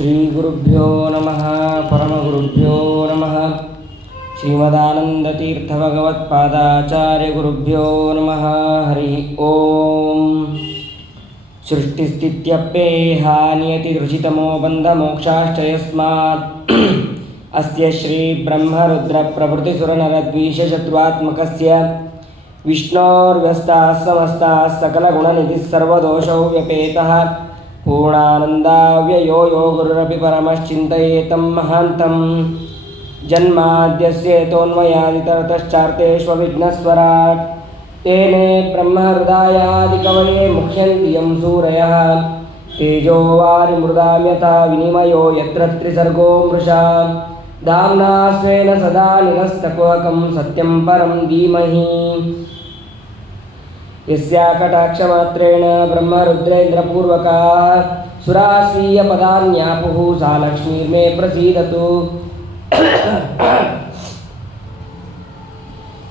ಶ್ರೀಗುರುಭ್ಯೋ ನಮಃ ಪರಮಗುರುಭ್ಯೋ ನಮಃ ಶ್ರೀಮದಾನಂದತೀರ್ಥಭಗವತ್ಪಾದಾಚಾರ್ಯಗುರುಭ್ಯೋ ನಮಃ ಹರಿ ಓಂ ಸೃಷ್ಟಿಸ್ಥಿತ್ಯಪ್ಯೇಹ ನಿಯತಿರ್ಷಿತಮೋ ಬಂಧಮೋಕ್ಷಾಶ್ಚ ಯಸ್ಮಾತ್ ಅಸ್ಯ ಶ್ರೀಬ್ರಹ್ಮರುದ್ರಪ್ರಭೃತಿಸುರನರದ್ವೀಷಶತ್ರುತ್ಮಕಸ್ಯ ವಿಷ್ಣೋರ್ವ್ಯಸ್ತಾಃ ಸಮಸ್ತಾಃ ಸಕಲಗುಣನಿಧಿಃ ಸರ್ವದೋಷೌ ವ್ಯಪೇತಃ ಪೂರ್ಣಾನಂದಾವ್ಯಯೋ ಯೋ ಗುರುರಪಿ ಪರಮಶ್ಚಿಂತಯೇತಂ ಮಹಾಂತಂ ಜನ್ಮಾದ್ಯಸ್ಯೇತೋನ್ಮಯಾದಿತರತಶ್ಚಾರ್ಥೇಷ್ವವಿಘ್ನಸ್ವರಾಟ್ ತೇನೇ ಬ್ರಹ್ಮಹೃದಾಯಾದಿಕವಯೇ ಮುಹ್ಯಂತಿ ಯಂ ಸೂರಯಃ ತೇಜೋ ವಾರಿಮೃದಾಂ ಯಥಾ ವಿನಿಮಯೋ ಯತ್ರ ತ್ರಿಸರ್ಗೋ ಮೃಷಾ ಧಾಮ್ನಾ ಸ್ವೇನ ಸದಾ ನಿರಸ್ತಕುಹಕಂ ಸತ್ಯಂ ಪರಂ ಧೀಮಹಿ ಯಸ್ಯಾ ಕಟಾಕ್ಷಮಾತ್ರೇಣ ಬ್ರಹ್ಮರುದ್ರೇಂದ್ರಪೂರ್ವಕಾಃ ಸುರಾಸ್ವೀಯಪದಾನ್ಯಾಪುಃ ಸಾ ಲಕ್ಷ್ಮೀರ್ಮೇ ಪ್ರಸೀದತು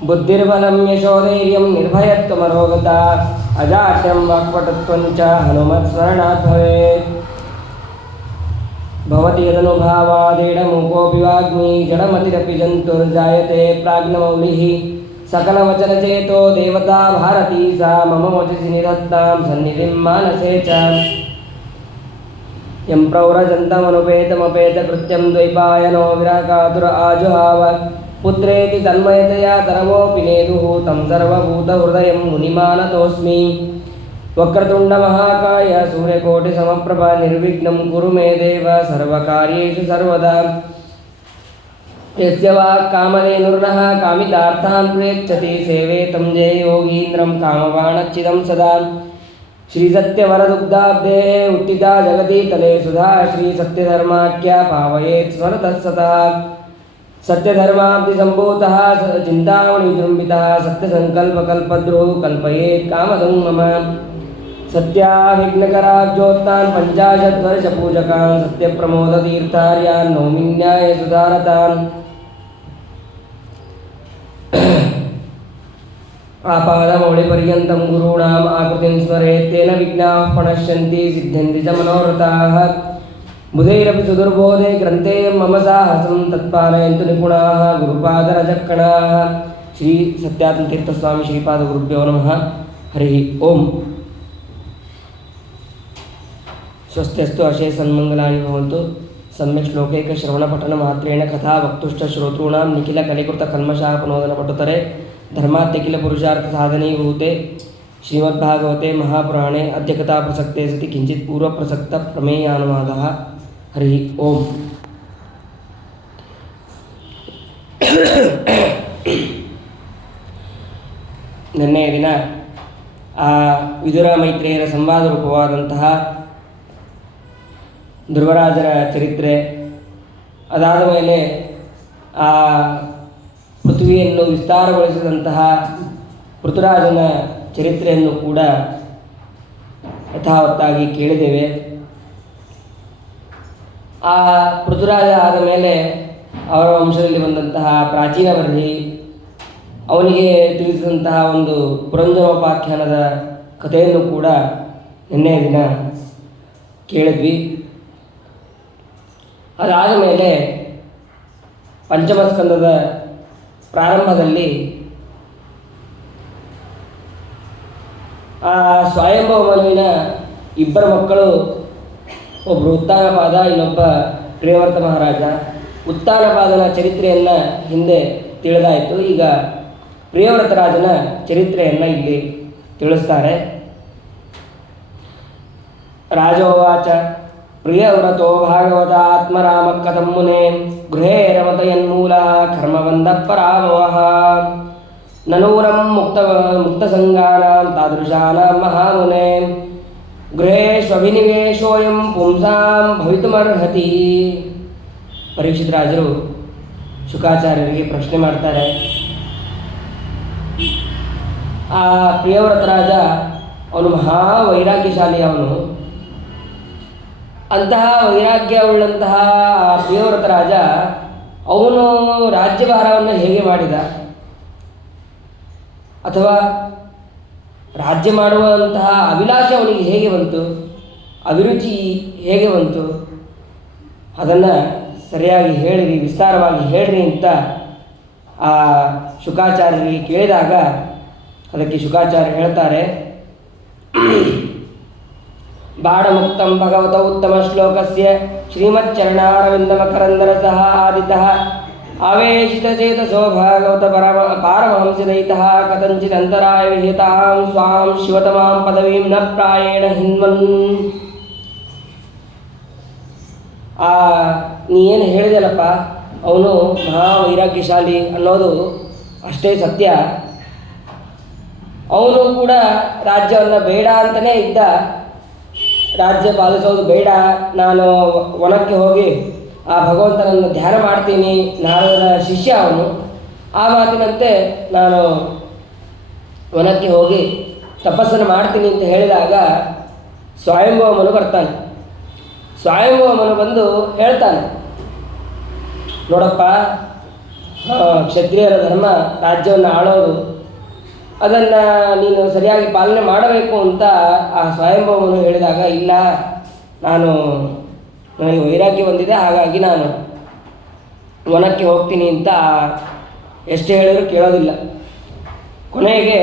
ಬುದ್ಧಿರ್ಬಲಂ ಯಶೋಧೈರ್ಯಂ ನಿರ್ಭಯತ್ವಮರೋಗತಾ ಅಜಾಡ್ಯಂ ವಾಕ್ಪಟುತ್ವಂ ಚ ಹನುಮತ್ಸ್ಮರಣಾತ್ ಭವೇತ್ ಭವತಿ ಯದನುಭಾವಾದೇಡಮೂಕೋऽಪಿ ವಾಗ್ಮಿ ಜಡಮತಿರಪಿ ಜಂತುರ್ಜಾಯತೆ ಪ್ರಾಜ್ಞಮೌಲಿಃ सकलवचनचेतो देवता भारती सा मम वचसि निधत्तां सन्निधिं मानसे च यं प्रव्रजन्तमनुपेतमपेतकृत्यं द्वैपायनो विराकातुर आजुहाव पुत्रेति तन्मयतया तरवोऽपि नेदुः तं सर्वभूतहृदयं मुनिमानतोऽस्मि वक्रतुण्डमहाकाय सूर्यकोटिसमप्रभा निर्विघ्नं कुरु मे देव सर्वकार्येषु सर्वदा यस्य वाक्कामधेनुर्नः कामितार्थान् प्रयच्छति सेवेतं जय योगीन्द्रं कामवाणच्चिदं सदा श्रीसत्यवरदुग्धाब्धेः उत्थिता जगति तले सुधा श्रीसत्यधर्माख्या पावयेत् स्मरतः सतः सत्यधर्माब्धिसम्भूतः चिन्तामणिविजृम्भितः सत्यसङ्कल्पकल्पद्रुः कल्पयेत् कामदं मम सत्याभिघ्नकराब्जोत्तान् पञ्चाशद्वर्षपूजकान् सत्यप्रमोदतीर्थार्यान् नौमिन्यायसुधारतान् आपादमौलिपर्यन्तं गुरूणाम् आकृतिं स्मरेत् तेन विघ्नाः प्रणश्यन्ति सिद्ध्यन्ति च मनोरथाः बुधैरपि सुदुर्बोधे ग्रन्थे मम साहसं तत्पालयन्तु निपुणाः गुरुपादरजक्कणाः श्री सत्यात्मतीर्थस्वामी श्रीपादगुरुभ्यो नमः हरिः ओम् स्वस्त्यस्तु अशे सन्मङ्गलानि भवन्तु सम्यक् श्लोकैकश्रवणपठनमात्रेण कथा वक्तुष्टश्रोतॄणां निखिलकलिकृतकल्मषापनोदनपटुतरे धर्मात्यखिलपुरुषार्थसाधनीभूते श्रीमद्भागवते महापुराणे अद्य कथाप्रसक्ते सति किञ्चित् पूर्वप्रसक्तप्रमेयानुवादः हरिः ओम् ನಿನ್ನೆಯ ದಿನ ಆ ವಿದುರ ಮೈತ್ರೇಯರ ಸಂವಾದ ರೂಪವಾದಂತಹ ಧ್ರುವರಾಜರ ಚರಿತ್ರೆ, ಅದಾದ ಮೇಲೆ ಆ ಪೃಥ್ವಿಯನ್ನು ವಿಸ್ತಾರಗೊಳಿಸಿದಂತಹ ಪೃಥುರಾಜನ ಚರಿತ್ರೆಯನ್ನು ಕೂಡ ಯಥಾವತ್ತಾಗಿ ಕೇಳಿದ್ದೇವೆ. ಆ ಪೃಥುರಾಜ ಆದ ಮೇಲೆ ಅವರ ವಂಶದಲ್ಲಿ ಬಂದಂತಹ ಪ್ರಾಚೀನವರ್ಧಿ ಅವನಿಗೆ ತಿಳಿಸಿದಂತಹ ಒಂದು ಪುರಂಜನೋಪಾಖ್ಯಾನದ ಕಥೆಯನ್ನು ಕೂಡ ನಿನ್ನೆಯ ದಿನ ಕೇಳಿದ್ವಿ. ಅದಾದ ಮೇಲೆ ಪಂಚಮಸ್ಕಂದದ ಪ್ರಾರಂಭದಲ್ಲಿ ಆ ಸ್ವಯಂಭವ ಮನುವಿನ ಇಬ್ಬರು ಮಕ್ಕಳು, ಒಬ್ಬರು ಉತ್ತಾನಪಾದ, ಇನ್ನೊಬ್ಬ ಪ್ರಿಯವರ್ತ ಮಹಾರಾಜ. ಉತ್ತಾನಪಾದನ ಚರಿತ್ರೆಯನ್ನು ಹಿಂದೆ ತಿಳಿದಾಯಿತು. ಈಗ ಪ್ರಿಯವರ್ತ ರಾಜನ ಚರಿತ್ರೆಯನ್ನು ಇಲ್ಲಿ ತಿಳಿಸ್ತಾರೆ. ರಾಜೋವಾಚ ಪ್ರಿಯವ್ರತೋ ಭಾಗವತ ಆತ್ಮರಾಮ ಕಥಂ ಮುನೆ ಗೃಹೇ ರಮತಯನ್ಮೂಲ ಕರ್ಮಬಂಧ ಪರಾಭವಃ ನನೂರಂ ಮುಕ್ತಸಂಗಾನಾಂ ತಾದೃಶಾನಾಂ ಮಹಾಮುನೆ ಗೃಹೇಶ್ವಭಿನಿವೇಶೋಯಂ ಪುಂಸಾಂ ಭವಿತುಮರ್ಹತಿ. ಪರೀಕ್ಷಿತ್ ರಾಜರು ಶುಕಾಚಾರ್ಯರಿಗೆ ಪ್ರಶ್ನೆ ಮಾಡ್ತಾರೆ. ಆ ಪ್ರಿಯವ್ರತ ರಾಜ ಅವನು ಮಹಾ ವೈರಾಗ್ಯಶಾಲಿ. ಅವನು ಅಂತಹ ವೈರಾಗ್ಯವುಳ್ಳಂತಹ ಪ್ರಿಯವ್ರತ ರಾಜ ಅವನು ರಾಜ್ಯಭಾರವನ್ನು ಹೇಗೆ ಮಾಡಿದ, ಅಥವಾ ರಾಜ್ಯ ಮಾಡುವಂತಹ ಅಭಿಲಾಷೆ ಅವನಿಗೆ ಹೇಗೆ ಬಂತು, ಅಭಿರುಚಿ ಹೇಗೆ ಬಂತು, ಅದನ್ನು ಸರಿಯಾಗಿ ಹೇಳಿರಿ, ವಿಸ್ತಾರವಾಗಿ ಹೇಳಿರಿ ಅಂತ ಆ ಶುಕಾಚಾರ್ಯರಿಗೆ ಕೇಳಿದಾಗ ಅದಕ್ಕೆ ಶುಕಾಚಾರ್ಯ ಹೇಳ್ತಾರೆ, ಬಾಣಮುಕ್ತಂ ಭಗವತ ಉತ್ತಮ ಶ್ಲೋಕಸ್ಯ ಶ್ರೀಮಚ್ಚರಣಾರವಿಂದಮಕರಂದರಸಃ ಆದಿತಃ ಆವೇಶಿತಚೇತಸೋ ಭಾಗವತ ಪಾರಮಹಂಸದಯಿತಃ ಕಥಂಚಿದಂತರಾಯ ವಿಹಿತಾಂ ಸ್ವಾಂ ಶಿವತಮಾಂ ಪದವೀಂ ನ ಪ್ರಾಯೇಣ ಹಿನ್ವನ್. ನೀ ಏನು ಹೇಳಿದೆಲ್ಲಪ್ಪ, ಅವನು ಮಹಾವೈರಾಗ್ಯಶಾಲಿ ಅನ್ನೋದು ಅಷ್ಟೇ ಸತ್ಯ. ಅವನು ಕೂಡ ರಾಜ್ಯವನ್ನು ಬೇಡ ಅಂತಲೇ ಇದ್ದ, ರಾಜ್ಯ ಪಾಲಿಸೋದು ಬೇಡ, ನಾನು ವನಕ್ಕೆ ಹೋಗಿ ಆ ಭಗವಂತನನ್ನು ಧ್ಯಾನ ಮಾಡ್ತೀನಿ, ನಾರದರ ಶಿಷ್ಯ ಅವನು. ಆ ಮಾತಿನಂತೆ ನಾನು ವನಕ್ಕೆ ಹೋಗಿ ತಪಸ್ಸನ್ನು ಮಾಡ್ತೀನಿ ಅಂತ ಹೇಳಿದಾಗ ಸ್ವಯಂಭವಮನು ಬರ್ತಾನೆ. ಸ್ವಯಂಭವಮನು ಬಂದು ಹೇಳ್ತಾನೆ, ನೋಡಪ್ಪ, ಕ್ಷತ್ರಿಯರ ಧರ್ಮ ರಾಜ್ಯವನ್ನು ಆಳೋದು, ಅದನ್ನು ನೀನು ಸರಿಯಾಗಿ ಪಾಲನೆ ಮಾಡಬೇಕು ಅಂತ ಆ ಸ್ವಯಂಭವನು ಹೇಳಿದಾಗ, ಇಲ್ಲ, ನನಗೆ ವೈರಾಗ್ಯ ಬಂದಿದೆ, ಹಾಗಾಗಿ ನಾನು ವನಕ್ಕೆ ಹೋಗ್ತೀನಿ ಅಂತ ಎಷ್ಟು ಹೇಳಿದರೂ ಕೇಳೋದಿಲ್ಲ. ಕೊನೆಗೆ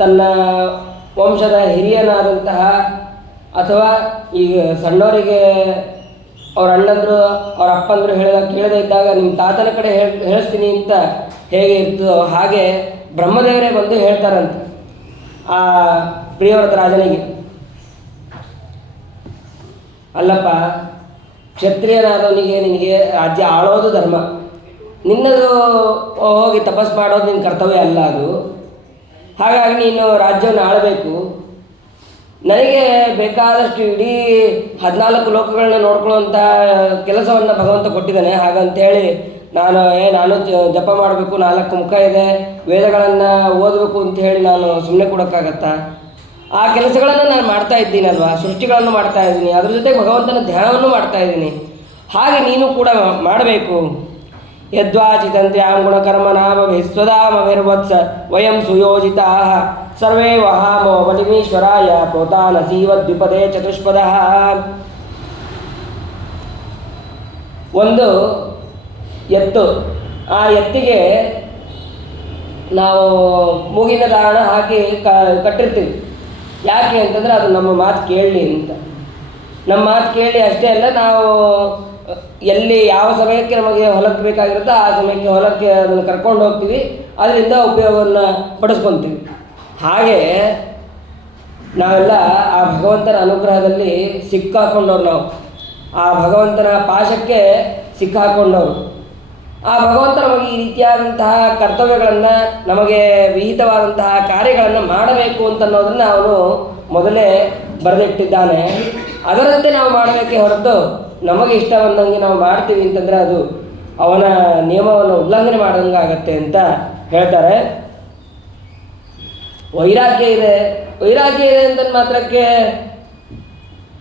ತನ್ನ ವಂಶದ ಹಿರಿಯನಾದಂತಹ ಅಥವಾ ಈಗ ಸಣ್ಣವರಿಗೆ ಅವ್ರ ಅಣ್ಣಂದರು ಅವ್ರ ಅಪ್ಪಂದರು ಕೇಳದೇ ಇದ್ದಾಗ ನಿಮ್ಮ ತಾತನ ಕಡೆ ಹೇಳಿಸ್ತೀನಿ ಅಂತ ಹೇಗೆ ಇರ್ತದೋ ಹಾಗೆ ಬ್ರಹ್ಮದೇವರೇ ಬಂದು ಹೇಳ್ತಾರಂತೆ ಆ ಪ್ರಿಯವ್ರತ ರಾಜನಿಗೆ, ಅಲ್ಲಪ್ಪ, ಕ್ಷತ್ರಿಯನಾದವನಿಗೆ ನಿನಗೆ ರಾಜ್ಯ ಆಳೋದು ಧರ್ಮ, ನಿನ್ನದು ಹೋಗಿ ತಪಸ್ ಮಾಡೋದು ನಿನ್ನ ಕರ್ತವ್ಯ ಅಲ್ಲ ಅದು. ಹಾಗಾಗಿ ನೀನು ರಾಜ್ಯವನ್ನು ಆಳಬೇಕು. ನನಗೆ ಬೇಕಾದಷ್ಟು ಇಡೀ 14 ಲೋಕಗಳನ್ನ ನೋಡ್ಕೊಳ್ಳುವಂಥ ಕೆಲಸವನ್ನು ಭಗವಂತ ಕೊಟ್ಟಿದ್ದಾನೆ. ಹಾಗಂತೇಳಿ ನಾನು ಜಪ ಮಾಡಬೇಕು, 4 ಮುಖ ಇದೆ, ವೇದಗಳನ್ನು ಓದಬೇಕು ಅಂಥೇಳಿ ನಾನು ಸುಮ್ಮನೆ ಕೊಡೋಕ್ಕಾಗತ್ತಾ? ಆ ಕೆಲಸಗಳನ್ನು ನಾನು ಮಾಡ್ತಾ ಇದ್ದೀನಲ್ವ, ಸೃಷ್ಟಿಗಳನ್ನು ಮಾಡ್ತಾ ಇದ್ದೀನಿ, ಅದ್ರ ಜೊತೆಗೆ ಭಗವಂತನ ಧ್ಯಾನವನ್ನು ಮಾಡ್ತಾ ಇದ್ದೀನಿ. ಹಾಗೆ ನೀನು ಕೂಡ ಮಾಡಬೇಕು. ಯದ್ವಾಚಿತಂತ್ರ್ಯಾಂ ಗುಣಕರ್ಮನಾಮಭಿಸ್ವದಾಮಭಿರ್ವತ್ಸ ವಯಂ ಸುಯೋಜಿತಾ ಸರ್ವೇ ವಹಾಮೋ ಬಲಿಮೀಶ್ವರಾಯ ಪ್ರೋತಾನಸೀವದ್ವಿಪದೇ ಚತುಷ್ಪದಃ. ಒಂದು ಎತ್ತು, ಆ ಎತ್ತಿಗೆ ನಾವು ಮೂಗಿನ ದಾಣ ಹಾಕಿ ಕಟ್ಟಿರ್ತೀವಿ. ಯಾಕೆ ಅಂತಂದರೆ ಅದು ನಮ್ಮ ಮಾತು ಕೇಳಲಿ ಅಂತ. ನಮ್ಮ ಮಾತು ಕೇಳಿ ಅಷ್ಟೇ ಅಲ್ಲ, ನಾವು ಎಲ್ಲಿ ಯಾವ ಸಮಯಕ್ಕೆ ನಮಗೆ ಹೊಲಕ್ಕೆ ಬೇಕಾಗಿರುತ್ತೋ ಆ ಸಮಯಕ್ಕೆ ಹೊಲಕ್ಕೆ ಅದನ್ನು ಕರ್ಕೊಂಡು ಹೋಗ್ತೀವಿ, ಅದರಿಂದ ಉಪಯೋಗವನ್ನು ಪಡಿಸ್ಕೊತೀವಿ. ಹಾಗೆ ನಾವೆಲ್ಲ ಆ ಭಗವಂತನ ಅನುಗ್ರಹದಲ್ಲಿ ಸಿಕ್ಕಾಕೊಂಡವ್ರು, ನಾವು ಆ ಭಗವಂತನ ಪಾಶಕ್ಕೆ ಸಿಕ್ಕಾಕೊಂಡವರು. ಆ ಭಗವಂತ ನಮಗೆ ಈ ರೀತಿಯಾದಂತಹ ಕರ್ತವ್ಯಗಳನ್ನು, ನಮಗೆ ವಿಹಿತವಾದಂತಹ ಕಾರ್ಯಗಳನ್ನು ಮಾಡಬೇಕು ಅಂತನ್ನೋದನ್ನು ಅವನು ಮೊದಲೇ ಬರೆದಿಟ್ಟಿದ್ದಾನೆ. ಅದರಂತೆ ನಾವು ಮಾಡಬೇಕೇ ಹೊರತು ನಮಗೆ ಇಷ್ಟ ಬಂದಂಗೆ ನಾವು ಮಾಡ್ತೀವಿ ಅಂತಂದರೆ ಅದು ಅವನ ನಿಯಮವನ್ನು ಉಲ್ಲಂಘನೆ ಮಾಡಿದಂಗೆ ಆಗತ್ತೆ ಅಂತ ಹೇಳ್ತಾರೆ. ವೈರಾಗ್ಯ ಇದೆ ಅಂತ ಮಾತ್ರಕ್ಕೆ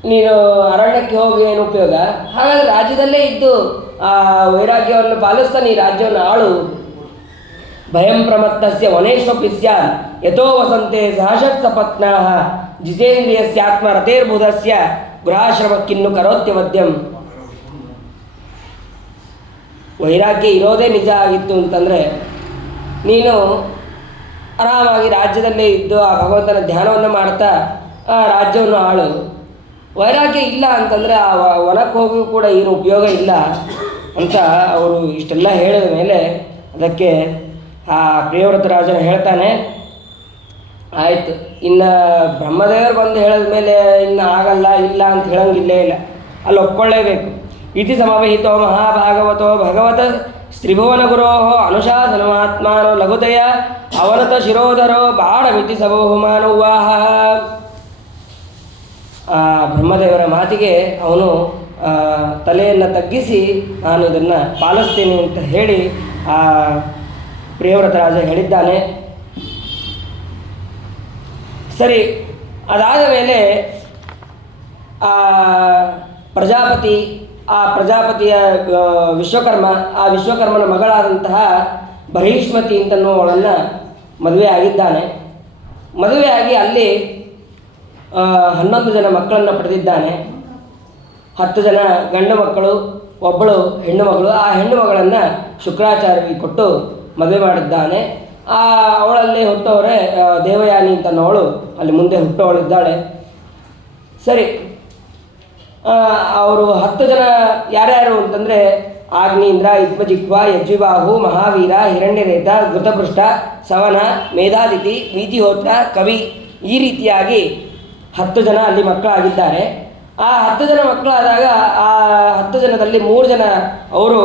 ನೀನು ಅರಣ್ಯಕ್ಕೆ ಹೋಗಿ ಏನು ಉಪಯೋಗ? ಹಾಗಾದರೆ ರಾಜ್ಯದಲ್ಲೇ ಇದ್ದು ಆ ವೈರಾಗ್ಯವನ್ನು ಪಾಲಿಸ್ತಾ ನೀ ರಾಜ್ಯವನ್ನು ಆಳು. ಭಯಂ ಪ್ರಮತ್ತಸ್ಯ ವನೇಶ್ವಪಿ ಸ್ಯಾತ್ ಯಥೋ ವಸಂತೆ ಸಹಷಟ್ ಸಪತ್ನಾಃ ಜಿತೇಂದ್ರಿಯಸ್ಯ ಆತ್ಮರತೇರ್ಬುಧಸ್ಯ ಗೃಹಾಶ್ರಮಕ್ಕಿನ್ನು ಕರೋತ್ಯವದ್ಯಂ. ವೈರಾಗ್ಯ ಇರೋದೇ ನಿಜ ಆಗಿತ್ತು ಅಂತಂದರೆ ನೀನು ಆರಾಮಾಗಿ ರಾಜ್ಯದಲ್ಲೇ ಇದ್ದು ಆ ಭಗವಂತನ ಧ್ಯಾನವನ್ನು ಮಾಡ್ತಾ ಆ ರಾಜ್ಯವನ್ನು ಆಳು. ವೈರಾಗ್ಯ ಇಲ್ಲ ಅಂತಂದರೆ ಆ ವನಕ್ಕೆ ಹೋಗಿ ಕೂಡ ಏನು ಉಪಯೋಗ ಇಲ್ಲ ಅಂತ ಅವರು ಇಷ್ಟೆಲ್ಲ ಹೇಳಿದ ಮೇಲೆ ಅದಕ್ಕೆ ಆ ಪ್ರಿಯವ್ರತ ರಾಜನ ಹೇಳ್ತಾನೆ, ಆಯಿತು, ಇನ್ನು ಬ್ರಹ್ಮದೇವರು ಬಂದು ಹೇಳಿದ ಮೇಲೆ ಇನ್ನು ಆಗಲ್ಲ ಇಲ್ಲ ಅಂತ ಹೇಳೋಂಗಿಲ್ಲೇ ಇಲ್ಲ, ಅಲ್ಲಿ ಒಪ್ಕೊಳ್ಳೇಬೇಕು. ಇತಿ ಸಮವಹಿತೋ ಮಹಾಭಾಗವತೋ ಭಗವತ ತ್ರಿಭುವನ ಗುರೋ ಅನುಶಾಸನಮಾತ್ಮಾನೋ ಲಘುತೆಯ ಅವನತ ಶಿರೋಧರೋ ಬಾಣಮಿತಿ ಸಬಹುಮಾನುವಾಹ. ಆ ಬ್ರಹ್ಮದೇವರ ಮಾತಿಗೆ ಅವನು ತಲೆಯನ್ನು ತಗ್ಗಿಸಿ ನಾನು ಇದನ್ನು ಪಾಲಿಸ್ತೀನಿ ಅಂತ ಹೇಳಿ ಆ ಪ್ರಿಯವ್ರತ ರಾಜ ಹೇಳಿದ್ದಾನೆ. ಸರಿ, ಅದಾದ ಮೇಲೆ ಆ ಪ್ರಜಾಪತಿಯ ವಿಶ್ವಕರ್ಮನ ಮಗಳಾದಂತಹ ಬಹಿಷ್ಮತಿ ಅಂತನ್ನುವಳನ್ನು ಮದುವೆ ಆಗಿದ್ದಾನೆ. ಮದುವೆಯಾಗಿ ಅಲ್ಲಿ 11 ಜನ ಮಕ್ಕಳನ್ನು ಪಡೆದಿದ್ದಾನೆ. 10 ಜನ ಗಂಡು ಮಕ್ಕಳು, ಒಬ್ಬಳು ಹೆಣ್ಣು ಮಗಳು. ಆ ಹೆಣ್ಣು ಮಗಳನ್ನು ಶುಕ್ರಾಚಾರ್ಯರಿಗೆ ಕೊಟ್ಟು ಮದುವೆ ಮಾಡಿದ್ದಾನೆ. ಅವಳಲ್ಲಿ ಹುಟ್ಟೋರೆ ದೇವಯಾನಿ ಅಂತನ್ನೋಳು ಅಲ್ಲಿ ಮುಂದೆ ಹುಟ್ಟೋಳಿದ್ದಾಳೆ. ಸರಿ, ಅವರು 10 ಜನ ಯಾರ್ಯಾರು ಅಂತಂದರೆ ಆಗ್ನೇಂದ್ರ, ಇದ್ಮಜಿಹ್ವ, ಯಜ್ವಿಬಾಹು, ಮಹಾವೀರ, ಹಿರಣ್ಯರೇತ, ಘೃತಪೃಷ್ಠ, ಸವನ, ಮೇಧಾತಿಥಿ, ವೀತಿಹೋತ್ರ, ಕವಿ, ಈ ರೀತಿಯಾಗಿ 10 ಜನ ಅಲ್ಲಿ ಮಕ್ಕಳಾಗಿದ್ದಾರೆ. ಆ 10 ಜನ ಮಕ್ಕಳಾದಾಗ ಆ 10 ಜನದಲ್ಲಿ 3 ಜನ ಅವರು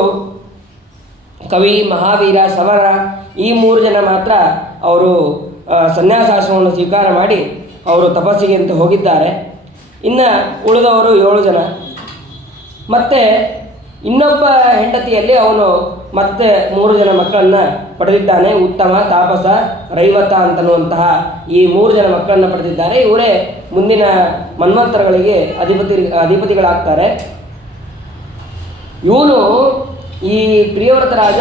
ಕವಿ, ಮಹಾವೀರ, ಸವರ, ಈ 3 ಜನ ಮಾತ್ರ ಅವರು ಸನ್ಯಾಸಾಶ್ರಮವನ್ನು ಸ್ವೀಕಾರ ಮಾಡಿ ಅವರು ತಪಸ್ಸಿಗೆ ಅಂತ ಹೋಗಿದ್ದಾರೆ. ಇನ್ನು ಉಳಿದವರು 7 ಜನ. ಮತ್ತು ಇನ್ನೊಬ್ಬ ಹೆಂಡತಿಯಲ್ಲಿ ಅವನು ಮತ್ತೆ 3 ಜನ ಮಕ್ಕಳನ್ನು ಪಡೆದಿದ್ದಾನೆ. ಉತ್ತಮ, ತಾಪಸ, ರೈವತ ಅಂತನ್ನುವಂತಹ ಈ 3 ಜನ ಮಕ್ಕಳನ್ನು ಪಡೆದಿದ್ದಾರೆ. ಇವರೇ ಮುಂದಿನ ಮನ್ವಂತರಗಳಿಗೆ ಅಧಿಪತಿಗಳಾಗ್ತಾರೆ. ಇವನು ಈ ಪ್ರಿಯವ್ರತ ರಾಜ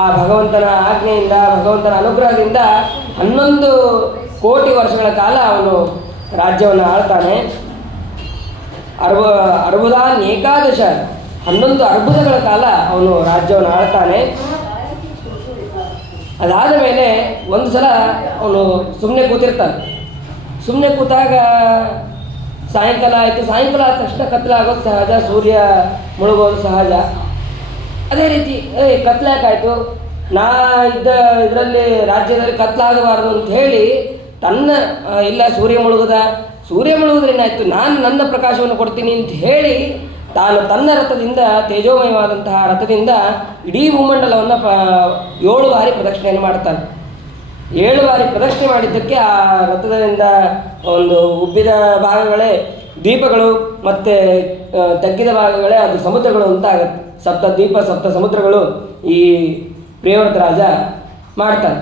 ಆ ಭಗವಂತನ ಆಜ್ಞೆಯಿಂದ, ಭಗವಂತನ ಅನುಗ್ರಹದಿಂದ 11 ಕೋಟಿ ವರ್ಷಗಳ ಕಾಲ ಅವನು ರಾಜ್ಯವನ್ನು ಆಳ್ತಾನೆ. ಅರ್ಬುದಾನ್ ಏಕಾದಶ 11 ಅರ್ಬುದಗಳ ಕಾಲ ಅವನು ರಾಜ್ಯವನ್ನು ಆಳ್ತಾನೆ. ಅದಾದ ಮೇಲೆ ಒಂದು ಸಲ ಅವನು ಸುಮ್ಮನೆ ಕೂತಿರ್ತಾನೆ. ಸುಮ್ಮನೆ ಕೂತಾಗ ಸಾಯಂಕಾಲ ಆಯಿತು. ಸಾಯಂಕಾಲ ಆದ ತಕ್ಷಣ ಕತ್ತಲಾಗೋದು ಸಹಜ, ಸೂರ್ಯ ಮುಳುಗೋದು ಸಹಜ. ಅದೇ ರೀತಿ ಕತ್ಲಾಕಾಯಿತು, ನಾ ಇದ್ದ ಇದರಲ್ಲಿ ರಾಜ್ಯದಲ್ಲಿ ಕತ್ಲಾಗಬಾರ್ದು ಅಂತ ಹೇಳಿ ಇಲ್ಲ ಸೂರ್ಯ ಮುಳುಗೋದ್ರೆ ಏನಾಯಿತು, ನಾನು ನನ್ನ ಪ್ರಕಾಶವನ್ನು ಕೊಡ್ತೀನಿ ಅಂತ ಹೇಳಿ ತಾನು ತನ್ನ ರಥದಿಂದ, ತೇಜೋಮಯವಾದಂತಹ ರಥದಿಂದ ಇಡೀ ಭೂಮಂಡಲವನ್ನು 7 ಬಾರಿ ಪ್ರದಕ್ಷಿಣೆಯನ್ನು ಮಾಡ್ತಾನೆ. 7 ಬಾರಿ ಪ್ರದಕ್ಷಿಣೆ ಮಾಡಿದ್ದಕ್ಕೆ ಆ ರಥದಿಂದ ಒಂದು ಉಬ್ಬಿದ ಭಾಗಗಳೇ ದ್ವೀಪಗಳು ಮತ್ತು ತಗ್ಗಿದ ಭಾಗಗಳೇ ಅದು ಸಮುದ್ರಗಳು ಅಂತ ಆಗುತ್ತೆ. 7 ದ್ವೀಪ 7 ಸಮುದ್ರಗಳು ಈ ಪ್ರಿಯವ್ರತ ರಾಜ ಮಾಡ್ತಾನೆ.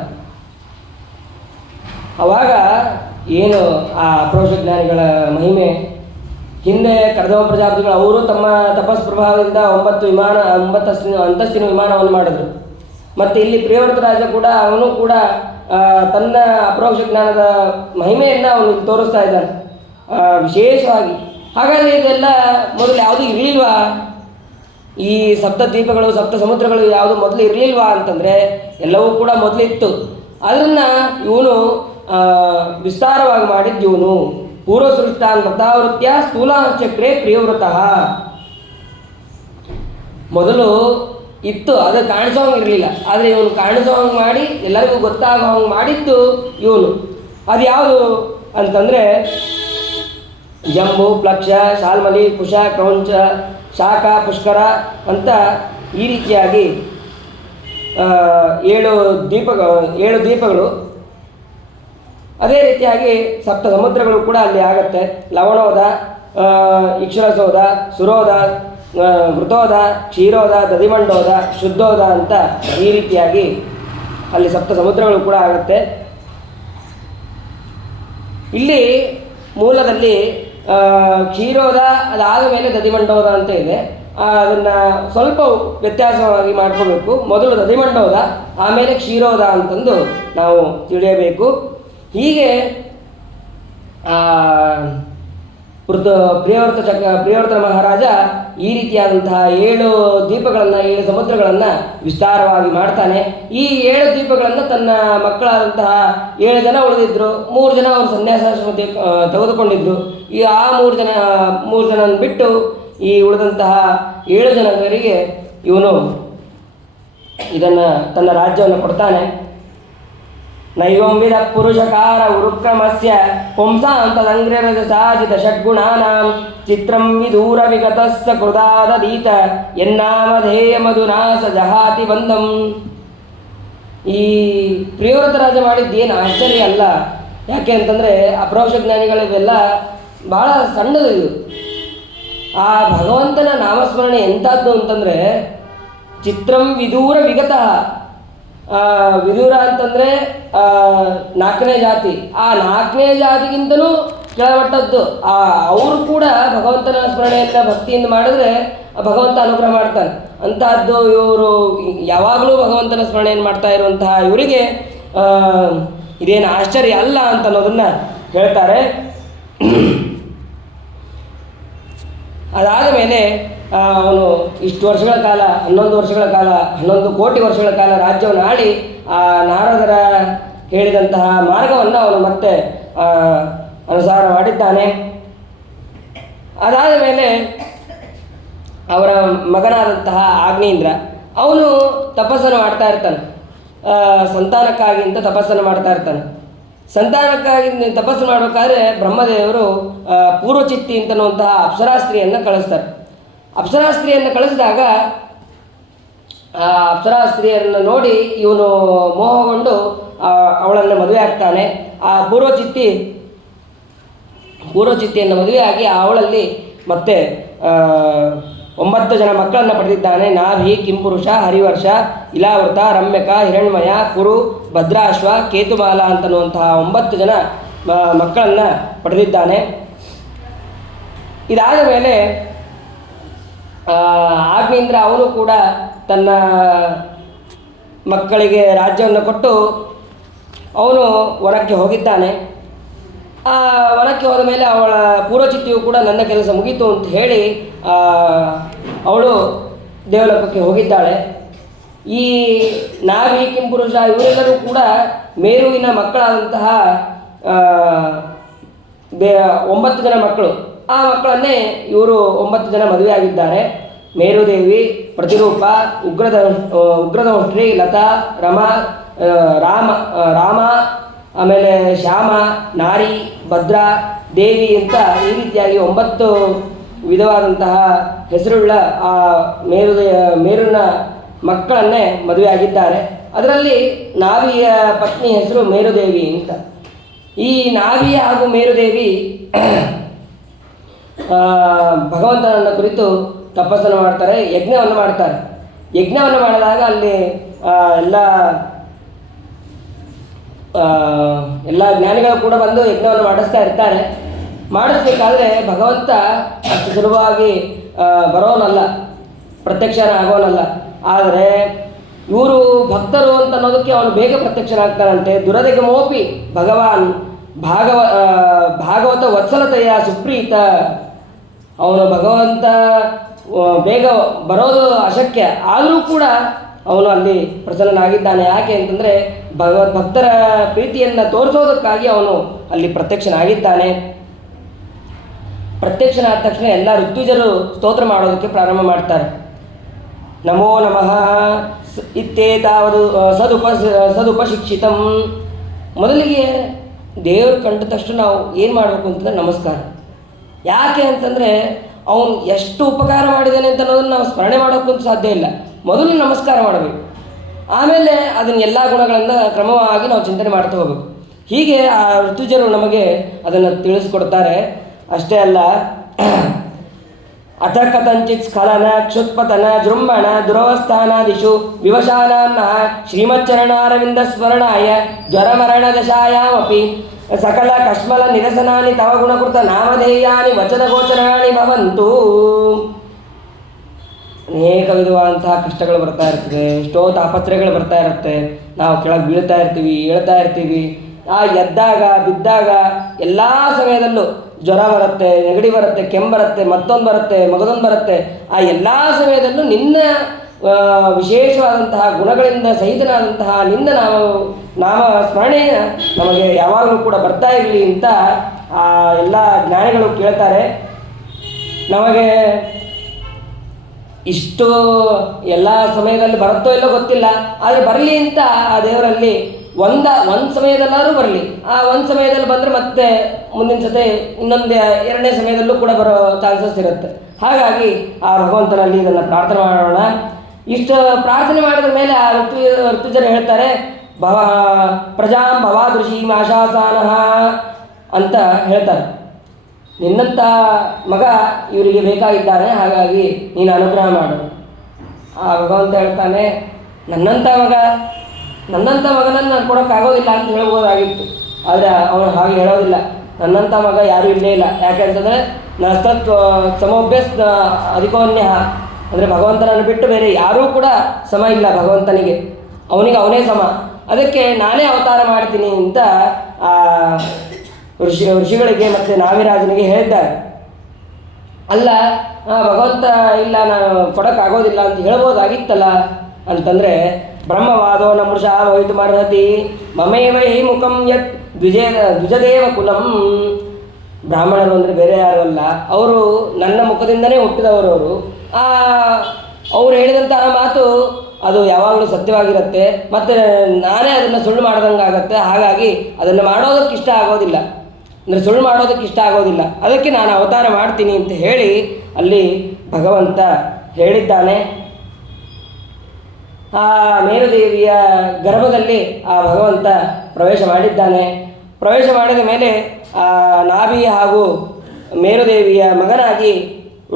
ಆವಾಗ ಏನು ಆ ಅಪ್ರೋಕ್ಷಜ್ಞಾನಿಗಳ ಮಹಿಮೆ, ಹಿಂದೆ ಕರ್ದಮ ಪ್ರಜಾಪತಿಗಳು ಅವರು ತಮ್ಮ ತಪಸ್ ಪ್ರಭಾವದಿಂದ 9 ಅಂತಸ್ತಿನ ವಿಮಾನವನ್ನು ಮಾಡಿದ್ರು. ಮತ್ತು ಇಲ್ಲಿ ಪ್ರಿಯವ್ರತ ರಾಜ ಕೂಡ ಅವನು ಕೂಡ ತನ್ನ ಅಪ್ರೋಕ್ಷ ಜ್ಞಾನದ ಮಹಿಮೆಯನ್ನು ಅವನು ತೋರಿಸ್ತಾ ಇದ್ದಾನೆ ವಿಶೇಷವಾಗಿ. ಹಾಗಾದರೆ ಇದೆಲ್ಲ ಮೊದಲು ಯಾವುದೂ ಇರಲಿಲ್ವಾ? ಈ 7 ದ್ವೀಪಗಳು 7 ಸಮುದ್ರಗಳು ಯಾವುದು ಮೊದಲು ಇರಲಿಲ್ವಾ ಅಂತಂದರೆ ಎಲ್ಲವೂ ಕೂಡ ಮೊದಲಿತ್ತು. ಅದನ್ನು ಇವನು ವಿಸ್ತಾರವಾಗಿ ಮಾಡಿದ್ದು ಇವನು. ಪೂರ್ವಸೃಷ್ಟಾನ್ ವ್ರತಾವೃತ್ಯ ಸ್ಥೂಲಾಂಚಕ್ರೆ ಪ್ರಿಯವ್ರತಃ. ಮೊದಲು ಇತ್ತು, ಅದು ಕಾಣಿಸೋಂಗಿರಲಿಲ್ಲ. ಆದರೆ ಇವನು ಕಾಣಿಸೋಂಗೆ ಮಾಡಿ ಎಲ್ಲರಿಗೂ ಗೊತ್ತಾಗೋ ಹಂಗೆ ಮಾಡಿದ್ದು ಇವನು. ಅದು ಯಾವುದು ಅಂತಂದರೆ ಜಂಬು, ಪ್ಲಕ್ಷ, ಶಾಲ್ಮಲಿ, ಕುಶ, ಕ್ರೌಂಚ, ಶಾಖ, ಪುಷ್ಕರ ಅಂತ ಈ ರೀತಿಯಾಗಿ 7 ದ್ವೀಪಗಳು. ಅದೇ ರೀತಿಯಾಗಿ 7 ಸಮುದ್ರಗಳು ಕೂಡ ಅಲ್ಲಿ ಆಗುತ್ತೆ. ಲವಣೋದ, ಇಕ್ಷರಸೋದ, ಸುರೋದ, ಮೃತೋದ, ಕ್ಷೀರೋದ, ದಧಿಮಂಡೋದ, ಶುದ್ಧೋದ ಅಂತ ಈ ರೀತಿಯಾಗಿ ಅಲ್ಲಿ 7 ಸಮುದ್ರಗಳು ಕೂಡ ಆಗುತ್ತೆ. ಇಲ್ಲಿ ಮೂಲದಲ್ಲಿ ಕ್ಷೀರೋದ, ಅದಾದ ಮೇಲೆ ದಧಿಮಂಡೋದ ಅಂತ ಇದೆ. ಅದನ್ನು ಸ್ವಲ್ಪ ವ್ಯತ್ಯಾಸವಾಗಿ ಮಾಡ್ಕೋಬೇಕು. ಮೊದಲು ದಧಿಮಂಡೋದ, ಆಮೇಲೆ ಕ್ಷೀರೋದ ಅಂತಂದು ನಾವು ತಿಳಿಯಬೇಕು. ಹೀಗೆ ಪ್ರಿಯವ್ರತ ಮಹಾರಾಜ ಈ ರೀತಿಯಾದಂತಹ 7 ದ್ವೀಪಗಳನ್ನು 7 ಸಮುದ್ರಗಳನ್ನು ವಿಸ್ತಾರವಾಗಿ ಮಾಡ್ತಾನೆ. ಈ 7 ದ್ವೀಪಗಳನ್ನು ತನ್ನ ಮಕ್ಕಳಾದಂತಹ 7 ಜನ ಉಳಿದಿದ್ದರು. 3 ಜನ ಅವರು ಸನ್ಯಾಸಾಶ್ರಮ ತೆಗೆದುಕೊಂಡಿದ್ದರು. ಈ 3 ಜನ ಬಿಟ್ಟು ಈ ಉಳಿದಂತಹ 7 ಜನರಿಗೆ ಇವನು ಇದನ್ನು ತನ್ನ ರಾಜ್ಯವನ್ನು ಕೊಡ್ತಾನೆ. ನೈವಂ ವಿಧ ಪುರುಷಕಾರ ಉರುಕ್ರಮಸ್ಯ ಪುಂಸಾಂತದಂಗ್ರರಜಸಾಜಿತ ಷಡ್ಗುಣಾನಾಂ ಚಿತ್ರಂ ವಿದೂರ ವಿಗತಸ್ಸ ಕೃದಾದೀತ ಎನ್ನಾಮಧೇಯ ಮಧುನಾಸ ಜಹಾತಿ ಬಂಧಂ. ಈ ಪ್ರಿಯವ್ರತ ರಾಜ ಮಾಡಿದ್ದೇನು ಆಶ್ಚರ್ಯ ಅಲ್ಲ. ಯಾಕೆ ಅಂತಂದರೆ ಅಪ್ರೋಕ್ಷ ಜ್ಞಾನಿಗಳಿವೆಲ್ಲ ಭಾಳ ಸಣ್ಣದು ಇದು. ಆ ಭಗವಂತನ ನಾಮಸ್ಮರಣೆ ಎಂಥದ್ದು ಅಂತಂದರೆ ಚಿತ್ರಂ ವಿದೂರ ವಿಗತಃ. ವಿದೂರ ಅಂತಂದರೆ 4ನೇ ಜಾತಿ. ಆ 4ನೇ ಜಾತಿಗಿಂತಲೂ ಕೆಳಮಟ್ಟದ್ದು. ಅವರು ಕೂಡ ಭಗವಂತನ ಸ್ಮರಣೆಯನ್ನು ಭಕ್ತಿಯಿಂದ ಮಾಡಿದ್ರೆ ಭಗವಂತ ಅನುಗ್ರಹ ಮಾಡ್ತಾನೆ. ಅಂತಹದ್ದು ಇವರು ಯಾವಾಗಲೂ ಭಗವಂತನ ಸ್ಮರಣೆಯನ್ನು ಮಾಡ್ತಾ ಇರುವಂತಹ ಇವರಿಗೆ ಇದೇನು ಆಶ್ಚರ್ಯ ಅಲ್ಲ ಅಂತ ಅನ್ನೋದನ್ನು ಹೇಳ್ತಾರೆ. ಅದಾದ ಮೇಲೆ ಅವನು ಇಷ್ಟು ವರ್ಷಗಳ ಕಾಲ 11 ವರ್ಷಗಳ ಕಾಲ 11 ಕೋಟಿ ವರ್ಷಗಳ ಕಾಲ ರಾಜ್ಯವನ್ನು ಆಳಿ ಆ ನಾರದರ ಹೇಳಿದಂತಹ ಮಾರ್ಗವನ್ನು ಅವನು ಮತ್ತೆ ಅನುಸಾರ ಮಾಡಿದ್ದಾನೆ. ಅದಾದ ಮೇಲೆ ಅವರ ಮಗನಾದಂತಹ ಆಗ್ನೇಂದ್ರ ಅವನು ತಪಸ್ಸನ್ನು ಮಾಡ್ತಾ ಇರ್ತಾನೆ, ಸಂತಾನಕ್ಕಾಗಿ ಅಂತ ತಪಸ್ಸನ್ನು ಮಾಡ್ತಾ ಇರ್ತಾನೆ. ಸಂತಾನಕ್ಕಾಗಿ ತಪಸ್ಸು ಮಾಡಬೇಕಾದ್ರೆ ಬ್ರಹ್ಮದೇವರು ಪೂರ್ವಚಿತ್ತಿ ಅಂತನ್ನುವಂತಹ ಅಪ್ಸರಾಸ್ತ್ರೀಯನ್ನು ಕಳಿಸ್ತಾರೆ. ಅಪ್ಸರಾಸ್ತ್ರೀಯನ್ನು ಕಳಿಸಿದಾಗ ಆ ಅಪ್ಸರಾಸ್ತ್ರೀಯನ್ನು ನೋಡಿ ಇವನು ಮೋಹಗೊಂಡು ಅವಳನ್ನು ಮದುವೆ ಆಗ್ತಾನೆ. ಆ ಪೂರ್ವಚಿತ್ತಿಯನ್ನು ಮದುವೆಯಾಗಿ ಅವಳಲ್ಲಿ ಮತ್ತೆ 9 ಜನ ಮಕ್ಕಳನ್ನು ಪಡೆದಿದ್ದಾನೆ. ನಾಭಿ, ಕಿಂಪುರುಷ, ಹರಿವರ್ಷ, ಇಲಾವೃತ, ರಮ್ಯಕ, ಹಿರಣ್ಮಯ, ಕುರು, ಭದ್ರಾಶ್ವ, ಕೇತುಮಾಲ ಅಂತನ್ನುವಂತಹ 9 ಜನ ಮಕ್ಕಳನ್ನು ಪಡೆದಿದ್ದಾನೆ. ಇದಾದ ಮೇಲೆ ಆಗ್ನೇಂದ್ರ ಅವನು ಕೂಡ ತನ್ನ ಮಕ್ಕಳಿಗೆ ರಾಜ್ಯವನ್ನು ಕೊಟ್ಟು ಅವನು ವನಕ್ಕೆ ಹೋಗಿದ್ದಾನೆ. ಆ ವನಕ್ಕೆ ಹೋದ ಮೇಲೆ ಅವಳ ಪೂರ್ವಚಿತ್ತಿಯು ಕೂಡ ನನ್ನ ಕೆಲಸ ಮುಗೀತು ಅಂತ ಹೇಳಿ ಅವಳು ದೇವಲೋಕಕ್ಕೆ ಹೋಗಿದ್ದಾಳೆ. ಈ ನಾಭಿ, ಕಿಂಪುರುಷ ಇವರೆಲ್ಲರೂ ಕೂಡ ಮೇರುವಿನ ಮಕ್ಕಳಾದಂತಹ 9 ಜನ ಮಕ್ಕಳು. ಆ ಮಕ್ಕಳನ್ನೇ ಇವರು 9 ಜನ ಮದುವೆಯಾಗಿದ್ದಾರೆ. ಮೇರುದೇವಿ, ಪ್ರತಿರೂಪ, ಉಗ್ರದೌಷ್ಟ್ರಿ, ಲತಾ, ರಾಮ, ಆಮೇಲೆ ಶ್ಯಾಮ, ನಾರಿ, ಭದ್ರ, ದೇವಿ ಅಂತ ಈ ರೀತಿಯಾಗಿ 9 ವಿಧವಾದಂತಹ ಹೆಸರುಳ್ಳ ಆ ಮೇರುನ ಮಕ್ಕಳನ್ನೇ ಮದುವೆಯಾಗಿದ್ದಾರೆ. ಅದರಲ್ಲಿ ನಾವಿಯ ಪತ್ನಿ ಹೆಸರು ಮೇರುದೇವಿ ಅಂತ. ಈ ನಾವಿ ಹಾಗೂ ಮೇರುದೇವಿ ಭಗವಂತನನ್ನು ಕುರಿತು ತಪಸ್ಸನ್ನು ಮಾಡ್ತಾರೆ, ಯಜ್ಞವನ್ನು ಮಾಡ್ತಾರೆ. ಯಜ್ಞವನ್ನು ಮಾಡಿದಾಗ ಅಲ್ಲಿ ಎಲ್ಲ ಜ್ಞಾನಿಗಳು ಕೂಡ ಬಂದು ಯಜ್ಞವನ್ನು ಮಾಡಿಸ್ತಾ ಇರ್ತಾರೆ. ಮಾಡಿಸ್ಬೇಕಾದ್ರೆ ಭಗವಂತ ಅಷ್ಟು ಸುಲಭವಾಗಿ ಬರೋನಲ್ಲ, ಪ್ರತ್ಯಕ್ಷನ ಆಗೋನಲ್ಲ. ಆದರೆ ಇವರು ಭಕ್ತರು ಅಂತ ಅನ್ನೋದಕ್ಕೆ ಅವನು ಬೇಗ ಪ್ರತ್ಯಕ್ಷನಾಗ್ತಾನಂತೆ. ದುರದಿಗಮೋಪಿ ಭಗವಾನ್ ಭಾಗವತ ವತ್ಸಲತೆಯ ಸುಪ್ರೀತ. ಅವನು ಭಗವಂತ ಬೇಗ ಬರೋದು ಅಶಕ್ಯ, ಆದರೂ ಕೂಡ ಅವನು ಅಲ್ಲಿ ಪ್ರಸನ್ನನಾಗಿದ್ದಾನೆ. ಯಾಕೆ ಅಂತಂದರೆ ಭಕ್ತರ ಪ್ರೀತಿಯನ್ನು ತೋರಿಸೋದಕ್ಕಾಗಿ ಅವನು ಅಲ್ಲಿ ಪ್ರತ್ಯಕ್ಷನಾಗಿದ್ದಾನೆ. ಪ್ರತ್ಯಕ್ಷನಾದ ತಕ್ಷಣ ಎಲ್ಲ ಋತ್ವಿಜರು ಸ್ತೋತ್ರ ಮಾಡೋದಕ್ಕೆ ಪ್ರಾರಂಭ ಮಾಡ್ತಾರೆ. ನಮೋ ನಮಃ ಇತ್ತೇತಾವದು ಸದುಪಶಿಕ್ಷಿತಂ. ಮೊದಲಿಗೆ ದೇವರು ಕಂಡ ತಕ್ಷಣ ನಾವು ಏನು ಮಾಡಬೇಕು ಅಂತಂದರೆ ನಮಸ್ಕಾರ. ಯಾಕೆ ಅಂತಂದರೆ ಅವನು ಎಷ್ಟು ಉಪಕಾರ ಮಾಡಿದ್ದಾನೆ ಅಂತ ಅನ್ನೋದನ್ನು ನಾವು ಸ್ಮರಣೆ ಮಾಡೋಕ್ಕಂತೂ ಸಾಧ್ಯ ಇಲ್ಲ. ಮೊದಲು ನಮಸ್ಕಾರ ಮಾಡಬೇಕು, ಆಮೇಲೆ ಅದನ್ನ ಎಲ್ಲ ಗುಣಗಳನ್ನು ಕ್ರಮವಾಗಿ ನಾವು ಚಿಂತನೆ ಮಾಡ್ತಾ ಹೋಗಬೇಕು. ಹೀಗೆ ಆ ಋತುಜರು ನಮಗೆ ಅದನ್ನು ತಿಳಿಸ್ಕೊಡ್ತಾರೆ. ಅಷ್ಟೇ ಅಲ್ಲ, ಅಥ ಕಥಂಚಿತ್ ಸ್ಖಲನ ಕ್ಷುತ್ಪತನ ಜೃಂಭಣ ದುರವಸ್ಥಾನಾದಿಷು ವಿವಶಾನಾನ್ನ ಶ್ರೀಮಚ್ಚರಣಾರವಿಂದ ಸ್ಮರಣಾಯ ಜ್ವರಮರಣ ದಶಾಯಾಮಪಿ ಸಕಲ ಕಶ್ಮಲ ನಿರಸನಾನಿ ತವ ಗುಣಕೃತ ನಾಮಧೇಯಾನಿ ವಚನ ಗೋಚರಾಣಿ ಭವಂತು. ಅನೇಕ ವಿಧವಾದಂತಹ ಕಷ್ಟಗಳು ಬರ್ತಾ ಇರ್ತದೆ, ಎಷ್ಟೋ ತಾಪತ್ರಯಗಳು ಬರ್ತಾ ಇರುತ್ತೆ. ನಾವು ಕೆಳಗೆ ಬೀಳ್ತಾ ಇರ್ತೀವಿ, ಹೇಳ್ತಾ ಇರ್ತೀವಿ. ಆ ಎದ್ದಾಗ ಬಿದ್ದಾಗ ಎಲ್ಲ ಸಮಯದಲ್ಲೂ ಜ್ವರ ಬರುತ್ತೆ, ನೆಗಡಿ ಬರುತ್ತೆ, ಕೆಮ್ಮು ಬರುತ್ತೆ, ಮತ್ತೊಂದು ಬರುತ್ತೆ, ಮಗದೊಂದು ಬರುತ್ತೆ. ಆ ಎಲ್ಲ ಸಮಯದಲ್ಲೂ ನಿನ್ನ ವಿಶೇಷವಾದಂತಹ ಗುಣಗಳಿಂದ ಸಹಿತನಾದಂತಹ ನಿನ್ನ ನಾಮ ಸ್ಮರಣೆಯ ನಮಗೆ ಯಾವಾಗಲೂ ಕೂಡ ಬರ್ತಾ ಇರಲಿ ಅಂತ ಆ ಎಲ್ಲ ಜ್ಞಾನಿಗಳು ಕೇಳ್ತಾರೆ. ನಮಗೆ ಇಷ್ಟು ಎಲ್ಲ ಸಮಯದಲ್ಲಿ ಬರುತ್ತೋ ಇಲ್ಲೋ ಗೊತ್ತಿಲ್ಲ, ಆದರೆ ಬರಲಿ ಅಂತ ಆ ದೇವರಲ್ಲಿ ಒಂದು ಸಮಯದಲ್ಲಾದರೂ ಬರಲಿ. ಆ ಒಂದು ಸಮಯದಲ್ಲಿ ಬಂದರೆ ಮತ್ತೆ ಮುಂದಿನ ಸತಿ ಇನ್ನೊಂದು 2ನೇ ಸಮಯದಲ್ಲೂ ಕೂಡ ಬರೋ ಚಾನ್ಸಸ್ ಇರುತ್ತೆ. ಹಾಗಾಗಿ ಆ ಭಗವಂತನಲ್ಲಿ ಇದನ್ನು ಪ್ರಾರ್ಥನೆ ಮಾಡೋಣ. ಇಷ್ಟು ಪ್ರಾರ್ಥನೆ ಮಾಡಿದ ಮೇಲೆ ಆ ಋತುಜರು ಹೇಳ್ತಾರೆ, ಪ್ರಜಾಂ ಭವಾದೃಶಿ ಆಶಾಸಾನಃ ಅಂತ ಹೇಳ್ತಾರೆ. ನಿನ್ನಂಥ ಮಗ ಇವರಿಗೆ ಬೇಕಾಗಿದ್ದಾನೆ, ಹಾಗಾಗಿ ನೀನು ಅನುಗ್ರಹ ಮಾಡು. ಆ ಭಗವಂತ ಹೇಳ್ತಾನೆ, ನನ್ನಂಥ ಮಗನನ್ನು ನಾನು ಕೊಡೋಕ್ಕಾಗೋದಿಲ್ಲ ಅಂತ ಹೇಳ್ಬೋದಾಗಿತ್ತು. ಆದರೆ ಅವನು ಹಾಗೆ ಹೇಳೋದಿಲ್ಲ. ನನ್ನಂಥ ಮಗ ಯಾರೂ ಇಲ್ಲೇ ಇಲ್ಲ. ಯಾಕೆಂತಂದರೆ ನಸ್ತತ್ವ ಸಮೋಭ್ಯಸ್ ಅಧಿಕೋನ್ಯ, ಅಂದರೆ ಭಗವಂತನನ್ನು ಬಿಟ್ಟು ಬೇರೆ ಯಾರೂ ಕೂಡ ಸಮ ಇಲ್ಲ ಭಗವಂತನಿಗೆ, ಅವನಿಗೆ ಸಮ. ಅದಕ್ಕೆ ನಾನೇ ಅವತಾರ ಮಾಡ್ತೀನಿ ಅಂತ ಋಷಿಗಳಿಗೆ ಮತ್ತು ನಾವಿರಾಜನಿಗೆ ಹೇಳಿದ್ದಾರೆ. ಅಲ್ಲ, ಭಗವಂತ ಇಲ್ಲ ನಾನು ಕೊಡೋಕ್ಕಾಗೋದಿಲ್ಲ ಅಂತ ಹೇಳ್ಬೋದಾಗಿತ್ತಲ್ಲ ಅಂತಂದರೆ, ಬ್ರಹ್ಮವಾದೋ ನ ಮೃಷ ಹೋಯ್ತು ಮರ್ಹತಿ ಮಮೇವ ಹಿ ಮುಖಂ ಯತ್ ದ್ವಿಜದೇವ ಕುಲಂ. ಬ್ರಾಹ್ಮಣರು ಅಂದರೆ ಬೇರೆ ಯಾರು ಅಲ್ಲ, ಅವರು ನನ್ನ ಮುಖದಿಂದನೇ ಹುಟ್ಟಿದವರು. ಅವ್ರು ಹೇಳಿದಂತಹ ಮಾತು ಅದು ಯಾವಾಗಲೂ ಸತ್ಯವಾಗಿರುತ್ತೆ, ಮತ್ತು ನಾನೇ ಅದನ್ನು ಸುಳ್ಳು ಮಾಡ್ದಂಗೆ ಆಗುತ್ತೆ. ಹಾಗಾಗಿ ಅದನ್ನು ಮಾಡೋದಕ್ಕೆ ಇಷ್ಟ ಆಗೋದಿಲ್ಲ, ಅಂದರೆ ಸುಳ್ಳು ಮಾಡೋದಕ್ಕೆ ಇಷ್ಟ ಆಗೋದಿಲ್ಲ, ಅದಕ್ಕೆ ನಾನು ಅವತಾರ ಮಾಡ್ತೀನಿ ಅಂತ ಹೇಳಿ ಅಲ್ಲಿ ಭಗವಂತ ಹೇಳಿದ್ದಾನೆ. ಆ ಮೇರುದೇವಿಯ ಗರ್ಭದಲ್ಲಿ ಆ ಭಗವಂತ ಪ್ರವೇಶ ಮಾಡಿದ್ದಾನೆ. ಪ್ರವೇಶ ಮಾಡಿದ ಮೇಲೆ ಆ ನಾಭಿ ಹಾಗೂ ಮೇರುದೇವಿಯ ಮಗನಾಗಿ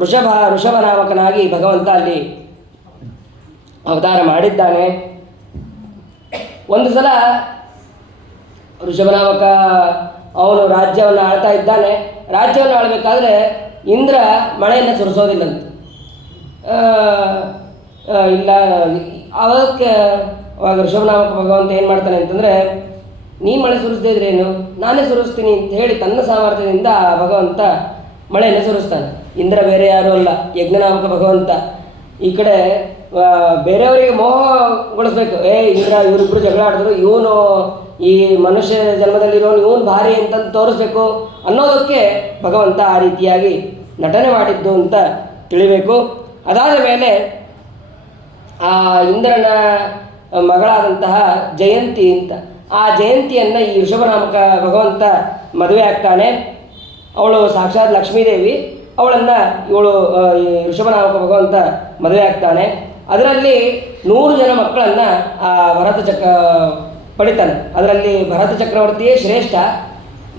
ಋಷಭ ನಾಮಕನಾಗಿ ಭಗವಂತ ಅಲ್ಲಿ ಅವತಾರ ಮಾಡಿದ್ದಾನೆ. ಒಂದು ಸಲ ಋಷಭನಾಮಕ ಅವನು ರಾಜ್ಯವನ್ನು ಆಳ್ತಾ ಇದ್ದಾನೆ. ರಾಜ್ಯವನ್ನು ಆಳಬೇಕಾದ್ರೆ ಇಂದ್ರ ಮಳೆಯನ್ನು ಸುರಿಸೋದಿಲ್ಲಂತೆ. ಇಲ್ಲ ಅದಕ್ಕೆ ಅವಾಗ ಋಷಭನಾಮಕ ಭಗವಂತ ಏನು ಮಾಡ್ತಾನೆ ಅಂತಂದರೆ, ನೀ ಮಳೆ ಸುರಿಸದೇ ಇದ್ರೇನು, ನಾನೇ ಸುರಿಸ್ತೀನಿ ಅಂತ ಹೇಳಿ ತನ್ನ ಸಾಮರ್ಥ್ಯದಿಂದ ಆ ಭಗವಂತ ಮಳೆಯನ್ನು ಸುರಿಸ್ತಾನೆ. ಇಂದ್ರ ಬೇರೆ ಯಾರೂ ಅಲ್ಲ, ಯಜ್ಞನಾಮಕ ಭಗವಂತ. ಈ ಕಡೆ ಬೇರೆಯವರಿಗೆ ಮೋಹಗೊಳಿಸ್ಬೇಕು, ಇಂದ್ರ ಇವರಿಬ್ಬರು ಜಗಳ ಆಡಿದ್ರು, ಇವನು ಈ ಮನುಷ್ಯ ಜನ್ಮದಲ್ಲಿರೋನು ಇವನು ಭಾರಿ ಅಂತಂದು ತೋರಿಸ್ಬೇಕು ಅನ್ನೋದಕ್ಕೆ ಭಗವಂತ ಆ ರೀತಿಯಾಗಿ ನಟನೆ ಮಾಡಿದ್ದು ಅಂತ ತಿಳಿಬೇಕು. ಅದಾದ ಮೇಲೆ ಆ ಇಂದ್ರನ ಮಗಳಾದಂತಹ ಜಯಂತಿ ಅಂತ, ಆ ಜಯಂತಿಯನ್ನು ಈ ಋಷಭನಾಮಕ ಭಗವಂತ ಮದುವೆ ಆಗ್ತಾನೆ. ಅವಳು ಸಾಕ್ಷಾತ್ ಲಕ್ಷ್ಮೀದೇವಿ, ಅವಳನ್ನು ಇವಳು ಈ ಋಷಭನಾಮಕ ಭಗವಂತ ಮದುವೆ ಆಗ್ತಾನೆ. ಅದರಲ್ಲಿ 100 ಜನ ಮಕ್ಕಳನ್ನು ಆ ಭರತ ಪಡಿತಾನೆ. ಅದರಲ್ಲಿ ಭರತ ಚಕ್ರವರ್ತಿಯೇ ಶ್ರೇಷ್ಠ.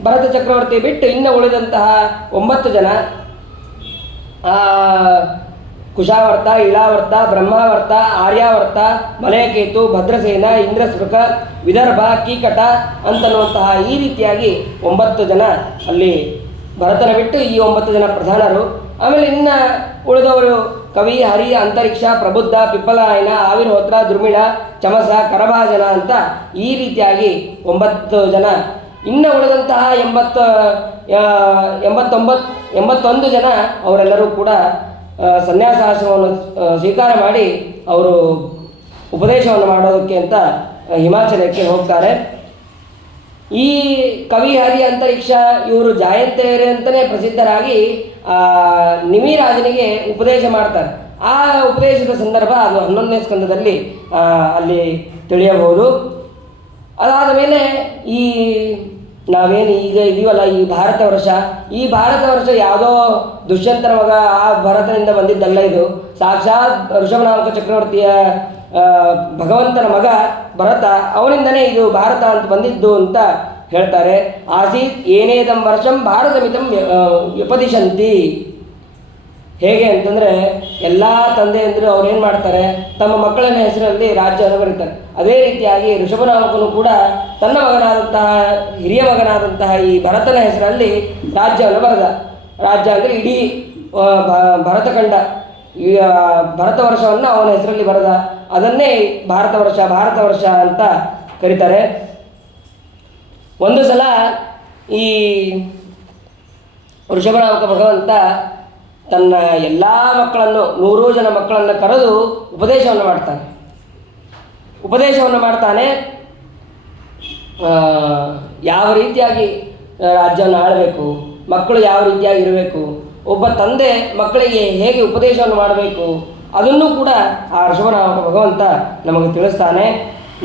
ಭರತ ಚಕ್ರವರ್ತಿ ಬಿಟ್ಟು ಇನ್ನು ಉಳಿದಂತಹ 9 ಜನ ಕುಶಾವರ್ತ, ಇಳಾವರ್ತ, ಬ್ರಹ್ಮಾವರ್ತ, ಆರ್ಯಾವರ್ತ, ಮಲಯಕೇತು, ಭದ್ರಸೇನ, ಇಂದ್ರಸ್ಪೃಕ, ವಿದರ್ಭ, ಕೀಕಟ ಅಂತನ್ನುವಂತಹ ಈ ರೀತಿಯಾಗಿ 9 ಜನ ಅಲ್ಲಿ ಭರತನ ಬಿಟ್ಟು ಈ 9 ಜನ ಪ್ರಧಾನರು. ಆಮೇಲೆ ಇನ್ನು ಉಳಿದವರು ಕವಿ, ಹರಿ, ಅಂತರಿಕ್ಷ, ಪ್ರಬುದ್ಧ, ಪಿಪ್ಪಲಾಯನ, ಆವಿರ್ಹೋತ್ರ, ದುರ್ಮಿಳ, ಚಮಸ, ಕರಭಾಜನ ಅಂತ ಈ ರೀತಿಯಾಗಿ 9 ಜನ. ಇನ್ನು ಉಳಿದಂತಹ 81 ಜನ ಅವರೆಲ್ಲರೂ ಕೂಡ ಸನ್ಯಾಸಾಶ್ರಮವನ್ನು ಸ್ವೀಕಾರ ಮಾಡಿ ಅವರು ಉಪದೇಶವನ್ನು ಮಾಡೋದಕ್ಕೆ ಅಂತ ಹಿಮಾಚಲಕ್ಕೆ ಹೋಗ್ತಾರೆ. ಈ ಕವಿ, ಹರಿ, ಅಂತರಿಕ್ಷ ಇವರು ಜಾಯಂತೆಯರು ಅಂತಲೇ ಪ್ರಸಿದ್ಧರಾಗಿ ನಿಮಿರಾಜನಿಗೆ ಉಪದೇಶ ಮಾಡ್ತಾರೆ. ಆ ಉಪದೇಶದ ಸಂದರ್ಭ ಅದು 11ನೇ ಸ್ಕಂದದಲ್ಲಿ ಅಲ್ಲಿ ತಿಳಿಯಬಹುದು. ಅದಾದ ಮೇಲೆ ಈ ನಾವೇನು ಈಗ ಇದೀವಲ್ಲ ಈ ಭಾರತ ವರ್ಷ ಯಾವುದೋ ದುಷ್ಯಂತನ ಮಗ ಆ ಭರತನಿಂದ ಬಂದಿದ್ದಲ್ಲ. ಇದು ಸಾಕ್ಷಾತ್ ಋಷಭನಾಮಕ ಚಕ್ರವರ್ತಿಯ ಭಗವಂತನ ಮಗ ಭರತ, ಅವನಿಂದನೇ ಇದು ಭಾರತ ಅಂತ ಬಂದಿದ್ದು ಅಂತ ಹೇಳ್ತಾರೆ. ಆಸೀತ್ ಏನೇದಂ ವರ್ಷಂ ಭಾರತಮಿತಂ ವ್ಯಪದಿಶಂತಿ. ಹೇಗೆ ಅಂತಂದರೆ ಎಲ್ಲ ತಂದೆಯಂದರು ಅವ್ರೇನು ಮಾಡ್ತಾರೆ, ತಮ್ಮ ಮಕ್ಕಳ ಹೆಸರಲ್ಲಿ ರಾಜ್ಯವನ್ನು ಬರೀತಾರೆ. ಅದೇ ರೀತಿಯಾಗಿ ಋಷಭನಾಮಕನು ಕೂಡ ತನ್ನ ಮಗನಾದಂತಹ ಹಿರಿಯ ಮಗನಾದಂತಹ ಈ ಭರತನ ಹೆಸರಲ್ಲಿ ರಾಜ್ಯವನ್ನು ಬರೆದ. ರಾಜ್ಯ ಅಂದರೆ ಇಡೀ ಭರತಖಂಡ, ಈ ಭರತ ವರ್ಷವನ್ನು ಅವನ ಹೆಸರಲ್ಲಿ ಬರೆದ. ಅದನ್ನೇ ಭಾರತ ವರ್ಷ ಅಂತ ಕರೀತಾರೆ. ಒಂದು ಸಲ ಈ ಋಷಭನಾಮಕ ಭಗವಂತ ತನ್ನ ಎಲ್ಲ ಮಕ್ಕಳನ್ನು 100 ಜನ ಮಕ್ಕಳನ್ನು ಕರೆದು ಉಪದೇಶವನ್ನು ಮಾಡ್ತಾನೆ. ಯಾವ ರೀತಿಯಾಗಿ ರಾಜ್ಯವನ್ನು ಆಳಬೇಕು, ಮಕ್ಕಳು ಯಾವ ರೀತಿಯಾಗಿ ಇರಬೇಕು, ಒಬ್ಬ ತಂದೆ ಮಕ್ಕಳಿಗೆ ಹೇಗೆ ಉಪದೇಶವನ್ನು ಮಾಡಬೇಕು, ಅದನ್ನು ಕೂಡ ಆ ಋಷಭನಾಮಕ ಭಗವಂತ ನಮಗೆ ತಿಳಿಸ್ತಾನೆ.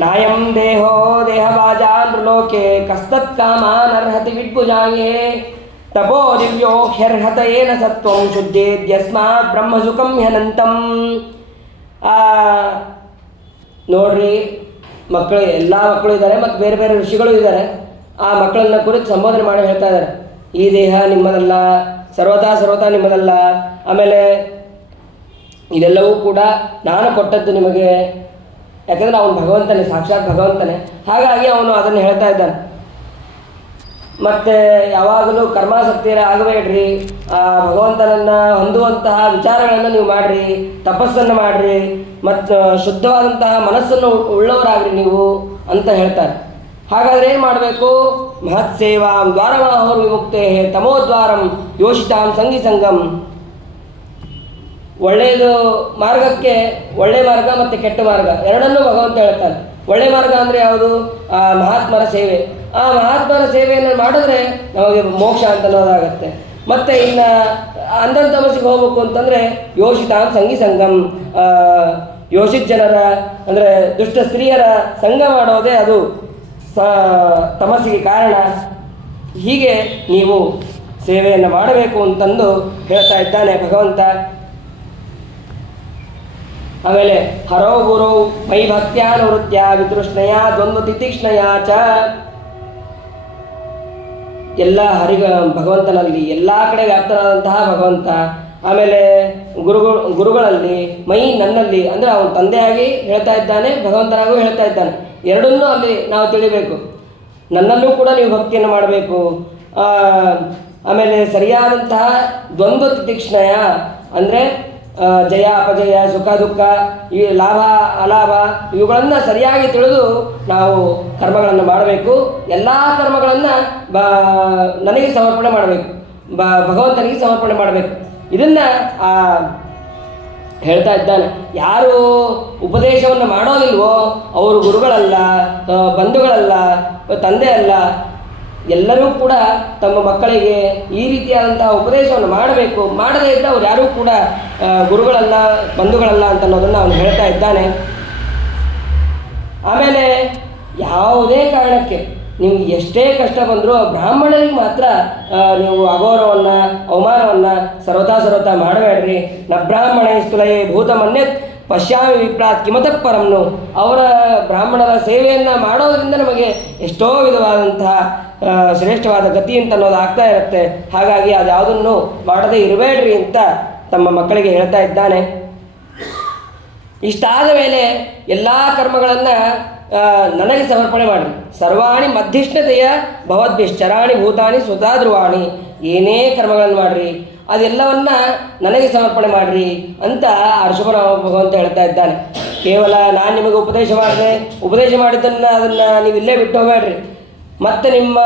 ನಾಯಂ ದೇಹೋ ದೇಹವಾಜಾ ನೃಲೋಕೆ ಕಸ್ತತ್ ಕಾಮಾನರ್ಹತಿ ವಿಡ್ಭುಜಾಂಗೇ ತಪೋ ದಿವ್ಯೋ ಹ್ಯರ್ಹತ ಏನ ಸತ್ವಂ ಶುದ್ಧೇದ್ಯಸ್ಮಾತ್ ಬ್ರಹ್ಮಸುಖಂ ಹ್ಯನಂತಂ. ನೋಡ್ರಿ, ಮಕ್ಕಳು ಎಲ್ಲ ಮಕ್ಕಳು ಇದ್ದಾರೆ ಮತ್ತು ಬೇರೆ ಬೇರೆ ಋಷಿಗಳು ಇದ್ದಾರೆ. ಆ ಮಕ್ಕಳನ್ನ ಕುರಿತು ಸಂಬೋಧನೆ ಮಾಡಿ ಹೇಳ್ತಾ ಇದ್ದಾರೆ, ಈ ದೇಹ ನಿಮ್ಮದಲ್ಲ, ಸರ್ವತಾ ನಿಮ್ಮದಲ್ಲ. ಆಮೇಲೆ ಇದೆಲ್ಲವೂ ಕೂಡ ನಾನು ಕೊಟ್ಟದ್ದು ನಿಮಗೆ. ಯಾಕಂದರೆ ಅವನು ಭಗವಂತನೇ, ಸಾಕ್ಷಾತ್ ಭಗವಂತನೇ. ಹಾಗಾಗಿ ಅವನು ಅದನ್ನು ಹೇಳ್ತಾ ಇದ್ದಾನೆ. ಮತ್ತು ಯಾವಾಗಲೂ ಕರ್ಮಾಸಕ್ತಿಯರ ಆಗಬೇಡ್ರಿ, ಭಗವಂತನನ್ನು ಹೊಂದುವಂತಹ ವಿಚಾರಗಳನ್ನು ನೀವು ಮಾಡಿರಿ, ತಪಸ್ಸನ್ನು ಮಾಡಿರಿ, ಮತ್ತು ಶುದ್ಧವಾದಂತಹ ಮನಸ್ಸನ್ನು ಉಳ್ಳವರಾಗ್ರಿ ನೀವು ಅಂತ ಹೇಳ್ತಾರೆ. ಹಾಗಾದರೆ ಏನು ಮಾಡಬೇಕು? ಮಹತ್ ಸೇವಾಂ ದ್ವಾರಮಾಹುರ್ ವಿಮುಕ್ತೇ ತಮೋದ್ವಾರಂ ಯೋಷಿತಾಂ ಸಂಗಿ ಸಂಗಂ. ಒಳ್ಳೆಯದು ಮಾರ್ಗಕ್ಕೆ ಒಳ್ಳೆಯ ಮಾರ್ಗ ಮತ್ತು ಕೆಟ್ಟ ಮಾರ್ಗ ಎರಡನ್ನೂ ಭಗವಂತ ಹೇಳ್ತಾನೆ. ಒಳ್ಳೆಯ ಮಾರ್ಗ ಅಂದರೆ ಯಾವುದು? ಆ ಮಹಾತ್ಮರ ಸೇವೆ. ಆ ಮಹಾತ್ಮರ ಸೇವೆಯನ್ನು ಮಾಡಿದ್ರೆ ನಮಗೆ ಮೋಕ್ಷ ಅಂತ ಅನ್ನೋದಾಗತ್ತೆ. ಮತ್ತು ಇನ್ನು ಅಂಧನ ತಮಸ್ಸಿಗೆ ಹೋಗ್ಬೇಕು ಅಂತಂದರೆ ಯೋಷಿತಾಂ ಸಂಗಿ ಸಂಗಮ್, ಯೋಷಿತ್ ಜನರ ಅಂದರೆ ದುಷ್ಟ ಸ್ತ್ರೀಯರ ಸಂಘ ಮಾಡೋದೇ ಅದು ತಮಸ್ಸಿಗೆ ಕಾರಣ. ಹೀಗೆ ನೀವು ಸೇವೆಯನ್ನು ಮಾಡಬೇಕು ಅಂತಂದು ಹೇಳ್ತಾ ಇದ್ದಾನೆ ಭಗವಂತ. ಆಮೇಲೆ ಹರೋ ಗುರು ಮೈ ಭಕ್ತ್ಯಾನುವೃತ್ಯ ವಿತೃಷ್ಣಯ ದ್ವಂದ್ವ ತಿತಿಕ್ಷ್ಣಯ ಚ, ಎಲ್ಲ ಭಗವಂತನಲ್ಲಿ ಎಲ್ಲ ಕಡೆ ವ್ಯಾಪ್ತನಾದಂತಹ ಭಗವಂತ. ಆಮೇಲೆ ಗುರುಗಳಲ್ಲಿ ಮೈ ನನ್ನಲ್ಲಿ ಅಂದರೆ ಅವನು ತಂದೆಯಾಗಿ ಹೇಳ್ತಾ ಇದ್ದಾನೆ, ಭಗವಂತನಾಗೂ ಹೇಳ್ತಾ ಇದ್ದಾನೆ. ಎರಡನ್ನೂ ಅಲ್ಲಿ ನಾವು ತಿಳಿಬೇಕು. ನನ್ನಲ್ಲೂ ಕೂಡ ನೀವು ಭಕ್ತಿಯನ್ನು ಮಾಡಬೇಕು. ಆಮೇಲೆ ಸರಿಯಾದಂತಹ ದ್ವಂದ್ವ ತಿತಿಕ್ಷ್ಣಯ ಅಂದರೆ ಜಯ ಅಪಜಯ ಸುಖ ದುಃಖ ಈ ಲಾಭ ಅಲಾಭ ಇವುಗಳನ್ನು ಸರಿಯಾಗಿ ತಿಳಿದು ನಾವು ಕರ್ಮಗಳನ್ನು ಮಾಡಬೇಕು. ಎಲ್ಲ ಕರ್ಮಗಳನ್ನು ನನಗೆ ಸಮರ್ಪಣೆ ಮಾಡಬೇಕು, ಭಗವಂತನಿಗೆ ಸಮರ್ಪಣೆ ಮಾಡಬೇಕು. ಇದನ್ನು ಹೇಳ್ತಾ ಇದ್ದಾನೆ. ಯಾರು ಉಪದೇಶವನ್ನು ಮಾಡೋದಿಲ್ವೋ ಅವರು ಗುರುಗಳಲ್ಲ, ಬಂಧುಗಳಲ್ಲ, ತಂದೆ ಅಲ್ಲ. ಎಲ್ಲರೂ ಕೂಡ ತಮ್ಮ ಮಕ್ಕಳಿಗೆ ಈ ರೀತಿಯಾದಂತಹ ಉಪದೇಶವನ್ನು ಮಾಡಬೇಕು. ಮಾಡದೇ ಇದ್ದರೆ ಅವ್ರು ಯಾರೂ ಕೂಡ ಗುರುಗಳಲ್ಲ, ಬಂಧುಗಳಲ್ಲ ಅಂತ ಅನ್ನೋದನ್ನು ಅವನು ಹೇಳ್ತಾ ಇದ್ದಾನೆ. ಆಮೇಲೆ ಯಾವುದೇ ಕಾರಣಕ್ಕೆ ನಿಮ್ಗೆ ಎಷ್ಟೇ ಕಷ್ಟ ಬಂದರೂ ಬ್ರಾಹ್ಮಣರಿಗೆ ಮಾತ್ರ ನೀವು ಅಗೌರವವನ್ನು ಅವಮಾನವನ್ನು ಸರ್ವತಾ ಮಾಡಬೇಡ್ರಿ. ನ ಬ್ರಾಹ್ಮಣೇ ಸ್ತುಲಯೇ ಭೂತಮನ್ಯತ್ ಪಶ್ಯಾಮಿ ವಿಪ್ರಾತ್ ಕಿಮತಃ ಪರಂನು. ಅವರ ಬ್ರಾಹ್ಮಣರ ಸೇವೆಯನ್ನು ಮಾಡೋದರಿಂದ ನಮಗೆ ಎಷ್ಟೋ ವಿಧವಾದಂತಹ ಶ್ರೇಷ್ಠವಾದ ಗತಿ ಅಂತ ಅನ್ನೋದು ಆಗ್ತಾ ಇರುತ್ತೆ. ಹಾಗಾಗಿ ಅದು ಯಾವುದನ್ನು ಮಾಡದೇ ಇರಬೇಡ್ರಿ ಅಂತ ತಮ್ಮ ಮಕ್ಕಳಿಗೆ ಹೇಳ್ತಾ ಇದ್ದಾನೆ. ಇಷ್ಟಾದ ಮೇಲೆ ಎಲ್ಲ ಕರ್ಮಗಳನ್ನು ನನಗೆ ಸಮರ್ಪಣೆ ಮಾಡಿರಿ. ಸರ್ವಾಣಿ ಮಧ್ಯಷ್ಣತೆಯ ಭವದ್ಭಿಶ್ಚರಾಣಿ ಭೂತಾನಿ ಸ್ವತಃ ಧ್ರುವಾಣಿ. ಏನೇ ಕರ್ಮಗಳನ್ನು ಮಾಡಿರಿ ಅದೆಲ್ಲವನ್ನ ನನಗೆ ಸಮರ್ಪಣೆ ಮಾಡಿರಿ ಅಂತ ಋಷಭರಾಮ ಭಗವಂತ ಹೇಳ್ತಾ ಇದ್ದಾನೆ. ಕೇವಲ ನಾನು ನಿಮಗೆ ಉಪದೇಶ ಮಾಡಿದ್ದನ್ನು ಅದನ್ನು ನೀವು ಇಲ್ಲೇ ಬಿಟ್ಟು ಹೋಗಬೇಡ್ರಿ. ಮತ್ತು ನಿಮ್ಮ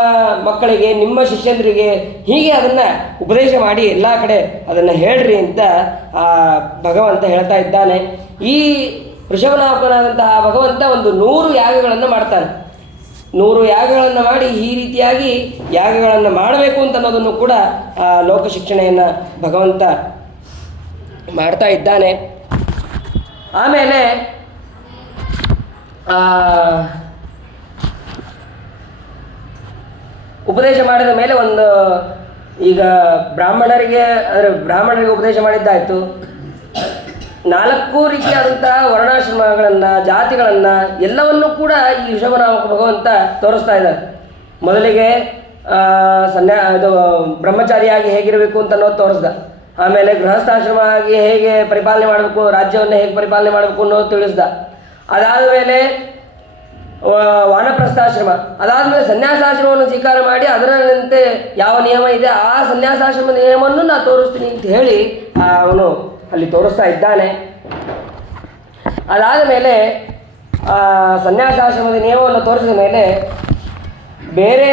ಮಕ್ಕಳಿಗೆ, ನಿಮ್ಮ ಶಿಷ್ಯಂದ್ರಿಗೆ ಹೀಗೆ ಅದನ್ನು ಉಪದೇಶ ಮಾಡಿ ಎಲ್ಲ ಕಡೆ ಅದನ್ನು ಹೇಳ್ರಿ ಅಂತ ಭಗವಂತ ಹೇಳ್ತಾ ಇದ್ದಾನೆ. ಈ ಋಷಭನಾಮಕನಾದಂತಹ ಭಗವಂತ ಒಂದು 100 ಯಾಗಗಳನ್ನು ಮಾಡ್ತಾನೆ. 100 ಯಾಗಗಳನ್ನು ಮಾಡಿ ಈ ರೀತಿಯಾಗಿ ಯಾಗಗಳನ್ನು ಮಾಡಬೇಕು ಅಂತ ಅನ್ನೋದನ್ನು ಕೂಡ ಲೋಕ ಶಿಕ್ಷಣೆಯನ್ನು ಭಗವಂತ ಮಾಡ್ತಾ ಇದ್ದಾನೆ. ಆಮೇಲೆ ಉಪದೇಶ ಮಾಡಿದ ಮೇಲೆ ಈಗ ಬ್ರಾಹ್ಮಣರಿಗೆ ಉಪದೇಶ ಮಾಡಿದ್ದಾಯಿತು. 4 ರೀತಿಯಾದಂತಹ ವರ್ಣಾಶ್ರಮಗಳನ್ನು, ಜಾತಿಗಳನ್ನು ಎಲ್ಲವನ್ನೂ ಕೂಡ ಈ ಋಷಭನಾಮಕ ಭಗವಂತ ತೋರಿಸ್ತಾ ಇದ್ದಾರೆ. ಮೊದಲಿಗೆ ಬ್ರಹ್ಮಚಾರಿಯಾಗಿ ಹೇಗಿರಬೇಕು ಅಂತ ಅನ್ನೋದು ತೋರಿಸ್ದ. ಆಮೇಲೆ ಗೃಹಸ್ಥಾಶ್ರಮ ಆಗಿ ಹೇಗೆ ಪರಿಪಾಲನೆ ಮಾಡಬೇಕು, ರಾಜ್ಯವನ್ನು ಹೇಗೆ ಪರಿಪಾಲನೆ ಮಾಡಬೇಕು ಅನ್ನೋದು ತಿಳಿಸ್ದ. ಅದಾದ ಮೇಲೆ ವಾನಪ್ರಸ್ಥಾಶ್ರಮ, ಅದಾದಮೇಲೆ ಸನ್ಯಾಸಾಶ್ರಮವನ್ನು ಸ್ವೀಕಾರ ಮಾಡಿ ಅದರಂತೆ ಯಾವ ನಿಯಮ ಇದೆ ಆ ಸನ್ಯಾಸಾಶ್ರಮ ನಿಯಮವನ್ನು ನಾನು ತೋರಿಸ್ತೀನಿ ಅಂತ ಹೇಳಿ ಅವನು ಅಲ್ಲಿ ತೋರಿಸ್ತಾ ಇದ್ದಾನೆ. ಅದಾದ ಮೇಲೆ ಸನ್ಯಾಸಾಶ್ರಮದ ನಿಯಮವನ್ನು ತೋರಿಸಿದ ಮೇಲೆ ಬೇರೆ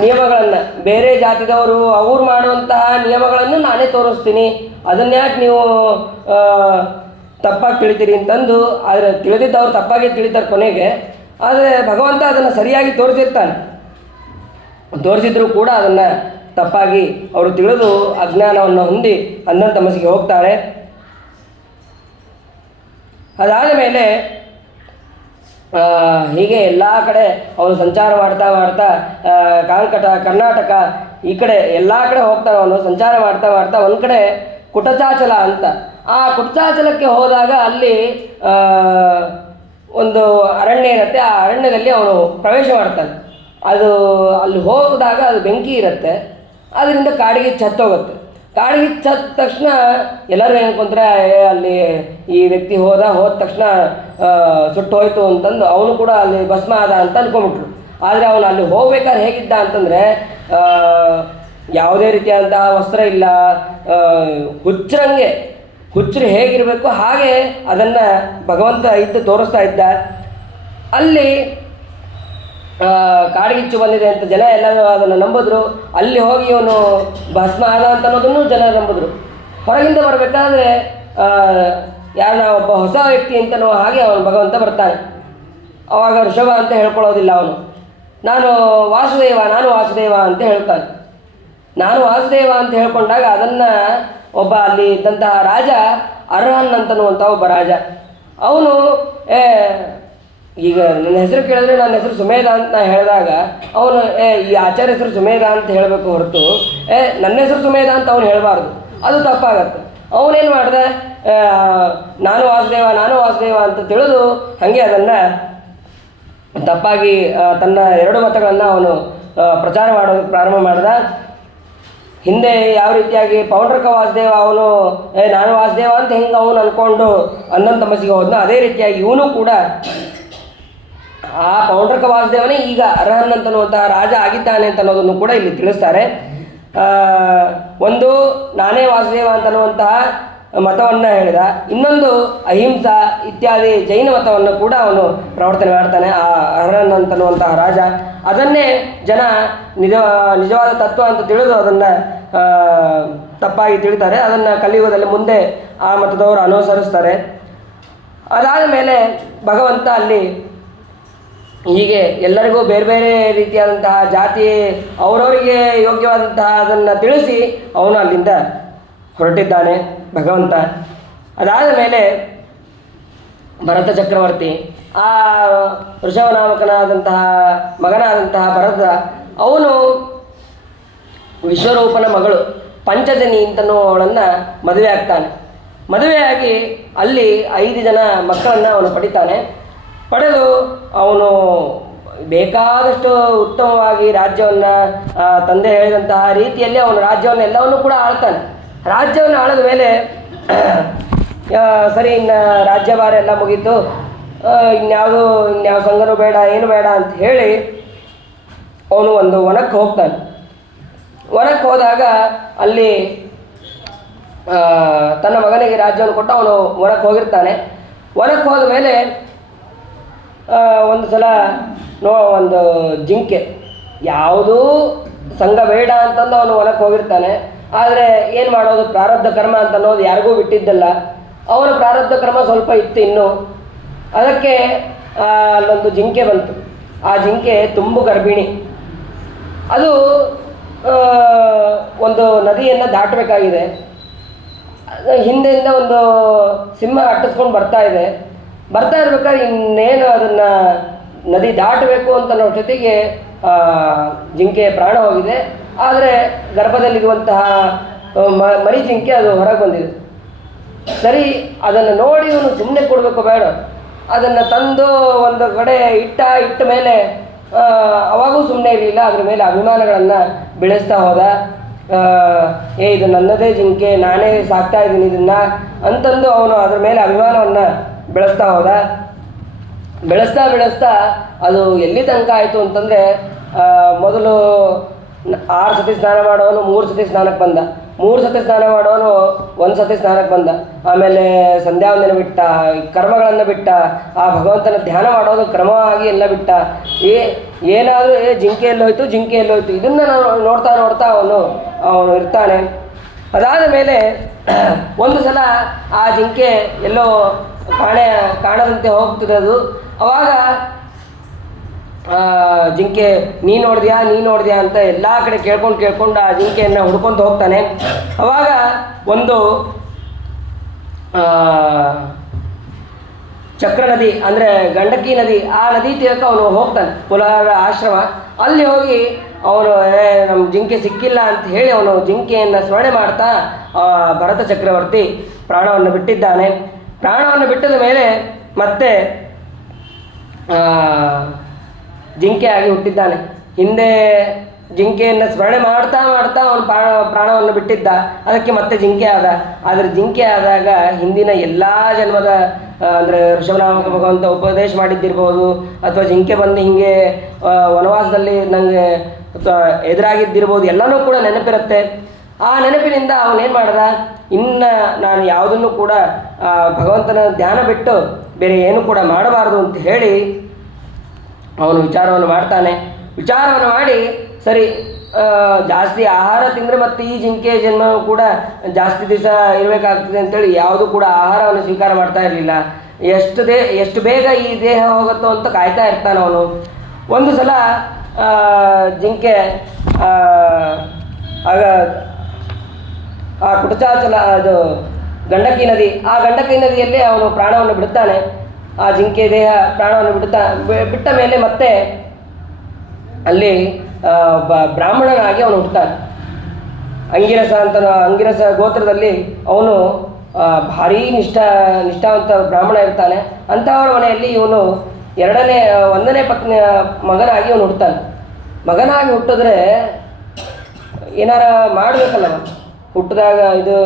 ನಿಯಮಗಳನ್ನು, ಬೇರೆ ಜಾತಿದವರು ಅವ್ರು ಮಾಡುವಂತಹ ನಿಯಮಗಳನ್ನು ನಾನೇ ತೋರಿಸ್ತೀನಿ, ಅದನ್ನ್ಯಾಕೆ ನೀವು ತಪ್ಪಾಗಿ ತಿಳಿತೀರಿ ಅಂತಂದು. ಆದರೆ ತಿಳಿದಿದ್ದವ್ರು ತಪ್ಪಾಗಿ ತಿಳಿತಾರೆ ಕೊನೆಗೆ. ಆದರೆ ಭಗವಂತ ಅದನ್ನು ಸರಿಯಾಗಿ ತೋರಿಸಿರ್ತಾನೆ. ತೋರಿಸಿದ್ರು ಕೂಡ ಅದನ್ನು ತಪ್ಪಾಗಿ ಅವರು ತಿಳಿದು ಅಜ್ಞಾನವನ್ನು ಹೊಂದಿ ಅಂಧನ ತಮಸ್ಸಿಗೆ ಹೋಗ್ತಾರೆ. ಅದಾದ ಮೇಲೆ ಹೀಗೆ ಎಲ್ಲ ಕಡೆ ಅವನು ಸಂಚಾರ ಮಾಡ್ತಾ ಕರ್ನಾಟಕ ಈ ಕಡೆ ಎಲ್ಲ ಕಡೆ ಹೋಗ್ತಾನೆ. ಅವನು ಸಂಚಾರ ಮಾಡ್ತಾ ಒಂದು ಕಡೆ ಕುಟಚಾಚಲ ಅಂತ, ಆ ಕುಟಚಾಚಲಕ್ಕೆ ಹೋದಾಗ ಅಲ್ಲಿ ಒಂದು ಅರಣ್ಯ ಇರುತ್ತೆ. ಆ ಅರಣ್ಯದಲ್ಲಿ ಅವನು ಪ್ರವೇಶ ಮಾಡ್ತಾನೆ. ಅಲ್ಲಿ ಹೋದಾಗ ಅದು ಬೆಂಕಿ ಇರುತ್ತೆ, ಅದರಿಂದ ಕಾಡಿಗೆ ಹತ್ತೋಗುತ್ತೆ. ಕಾಡಿಗೆ ಹತ್ತ ತಕ್ಷಣ ಎಲ್ಲರೂ ಏನಕೊಂತಾರೆ, ಅಲ್ಲಿ ಈ ವ್ಯಕ್ತಿ ಹೋದ ತಕ್ಷಣ ಸುಟ್ಟು ಹೋಯ್ತು ಅಂತಂದು ಅವನು ಕೂಡ ಅಲ್ಲಿ ಭಸ್ಮ ಆದ ಅಂತ ಅಂದ್ಕೊಂಬಿಟ್ರು. ಆದರೆ ಅವನು ಅಲ್ಲಿ ಹೋಗ್ಬೇಕಾದ್ರೆ ಹೇಗಿದ್ದ ಅಂತಂದರೆ ಯಾವುದೇ ರೀತಿಯಾದಂತಹ ವಸ್ತ್ರ ಇಲ್ಲ, ಹುಚ್ಚರು ಹೇಗಿರಬೇಕು ಹಾಗೆ ಅದನ್ನು ಭಗವಂತ ತೋರಿಸ್ತಾ ಇದ್ದ. ಅಲ್ಲಿ ಕಾಡ್ಗಿಚ್ಚು ಬಂದಿದೆ ಅಂತ ಜನ ಎಲ್ಲರೂ ಅದನ್ನು ನಂಬಿದ್ರು. ಅಲ್ಲಿ ಹೋಗಿ ಇವನು ಭಸ್ಮ ಆದ ಅಂತ ಅನ್ನೋದನ್ನು ಜನ ನಂಬಿದ್ರು. ಹೊರಗಿಂದ ಬರಬೇಕಾದ್ರೆ ಯಾರನ್ನ ಒಬ್ಬ ಹೊಸ ವ್ಯಕ್ತಿ ಅಂತನೋ ಹಾಗೆ ಅವನು ಭಗವಂತ ಬರ್ತಾನೆ. ಆವಾಗ ಋಷಭ ಅಂತ ಹೇಳ್ಕೊಳ್ಳೋದಿಲ್ಲ ಅವನು. ನಾನು ವಾಸುದೇವ ಅಂತ ಹೇಳ್ತಾನೆ. ನಾನು ವಾಸುದೇವ ಅಂತ ಹೇಳ್ಕೊಂಡಾಗ ಅದನ್ನು ಒಬ್ಬ ಅಲ್ಲಿ ಇದ್ದಂತಹ ರಾಜ ಅರ್ಹನ್ ಅಂತನ್ನುವಂಥ ಒಬ್ಬ ರಾಜ, ಅವನು ಈಗ ನನ್ನ ಹೆಸರು ಕೇಳಿದ್ರೆ ನನ್ನ ಹೆಸರು ಸುಮೇಧ ಅಂತ ನಾ ಹೇಳಿದಾಗ ಅವನು ಈ ಆಚಾರ್ಯ ಹೆಸರು ಸುಮೇಧ ಅಂತ ಹೇಳಬೇಕು ಹೊರತು ನನ್ನ ಹೆಸರು ಸುಮೇಧ ಅಂತ ಅವನು ಹೇಳಬಾರ್ದು, ಅದು ತಪ್ಪಾಗತ್ತೆ. ಅವನೇನು ಮಾಡಿದೆ, ನಾನು ವಾಸುದೇವ ಅಂತ ತಿಳಿದು ಹಾಗೆ ಅದನ್ನು ತಪ್ಪಾಗಿ ತನ್ನ 2 ಮತಗಳನ್ನು ಅವನು ಪ್ರಚಾರ ಮಾಡೋದಕ್ಕೆ ಪ್ರಾರಂಭ ಮಾಡಿದ. ಹಿಂದೆ ಯಾವ ರೀತಿಯಾಗಿ ಪೌಂಡ್ರಕ ವಾಸುದೇವ ಅವನು ನಾನು ವಾಸುದೇವ ಅಂತ ಹೆಂಗೆ ಅವನು ಅಂದ್ಕೊಂಡು ಅನ್ನೊಂದು ತಮಸ್ಸಿಗೆ ಹೋದ್ನೋ, ಅದೇ ರೀತಿಯಾಗಿ ಇವನು ಕೂಡ ಆ ಪೌಂಡ್ರಕ ವಾಸುದೇವನೇ ಈಗ ಅರ್ಹನ್ ಅಂತನ್ನುವಂತಹ ರಾಜ ಆಗಿದ್ದಾನೆ ಅಂತ ಅನ್ನೋದನ್ನು ಕೂಡ ಇಲ್ಲಿ ತಿಳಿಸ್ತಾರೆ. ಒಂದು ನಾನೇ ವಾಸುದೇವ ಅಂತನ್ನುವಂತಹ ಮತವನ್ನು ಹೇಳಿದ, ಇನ್ನೊಂದು ಅಹಿಂಸಾ ಇತ್ಯಾದಿ ಜೈನ ಮತವನ್ನು ಕೂಡ ಅವನು ಪ್ರವರ್ತನೆ ಮಾಡ್ತಾನೆ ಆ ಅರ್ಹನ್ ಅಂತನ್ನುವಂತಹ ರಾಜ. ಅದನ್ನೇ ಜನ ನಿಜವಾದ ತತ್ವ ಅಂತ ತಿಳಿದು ಅದನ್ನು ತಪ್ಪಾಗಿ ತಿಳಿತಾರೆ. ಅದನ್ನು ಕಲಿಯುಗದಲ್ಲಿ ಮುಂದೆ ಆ ಮತದವರು ಅನುಸರಿಸ್ತಾರೆ. ಅದಾದ ಮೇಲೆ ಭಗವಂತ ಅಲ್ಲಿ ಹೀಗೆ ಎಲ್ಲರಿಗೂ ಬೇರೆ ಬೇರೆ ರೀತಿಯಾದಂತಹ ಜಾತಿ ಅವರವರಿಗೆ ಯೋಗ್ಯವಾದಂತಹ ಅದನ್ನು ತಿಳಿಸಿ ಅವನು ಅಲ್ಲಿಂದ ಹೊರಟಿದ್ದಾನೆ ಭಗವಂತ. ಅದಾದ ಮೇಲೆ ಭರತ ಚಕ್ರವರ್ತಿ ಆ ಋಷಭನಾಮಕನಾದಂತಹ ಮಗನಾದಂತಹ ಭರತ ಅವನು ವಿಶ್ವರೂಪನ ಮಗಳು ಪಂಚಜನಿ ಅಂತನ್ನುವಳನ್ನು ಮದುವೆ ಆಗ್ತಾನೆ. ಮದುವೆಯಾಗಿ ಅಲ್ಲಿ 5 ಜನ ಮಕ್ಕಳನ್ನು ಅವನು ಪಡಿತಾನೆ. ಪಡೆದು ಅವನು ಬೇಕಾದಷ್ಟು ಉತ್ತಮವಾಗಿ ರಾಜ್ಯವನ್ನು ತಂದೆ ಹೇಳಿದಂತಹ ರೀತಿಯಲ್ಲಿ ಅವನು ರಾಜ್ಯವನ್ನು ಎಲ್ಲವನ್ನು ಕೂಡ ಆಳ್ತಾನೆ. ರಾಜ್ಯವನ್ನು ಆಳಿದ ಮೇಲೆ ಸರಿ, ಇನ್ನು ರಾಜ್ಯಭಾರ ಎಲ್ಲ ಮುಗೀತು, ಇನ್ಯಾವ ಸಂಘನೂ ಬೇಡ ಏನು ಬೇಡ ಅಂತ ಹೇಳಿ ಅವನು ಒಂದು ವನಕ್ಕೆ ಹೋಗ್ತಾನೆ. ವನಕ್ಕೆ ಹೋದಾಗ ಅಲ್ಲಿ ತನ್ನ ಮಗನಿಗೆ ರಾಜ್ಯವನ್ನು ಕೊಟ್ಟು ಅವನು ವನಕ್ಕೆ ಹೋಗಿರ್ತಾನೆ. ವನಕ್ಕೆ ಹೋದ ಮೇಲೆ ಒಂದು ಸಲ ಒಂದು ಜಿಂಕೆ, ಯಾವುದೂ ಸಂಘ ಬೇಡ ಅಂತಂದು ಅವನು ವನಕ್ಕೆ ಹೋಗಿರ್ತಾನೆ. ಆದರೆ ಏನು ಮಾಡೋದು, ಪ್ರಾರಬ್ಧ ಕರ್ಮ ಅಂತ ಅನ್ನೋದು ಯಾರಿಗೂ ಬಿಟ್ಟಿದ್ದಲ್ಲ. ಅವನ ಪ್ರಾರಬ್ಧ ಕರ್ಮ ಸ್ವಲ್ಪ ಇತ್ತು ಇನ್ನೂ. ಅದಕ್ಕೆ ಅಲ್ಲೊಂದು ಜಿಂಕೆ ಬಂತು. ಆ ಜಿಂಕೆ ತುಂಬು ಗರ್ಭಿಣಿ. ಅದು ಒಂದು ನದಿಯನ್ನು ದಾಟಬೇಕಾಗಿದೆ. ಹಿಂದೆಯಿಂದ ಒಂದು ಸಿಂಹ ಅಟ್ಟಿಸ್ಕೊಂಡು ಬರ್ತಾ ಇರ್ಬೇಕಾದ್ರೆ ಇನ್ನೇನು ಅದನ್ನು ನದಿ ದಾಟಬೇಕು ಅಂತ ಅನ್ನೋ ಜೊತೆಗೆ ಜಿಂಕೆ ಪ್ರಾಣ ಹೋಗಿದೆ. ಆದರೆ ಗರ್ಭದಲ್ಲಿರುವಂತಹ ಮರಿ ಜಿಂಕೆ ಅದು ಹೊರಗೆ ಬಂದಿದೆ. ಸರಿ, ಅದನ್ನು ನೋಡಿ ಇವನು ಸುಮ್ಮನೆ ಕೊಡಬೇಕು ಬೇಡ, ಅದನ್ನು ತಂದು ಒಂದು ಕಡೆ ಇಟ್ಟ ಮೇಲೆ ಅವಾಗೂ ಸುಮ್ಮನೆ ಇರಲಿಲ್ಲ. ಅದ್ರ ಮೇಲೆ ಅಭಿಮಾನಗಳನ್ನು ಬೆಳೆಸ್ತಾ ಹೋದ. ಇದು ನನ್ನದೇ ಜಿಂಕೆ, ನಾನೇ ಸಾಕ್ತಾ ಇದ್ದೀನಿ ಇದನ್ನು ಅಂತಂದು ಅವನು ಅದ್ರ ಮೇಲೆ ಅಭಿಮಾನವನ್ನು ಬೆಳೆಸ್ತಾ ಹೋದ. ಬೆಳೆಸ್ತಾ ಅದು ಎಲ್ಲಿ ತನಕ ಆಯಿತು ಅಂತಂದರೆ, ಮೊದಲು 6 ಸತಿ ಸ್ನಾನ ಮಾಡೋನು 3 ಸತಿ ಸ್ನಾನಕ್ಕೆ ಬಂದ, 3 ಸತಿ ಸ್ನಾನ ಮಾಡೋನು 1 ಸತಿ ಸ್ನಾನಕ್ಕೆ ಬಂದ. ಆಮೇಲೆ ಸಂಧ್ಯಾವಂದನೆ ಬಿಟ್ಟ, ಕರ್ಮಗಳನ್ನು ಬಿಟ್ಟ, ಆ ಭಗವಂತನ ಧ್ಯಾನ ಮಾಡೋದು ಕ್ರಮವಾಗಿ ಎಲ್ಲ ಬಿಟ್ಟ. ಏನಾದರೂ ಜಿಂಕೆ ಎಲ್ಲೋಯ್ತು ಇದನ್ನು ನೋಡ್ತಾ ಅವನು ಇರ್ತಾನೆ. ಅದಾದ ಮೇಲೆ ಒಂದು ಸಲ ಆ ಜಿಂಕೆ ಎಲ್ಲೋ ಕಾಣದಂತೆ ಹೋಗ್ತಿರೋದು. ಅವಾಗ ಜಿಂಕೆ ನೀ ನೋಡಿದ್ಯಾ ಅಂತ ಎಲ್ಲ ಕಡೆ ಕೇಳ್ಕೊಂಡು ಆ ಜಿಂಕೆಯನ್ನು ಹುಡ್ಕೊತ ಹೋಗ್ತಾನೆ. ಅವಾಗ ಒಂದು ಚಕ್ರ ನದಿ ಅಂದರೆ ಗಂಡಕಿ ನದಿ, ಆ ನದಿ ತೀರಕ್ಕೆ ಅವನು ಹೋಗ್ತಾನೆ. ಕುಲಾರ ಆಶ್ರಮ ಅಲ್ಲಿ ಹೋಗಿ ಅವನು ನಮ್ಮ ಜಿಂಕೆ ಸಿಕ್ಕಿಲ್ಲ ಅಂತ ಹೇಳಿ ಅವನು ಜಿಂಕೆಯನ್ನು ಸ್ಮರಣೆ ಮಾಡ್ತಾ ಭರತ ಚಕ್ರವರ್ತಿ ಪ್ರಾಣವನ್ನು ಬಿಟ್ಟಿದ್ದಾನೆ. ಪ್ರಾಣವನ್ನು ಬಿಟ್ಟಿದ ಮೇಲೆ ಮತ್ತೆ ಜಿಂಕೆ ಆಗಿ ಹುಟ್ಟಿದ್ದಾನೆ. ಹಿಂದೆ ಜಿಂಕೆಯನ್ನು ಸ್ಮರಣೆ ಮಾಡ್ತಾ ಅವನು ಪ್ರಾಣವನ್ನು ಬಿಟ್ಟಿದ್ದ, ಅದಕ್ಕೆ ಮತ್ತೆ ಜಿಂಕೆ ಆದ. ಆದರೆ ಜಿಂಕೆ ಆದಾಗ ಹಿಂದಿನ ಎಲ್ಲ ಜನ್ಮದ ಅಂದರೆ ಋಷಭನಾಮಕ ಭಗವಂತ ಉಪದೇಶ ಮಾಡಿದ್ದಿರ್ಬೋದು, ಅಥವಾ ಜಿಂಕೆ ಬಂದು ಹಿಂಗೆ ವನವಾಸದಲ್ಲಿ ನನಗೆ ಎದುರಾಗಿದ್ದಿರ್ಬೋದು, ಎಲ್ಲನೂ ಕೂಡ ನೆನಪಿರುತ್ತೆ. ಆ ನೆನಪಿನಿಂದ ಅವನೇನು ಮಾಡ್ದ, ಇನ್ನು ನಾನು ಯಾವುದನ್ನು ಕೂಡ ಭಗವಂತನ ಧ್ಯಾನ ಬಿಟ್ಟು ಬೇರೆ ಏನು ಕೂಡ ಮಾಡಬಾರ್ದು ಅಂತ ಹೇಳಿ ಅವನು ವಿಚಾರವನ್ನು ಮಾಡ್ತಾನೆ. ವಿಚಾರವನ್ನು ಮಾಡಿ ಸರಿ ಜಾಸ್ತಿ ಆಹಾರ ತಿಂದರೆ ಮತ್ತು ಈ ಜಿಂಕೆ ಜನ್ಮ ಕೂಡ ಜಾಸ್ತಿ ದಿವಸ ಇರಬೇಕಾಗ್ತದೆ ಅಂತೇಳಿ ಯಾವುದೂ ಕೂಡ ಆಹಾರವನ್ನು ಸ್ವೀಕಾರ ಮಾಡ್ತಾ ಇರಲಿಲ್ಲ. ಎಷ್ಟು ಬೇಗ ಈ ದೇಹ ಹೋಗುತ್ತೋ ಅಂತ ಕಾಯ್ತಾ ಇರ್ತಾನೆ ಅವನು. ಒಂದು ಸಲ ಜಿಂಕೆ ಆಗ ಆ ಕುಟಚಾಚಲ ಅದು ಗಂಡಕಿ ನದಿ, ಆ ಗಂಡಕಿ ನದಿಯಲ್ಲಿ ಅವನು ಪ್ರಾಣವನ್ನು ಬಿಡುತ್ತಾನೆ. ಆ ಜಿಂಕೆ ದೇಹ ಪ್ರಾಣವನ್ನು ಬಿಟ್ಟ ಮೇಲೆ ಮತ್ತೆ ಅಲ್ಲಿ ಬ್ರಾಹ್ಮಣನಾಗಿ ಅವನು ಹುಟ್ಟುತ್ತಾನೆ. ಅಂಗಿರಸ ಗೋತ್ರದಲ್ಲಿ ಅವನು ಭಾರೀ ನಿಷ್ಠಾವಂತ ಬ್ರಾಹ್ಮಣ ಇರ್ತಾನೆ. ಅಂಥವರ ಮನೆಯಲ್ಲಿ ಇವನು ಒಂದನೇ ಪತ್ನಿಯ ಮಗನಾಗಿ ಅವನು ಹುಟ್ಟುತ್ತಾನೆ. ಮಗನಾಗಿ ಹುಟ್ಟಿದ್ರೆ ಏನಾರ ಮಾಡಬೇಕಲ್ಲವ. ಹುಟ್ಟಿದಾಗ ಇದು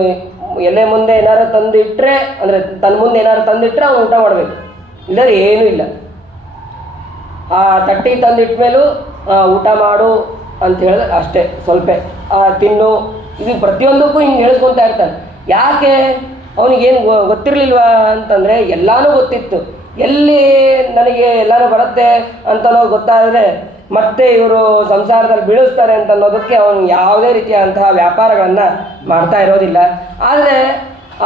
ಎಲೆ ಮುಂದೆ ಏನಾರು ತಂದು ಇಟ್ಟರೆ, ಅಂದರೆ ತನ್ನ ಮುಂದೆ ಏನಾರು ತಂದಿಟ್ಟರೆ ಅವನು ಊಟ ಮಾಡಬೇಕು, ಇಲ್ಲದ್ರೆ ಏನೂ ಇಲ್ಲ. ಆ ತಟ್ಟಿ ತಂದಿಟ್ಟ ಮೇಲೂ ಊಟ ಮಾಡು ಅಂತ ಹೇಳಿದ್ರೆ ಅಷ್ಟೇ, ಸ್ವಲ್ಪ ತಿನ್ನು, ಇದು ಪ್ರತಿಯೊಂದಕ್ಕೂ ಹಿಂಗೆ ಹೇಳಿಸ್ಕೊತಾ ಇರ್ತಾನೆ. ಯಾಕೆ ಅವನಿಗೇನು ಗೊತ್ತಿರಲಿಲ್ವಾ ಅಂತಂದರೆ ಎಲ್ಲನೂ ಗೊತ್ತಿತ್ತು. ಎಲ್ಲಿ ನನಗೆ ಎಲ್ಲನೂ ಬರುತ್ತೆ ಅಂತನೋದು ಗೊತ್ತಾದರೆ ಮತ್ತೆ ಇವರು ಸಂಸಾರದಲ್ಲಿ ಬೀಳಿಸ್ತಾರೆ ಅಂತ ಅನ್ನೋದಕ್ಕೆ ಅವನು ಯಾವುದೇ ರೀತಿಯಾದಂತಹ ವ್ಯಾಪಾರಗಳನ್ನು ಮಾಡ್ತಾ ಇರೋದಿಲ್ಲ. ಆದರೆ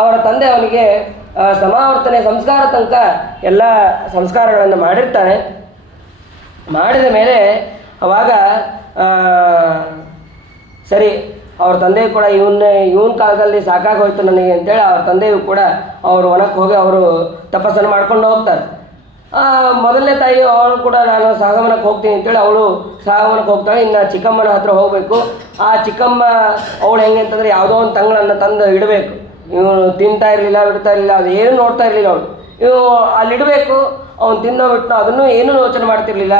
ಅವರ ತಂದೆ ಅವನಿಗೆ ಸಮಾವರ್ತನೆ ಸಂಸ್ಕಾರ ತನಕ ಎಲ್ಲ ಸಂಸ್ಕಾರಗಳನ್ನು ಮಾಡಿರ್ತಾನೆ. ಮಾಡಿದ ಮೇಲೆ ಅವಾಗ ಸರಿ, ಅವ್ರ ತಂದೆಯು ಕೂಡ ಇವನ ಕಾಲದಲ್ಲಿ ಸಾಕಾಗೋಯ್ತು ನನಗೆ ಅಂತೇಳಿ ಅವ್ರ ತಂದೆಯು ಕೂಡ ಅವರು ಹೊಲಕ್ಕೆ ಹೋಗಿ ಅವರು ತಪಸ್ಸನ್ನು ಮಾಡ್ಕೊಂಡು ಹೋಗ್ತಾರೆ. ಮೊದಲನೇ ತಾಯಿ ಅವಳು ಕೂಡ ನಾನು ಸಾಗಮನಕ್ಕೆ ಹೋಗ್ತೀನಿ ಅಂತೇಳಿ ಅವಳು ಸಾಗಮನಕ್ಕೆ ಹೋಗ್ತಾಳೆ. ಇನ್ನು ಚಿಕ್ಕಮ್ಮನ ಹತ್ರ ಹೋಗಬೇಕು. ಆ ಚಿಕ್ಕಮ್ಮ ಅವಳು ಹೆಂಗೆ ಅಂತಂದರೆ ಯಾವುದೋ ಒಂದು ತಂಗಳನ್ನು ತಂದು ಇಡಬೇಕು. ಇವನು ತಿಂತಾ ಇರಲಿಲ್ಲ, ಬಿಡ್ತಾ ಇರಲಿಲ್ಲ, ಅದು ಏನು ನೋಡ್ತಾ ಇರಲಿಲ್ಲ ಅವಳು. ಇವು ಅಲ್ಲಿಡಬೇಕು, ಅವನು ತಿನ್ನೋ ಬಿಟ್ಟು ಅದನ್ನು ಏನೂ ಯೋಚನೆ ಮಾಡ್ತಿರ್ಲಿಲ್ಲ.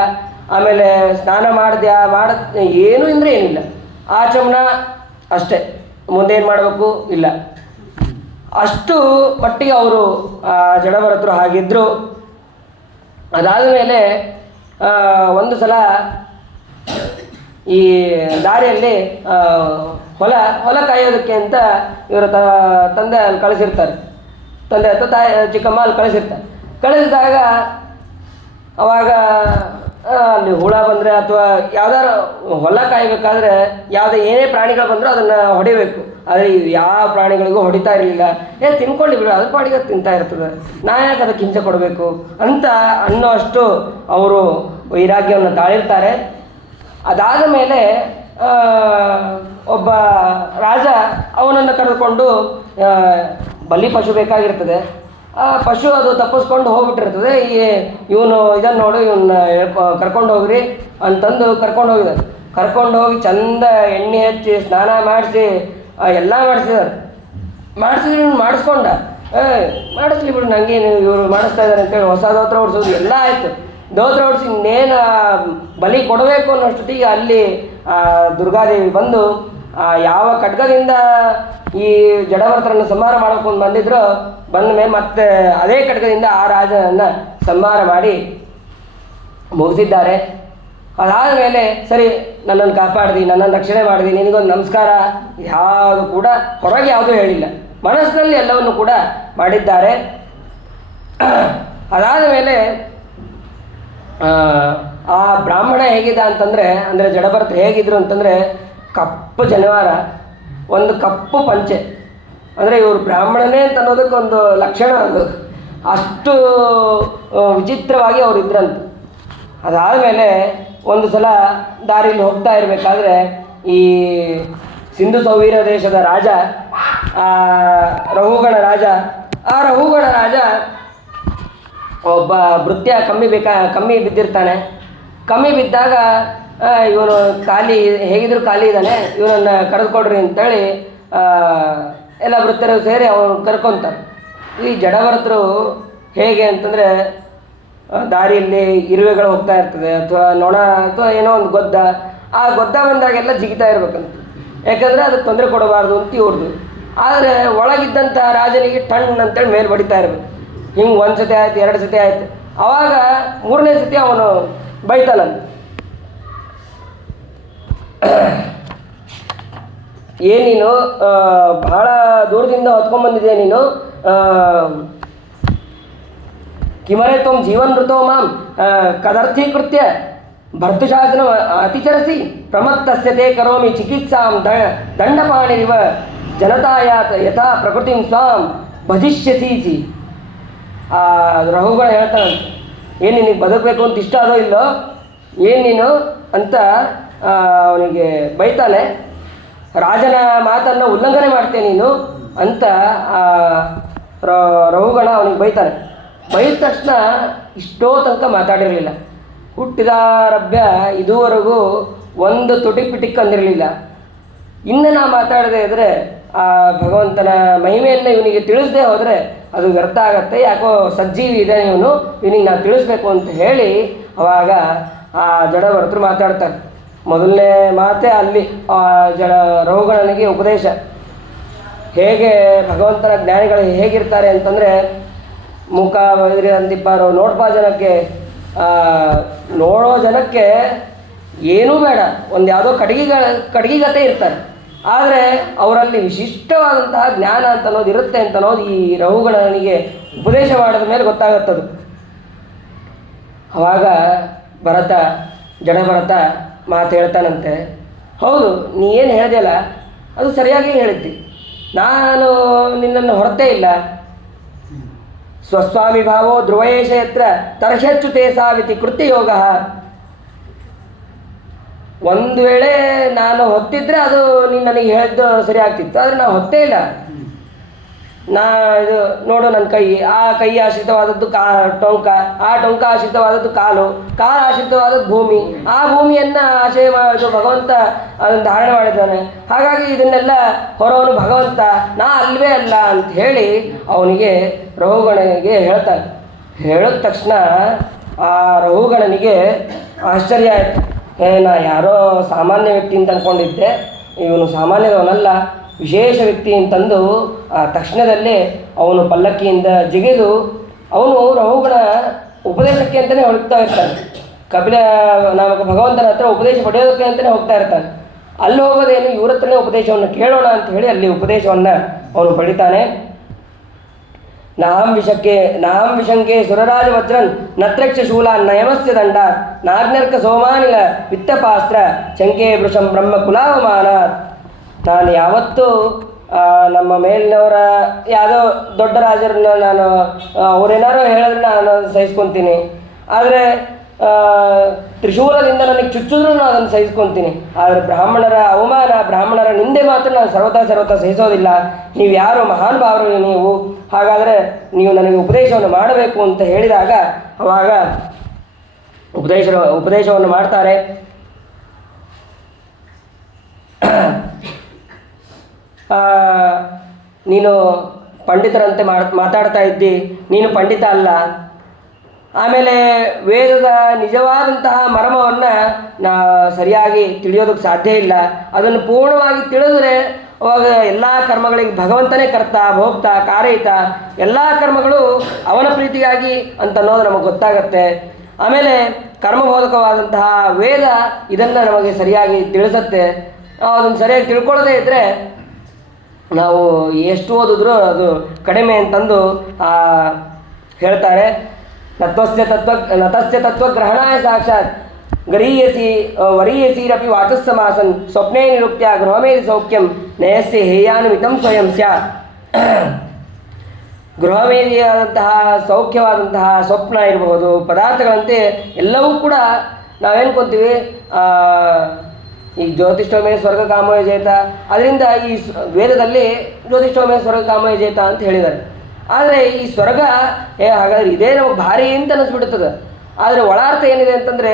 ಆಮೇಲೆ ಸ್ನಾನ ಏನೂ ಅಂದರೆ ಏನಿಲ್ಲ, ಆಚಮನ ಅಷ್ಟೇ, ಮುಂದೇನು ಮಾಡಬೇಕು ಇಲ್ಲ. ಅಷ್ಟು ಮಟ್ಟಿಗೆ ಅವರು ಜಡಭರತರು ಹಾಗಿದ್ದರು. ಅದಾದ ಮೇಲೆ ಒಂದು ಸಲ ಈ ದಾರಿಯಲ್ಲಿ ಹೊಲ ಕಾಯೋದಕ್ಕೆ ಅಂತ ಇವರ ತಂದೆ ಅಲ್ಲಿ ಕಳಿಸಿರ್ತಾರೆ. ತಂದೆ ಅಥವಾ ತಾಯಿ ಚಿಕ್ಕಮ್ಮ ಅಲ್ಲಿ ಕಳಿಸಿದಾಗ ಅವಾಗ ಅಲ್ಲಿ ಹುಳ ಬಂದರೆ ಅಥವಾ ಯಾವ್ದಾರು ಹೊಲ ಕಾಯಬೇಕಾದ್ರೆ ಏನೇ ಪ್ರಾಣಿಗಳು ಬಂದರೂ ಅದನ್ನು ಹೊಡಿಬೇಕು. ಆದರೆ ಯಾವ ಪ್ರಾಣಿಗಳಿಗೂ ಹೊಡಿತಾ ಇರಲಿಲ್ಲ. ತಿನ್ಕೊಳ್ಳಿ ಬಿಡು, ಅದ್ರ ಪಾಡಿಗೆ ತಿಂತಾ ಇರ್ತದೆ, ನಾ ಯಾಕೆ ಅದಕ್ಕೆ ಹಿಂಸೆ ಕೊಡಬೇಕು ಅಂತ ಅನ್ನೋಷ್ಟು ಅವರು ವೈರಾಗ್ಯವನ್ನು ತಾಳಿರ್ತಾರೆ. ಅದಾದ ಮೇಲೆ ಒಬ್ಬ ರಾಜ ಅವನನ್ನು ಕರೆದುಕೊಂಡು ಬಲಿ ಪಶು ಬೇಕಾಗಿರ್ತದೆ. ಆ ಪಶು ಅದು ತಪ್ಪಿಸ್ಕೊಂಡು ಹೋಗ್ಬಿಟ್ಟಿರ್ತದೆ. ಇವನು ಇದನ್ನು ನೋಡು, ಇವನ್ನ ಕರ್ಕೊಂಡು ಹೋಗ್ರಿ ಅಂತಂದು ಕರ್ಕೊಂಡು ಹೋಗಿದ್ದಾರೆ. ಕರ್ಕೊಂಡು ಹೋಗಿ ಚಂದ ಎಣ್ಣೆ ಹಚ್ಚಿ ಸ್ನಾನ ಮಾಡಿಸಿ ಎಲ್ಲ ಮಾಡಿಸಿದ್ದಾರೆ. ಮಾಡಿಸ್ಕೊಂಡ ಮಾಡಿಸ್ಲಿ ಬಿಡು, ನನಗೇನು ಇವರು ಮಾಡಿಸ್ತಾ ಇದ್ದಾರೆ ಅಂತೇಳಿ ಹೊಸ ದೋತ್ರ ಹೊಡ್ಸೋದು ಎಲ್ಲ ಆಯಿತು. ದೋತ್ರ ಹೊಡ್ಸಿ ಇನ್ನೇನು ಬಲಿ ಕೊಡಬೇಕು ಅನ್ನೋಷ್ಟೊತ್ತಿಗೆ ಅಲ್ಲಿ ದುರ್ಗಾದೇವಿ ಬಂದು ಯಾವ ಖಡ್ಗದಿಂದ ಈ ಜಡಭರತರನ್ನು ಸಂಹಾರ ಮಾಡ್ಕೊಂಡು ಬಂದ ಮೇಲೆ ಮತ್ತೆ ಅದೇ ಖಡ್ಗದಿಂದ ಆ ರಾಜನನ್ನು ಸಂಹಾರ ಮಾಡಿ ಮುಗಿಸಿದ್ದಾರೆ. ಅದಾದ ಮೇಲೆ ಸರಿ, ನನ್ನನ್ನು ಕಾಪಾಡಿದಿ, ನನ್ನನ್ನು ರಕ್ಷಣೆ ಮಾಡಿದಿ, ನಿನಗೊಂದು ನಮಸ್ಕಾರ ಯಾವುದು ಕೂಡ ಹೊರಗೆ ಯಾವುದೂ ಹೇಳಿಲ್ಲ, ಮನಸ್ಸಿನಲ್ಲಿ ಎಲ್ಲವನ್ನು ಕೂಡ ಮಾಡಿದ್ದಾರೆ. ಅದಾದ ಮೇಲೆ ಆ ಬ್ರಾಹ್ಮಣ ಹೇಗಿದ್ದ ಅಂತಂದರೆ, ಅಂದರೆ ಜಡಭರತ ಹೇಗಿದ್ರು ಅಂತಂದರೆ ಕಪ್ಪು ಜನವಾರ, ಒಂದು ಕಪ್ಪು ಪಂಚೆ, ಅಂದರೆ ಇವರು ಬ್ರಾಹ್ಮಣನೇ ಅಂತ ಅನ್ನೋದಕ್ಕೊಂದು ಲಕ್ಷಣ. ಅದು ಅಷ್ಟು ವಿಚಿತ್ರವಾಗಿ ಅವರು ಇದ್ರಂತ. ಅದಾದಮೇಲೆ ಒಂದು ಸಲ ದಾರಿಯಲ್ಲಿ ಹೋಗ್ತಾ ಇರಬೇಕಾದ್ರೆ ಈ ಸಿಂಧು ಸೌವೀರ ದೇಶದ ರಾಜ ರಹುಗಣ ರಾಜ ಒಬ್ಬ ಭೃತ್ಯ ಕಮ್ಮಿ ಬಿದ್ದಿರ್ತಾನೆ. ಕಮ್ಮಿ ಬಿದ್ದಾಗ ಇವನು ಹೇಗಿದ್ರು ಖಾಲಿ ಇದ್ದಾನೆ, ಇವನನ್ನು ಕರೆದುಕೊಡ್ರಿ ಅಂತೇಳಿ ಎಲ್ಲ ಭೃತ್ಯರು ಸೇರಿ ಅವನು ಕರ್ಕೊತಾರೆ. ಈ ಜಡಭರತರು ಹೇಗೆ ಅಂತಂದರೆ ದಾರಿಯಲ್ಲಿ ಇರುವೆಗಳು ಹೋಗ್ತಾ ಇರ್ತದೆ ಅಥವಾ ನೊಣ ಅಥವಾ ಏನೋ ಒಂದು ಗೊದ್ದ, ಆ ಗೊದ್ದ ಬಂದಾಗೆಲ್ಲ ಜಿಗಿತಾ ಇರ್ಬೇಕಂತ, ಯಾಕಂದರೆ ಅದಕ್ಕೆ ತೊಂದರೆ ಕೊಡಬಾರ್ದು ಅಂತ ಇವ್ರದ್ದು. ಆದರೆ ಒಳಗಿದ್ದಂಥ ರಾಜನಿಗೆ ಟಣ್ ಅಂತೇಳಿ ಮೇಲೆ ಬಡಿತಾ ಇರಬೇಕು. ಹಿಂಗೆ ಒಂದು ಸತಿ ಆಯ್ತು, 2 ಸತಿ ಆಯಿತು. ಆವಾಗ 3ನೇ ಸತಿ ಅವನು ಬೈತಾನಂತ, ಏನೇನು ಬಹಳ ದೂರದಿಂದ ಹೊತ್ಕೊಂಡ್ಬಂದಿದ್ದೆ ನೀನು, ಕಿಮರೆ ತೊಮ್ ಜೀವನ್ ಮೃತೋ ಮಾಂ ಕದರ್ಥೀಕೃತ್ಯ ಭರ್ತೃಶಾಸನ ಅತಿಚರಸಿ ಪ್ರಮತ್ತಸ್ಯ ತೇ ಕರೋಮಿ ಚಿಕಿತ್ಸಾಂ ದಂಡಪಾಣಿರಿವ ಜನತಾಯಾತ ಯಥಾ ಪ್ರಕೃತಿಂ ಸ್ವಾಂ ಭಜಿಷ್ಯಸೀಸಿ. ಆ ರಹುಗಳು ಹೇಳ್ತಾನೆ, ಏನು ನಿನಗೆ ಬದುಕಬೇಕು ಅಂತ ಇಷ್ಟ ಅದೋ ಇಲ್ಲೋ, ಏನು ನೀನು ಅಂತ ಅವನಿಗೆ ಬೈತಾನೆ. ರಾಜನ ಮಾತನ್ನು ಉಲ್ಲಂಘನೆ ಮಾಡ್ತೇನೆ ನೀನು ಅಂತ ರಹುಗಣ ಅವನಿಗೆ ಬೈತಾನೆ. ಬೈದ ತಕ್ಷಣ ಇಷ್ಟೋ ತನಕ ಮಾತಾಡಿರಲಿಲ್ಲ. ಹುಟ್ಟಿದಾರಭ್ಯ ಇದುವರೆಗೂ ಒಂದು ತುಟಿಕ್ ಪಿಟಿಕ್ ಅಂದಿರಲಿಲ್ಲ. ಇನ್ನು ನಾ ಮಾತಾಡದೆ ಇದ್ದರೆ ಆ ಭಗವಂತನ ಮಹಿಮೆಯನ್ನು ಇವನಿಗೆ ತಿಳಿಸದೆ ಹೋದರೆ ಅದು ವ್ಯರ್ಥ ಆಗತ್ತೆ. ಯಾಕೋ ಸಜ್ಜೀವಿ ಇದೆ ಇವನಿಗೆ ನಾನು ತಿಳಿಸ್ಬೇಕು ಅಂತ ಹೇಳಿ ಅವಾಗ ಆ ಜಡಭರತರು ಮಾತಾಡ್ತಾರೆ. ಮೊದಲನೇ ಮಾತೇ ಅಲ್ಲಿ ರಹುಗಣನಿಗೆ ಉಪದೇಶ. ಹೇಗೆ ಭಗವಂತನ ಜ್ಞಾನಿಗಳು ಹೇಗಿರ್ತಾರೆ ಅಂತಂದರೆ, ಮುಖ ಬದಿರಿ ಅಂತಿಪ್ಪಾರು ನೋಡ್ಪಾ ಜನಕ್ಕೆ, ನೋಡೋ ಜನಕ್ಕೆ ಏನೂ ಬೇಡ, ಒಂದು ಯಾವುದೋ ಕಡ್ಗಿಗತೆ ಇರ್ತಾರೆ. ಆದರೆ ಅವರಲ್ಲಿ ವಿಶಿಷ್ಟವಾದಂತಹ ಜ್ಞಾನ ಅಂತ ಅನ್ನೋದು ಇರುತ್ತೆ ಅಂತ ಅನ್ನೋದು ಈ ರಹುಗಣನಿಗೆ ಉಪದೇಶ ಮಾಡಿದ ಮೇಲೆ ಗೊತ್ತಾಗುತ್ತದು. ಆವಾಗ ಜಡಭರತ ಮಾತು ಹೇಳ್ತಾನಂತೆ, ಹೌದು ನೀ ಏನು ಹೇಳಿದೆಯಲ್ಲ ಅದು ಸರಿಯಾಗಿ ಹೇಳಿದ್ದಿ, ನಾನು ನಿನ್ನನ್ನು ಹೊರತೇ ಇಲ್ಲ. ಸ್ವಸ್ವಾಮಿ ಭಾವೋ ಧ್ರುವೇಶ ಯತ್ರ ತರ್ಹಚ್ಚು ತೇ ಸಾವಿತಿ ಕೃತ್ಯಯೋಗ. ಒಂದು ವೇಳೆ ನಾನು ಹೊತ್ತಿದ್ರೆ ಅದು ನೀನು ನನಗೆ ಹೇಳಿದ್ದು ಸರಿ ಆಗ್ತಿತ್ತು, ಆದರೆ ನಾನು ಹೊತ್ತೇ ಇಲ್ಲ. ಇದು ನೋಡು ನನ್ನ ಕೈ, ಆ ಕೈ ಆಶ್ರಿತವಾದದ್ದು ಟೊಂಕ, ಆ ಟೊಂಕ ಆಶ್ರಿತವಾದದ್ದು ಕಾಲು ಆಶ್ರಿತವಾದದ್ದು ಭೂಮಿ, ಆ ಭೂಮಿಯನ್ನು ಆಶ್ರಯ ಇದು ಭಗವಂತ ಅದನ್ನು ಧಾರಣೆ ಮಾಡಿದ್ದಾನೆ. ಹಾಗಾಗಿ ಇದನ್ನೆಲ್ಲ ಹೊರವನು ಭಗವಂತ, ನಾ ಅಲ್ವೇ ಅಲ್ಲ ಅಂತ ಹೇಳಿ ಅವನಿಗೆ ರಹುಗಣನಿಗೆ ಹೇಳ್ತಾನೆ. ಹೇಳಿದ ತಕ್ಷಣ ಆ ರಹುಗಣನಿಗೆ ಆಶ್ಚರ್ಯ ಆಯಿತು. ನಾ ಯಾರೋ ಸಾಮಾನ್ಯ ವ್ಯಕ್ತಿ ಅಂತ ಅಂದ್ಕೊಂಡಿದ್ದೆ, ಇವನು ಸಾಮಾನ್ಯದವನಲ್ಲ, ವಿಶೇಷ ವ್ಯಕ್ತಿ ಅಂತಂದು ತಕ್ಷಣದಲ್ಲೇ ಅವನು ಪಲ್ಲಕ್ಕಿಯಿಂದ ಜಿಗಿದು ಅವನು ರಹುಗಣ ಉಪದೇಶಕ್ಕೆ ಅಂತಲೇ ಹೋಗ್ತಾ ಇರ್ತಾನೆ. ಕಪಿಲ ನಾಮಕ ಭಗವಂತನ ಹತ್ರ ಉಪದೇಶ ಪಡೆಯೋದಕ್ಕೆ ಅಂತಲೇ ಹೋಗ್ತಾ ಇರ್ತಾನೆ. ಅಲ್ಲಿ ಹೋಗೋದೇನು, ಇವ್ರ ಹತ್ರನೇ ಉಪದೇಶವನ್ನು ಕೇಳೋಣ ಅಂತ ಹೇಳಿ ಅಲ್ಲಿ ಉಪದೇಶವನ್ನು ಅವನು ಪಡಿತಾನೆ. ನಾಹಂ ವಿಶಂಕೆ ಸುರರಾಜ ವಜ್ರನ್ ನತ್ರಕ್ಷ ಶೂಲಾನ್ ನಯಮಸ್ಯ ದಂಡ ನಾಗ್ನರ್ಕ ಸೋಮಾನಿಲ ವಿತ್ತಪಾಸ್ತ್ರ ಚಂಕೆ ವೃಷಂ ಬ್ರಹ್ಮ ಕುಲಾವಮಾನಾತ್. ನಾನು ಯಾವತ್ತೂ ನಮ್ಮ ಮೇಲಿನವರ ಯಾವುದೋ ದೊಡ್ಡ ರಾಜರನ್ನ ನಾನು ಅವರೇನಾರು ಹೇಳಿದ್ರೆ ನಾನು ಸಹಿಸ್ಕೊತೀನಿ, ಆದರೆ ತ್ರಿಶೂಲದಿಂದ ನನಗೆ ಚುಚ್ಚಿದ್ರೂ ನಾನು ಅದನ್ನು ಸಹಿಸ್ಕೊತೀನಿ. ಆದರೆ ಬ್ರಾಹ್ಮಣರ ಅವಮಾನ, ಬ್ರಾಹ್ಮಣರ ನಿಂದೆ ಮಾತ್ರ ನಾನು ಸರ್ವತಾ ಸಹಿಸೋದಿಲ್ಲ. ನೀವು ಯಾರು ಮಹಾನ್ ಭಾವರು ನೀವು, ಹಾಗಾದರೆ ನೀವು ನನಗೆ ಉಪದೇಶವನ್ನು ಮಾಡಬೇಕು ಅಂತ ಹೇಳಿದಾಗ ಅವಾಗ ಉಪದೇಶವನ್ನು ಮಾಡ್ತಾರೆ. ನೀನು ಪಂಡಿತರಂತೆ ಮಾತಾಡ್ತಾ ಇದ್ದಿ, ನೀನು ಪಂಡಿತ ಅಲ್ಲ. ಆಮೇಲೆ ವೇದದ ನಿಜವಾದಂತಹ ಮರ್ಮವನ್ನು ಸರಿಯಾಗಿ ತಿಳಿಯೋದಕ್ಕೆ ಸಾಧ್ಯ ಇಲ್ಲ. ಅದನ್ನು ಪೂರ್ಣವಾಗಿ ತಿಳಿದ್ರೆ ಅವಾಗ ಎಲ್ಲ ಕರ್ಮಗಳಿಗೆ ಭಗವಂತನೇ ಕರ್ತ, ಭೋಕ್ತ, ಕಾರಯಿತ, ಎಲ್ಲ ಕರ್ಮಗಳು ಅವನ ಪ್ರೀತಿಗಾಗಿ ಅಂತ ಅನ್ನೋದು ನಮಗೆ ಗೊತ್ತಾಗತ್ತೆ. ಆಮೇಲೆ ಕರ್ಮಬೋಧಕವಾದಂತಹ ವೇದ ಇದನ್ನು ನಮಗೆ ಸರಿಯಾಗಿ ತಿಳಿಸುತ್ತೆ. ಅದನ್ನು ಸರಿಯಾಗಿ ತಿಳ್ಕೊಳ್ಳೋದೇ ಇದ್ದರೆ ನಾವು ಎಷ್ಟು ಓದಿದ್ರೂ ಅದು ಕಡಿಮೆ ಅಂತಂದು ಹೇಳ್ತಾರೆ. ನತಸ್ಯ ತತ್ವಗ್ರಹಣಾಯ ಸಾಕ್ಷಾತ್ ವರೀಯಸೀರಪಿ ವಾಚಸ್ಸಮಾಸನ್ ಸ್ವಪ್ನೇ ನಿರುಕ್ತ್ಯ ಗೃಹಮೇಧಿ ಸೌಖ್ಯಂ ನಯಸ್ಯ ಹೇಯಾನುಮಿತಂ ಸ್ವಯಂ ಸ್ಯಾತ್. ಗೃಹಮೇಧಿಯಾದಂತಹ ಸೌಖ್ಯವಾದಂತಹ ಸ್ವಪ್ನ ಇರಬಹುದು, ಪದಾರ್ಥಗಳಂತೆ ಎಲ್ಲವೂ ಕೂಡ ನಾವೇನ್ಕೊತೀವಿ, ಈ ಜ್ಯೋತಿಷ್ಠೋಮೇ ಸ್ವರ್ಗ ಕಾಮೋಯ ಜೇತ, ಅದರಿಂದ ಈ ವೇದದಲ್ಲಿ ಜ್ಯೋತಿಷ್ಠೋಮೇ ಸ್ವರ್ಗ ಕಾಮೋಯ ಜೇತ ಅಂತ ಹೇಳಿದ್ದಾರೆ. ಆದರೆ ಈ ಸ್ವರ್ಗ ಹಾಗಾದ್ರೆ ಇದೇ ನಮಗೆ ಭಾರಿ ಅಂತ ಅನ್ನಿಸ್ಬಿಡುತ್ತದೆ. ಆದರೆ ಒಳಾರ್ಥ ಏನಿದೆ ಅಂತಂದರೆ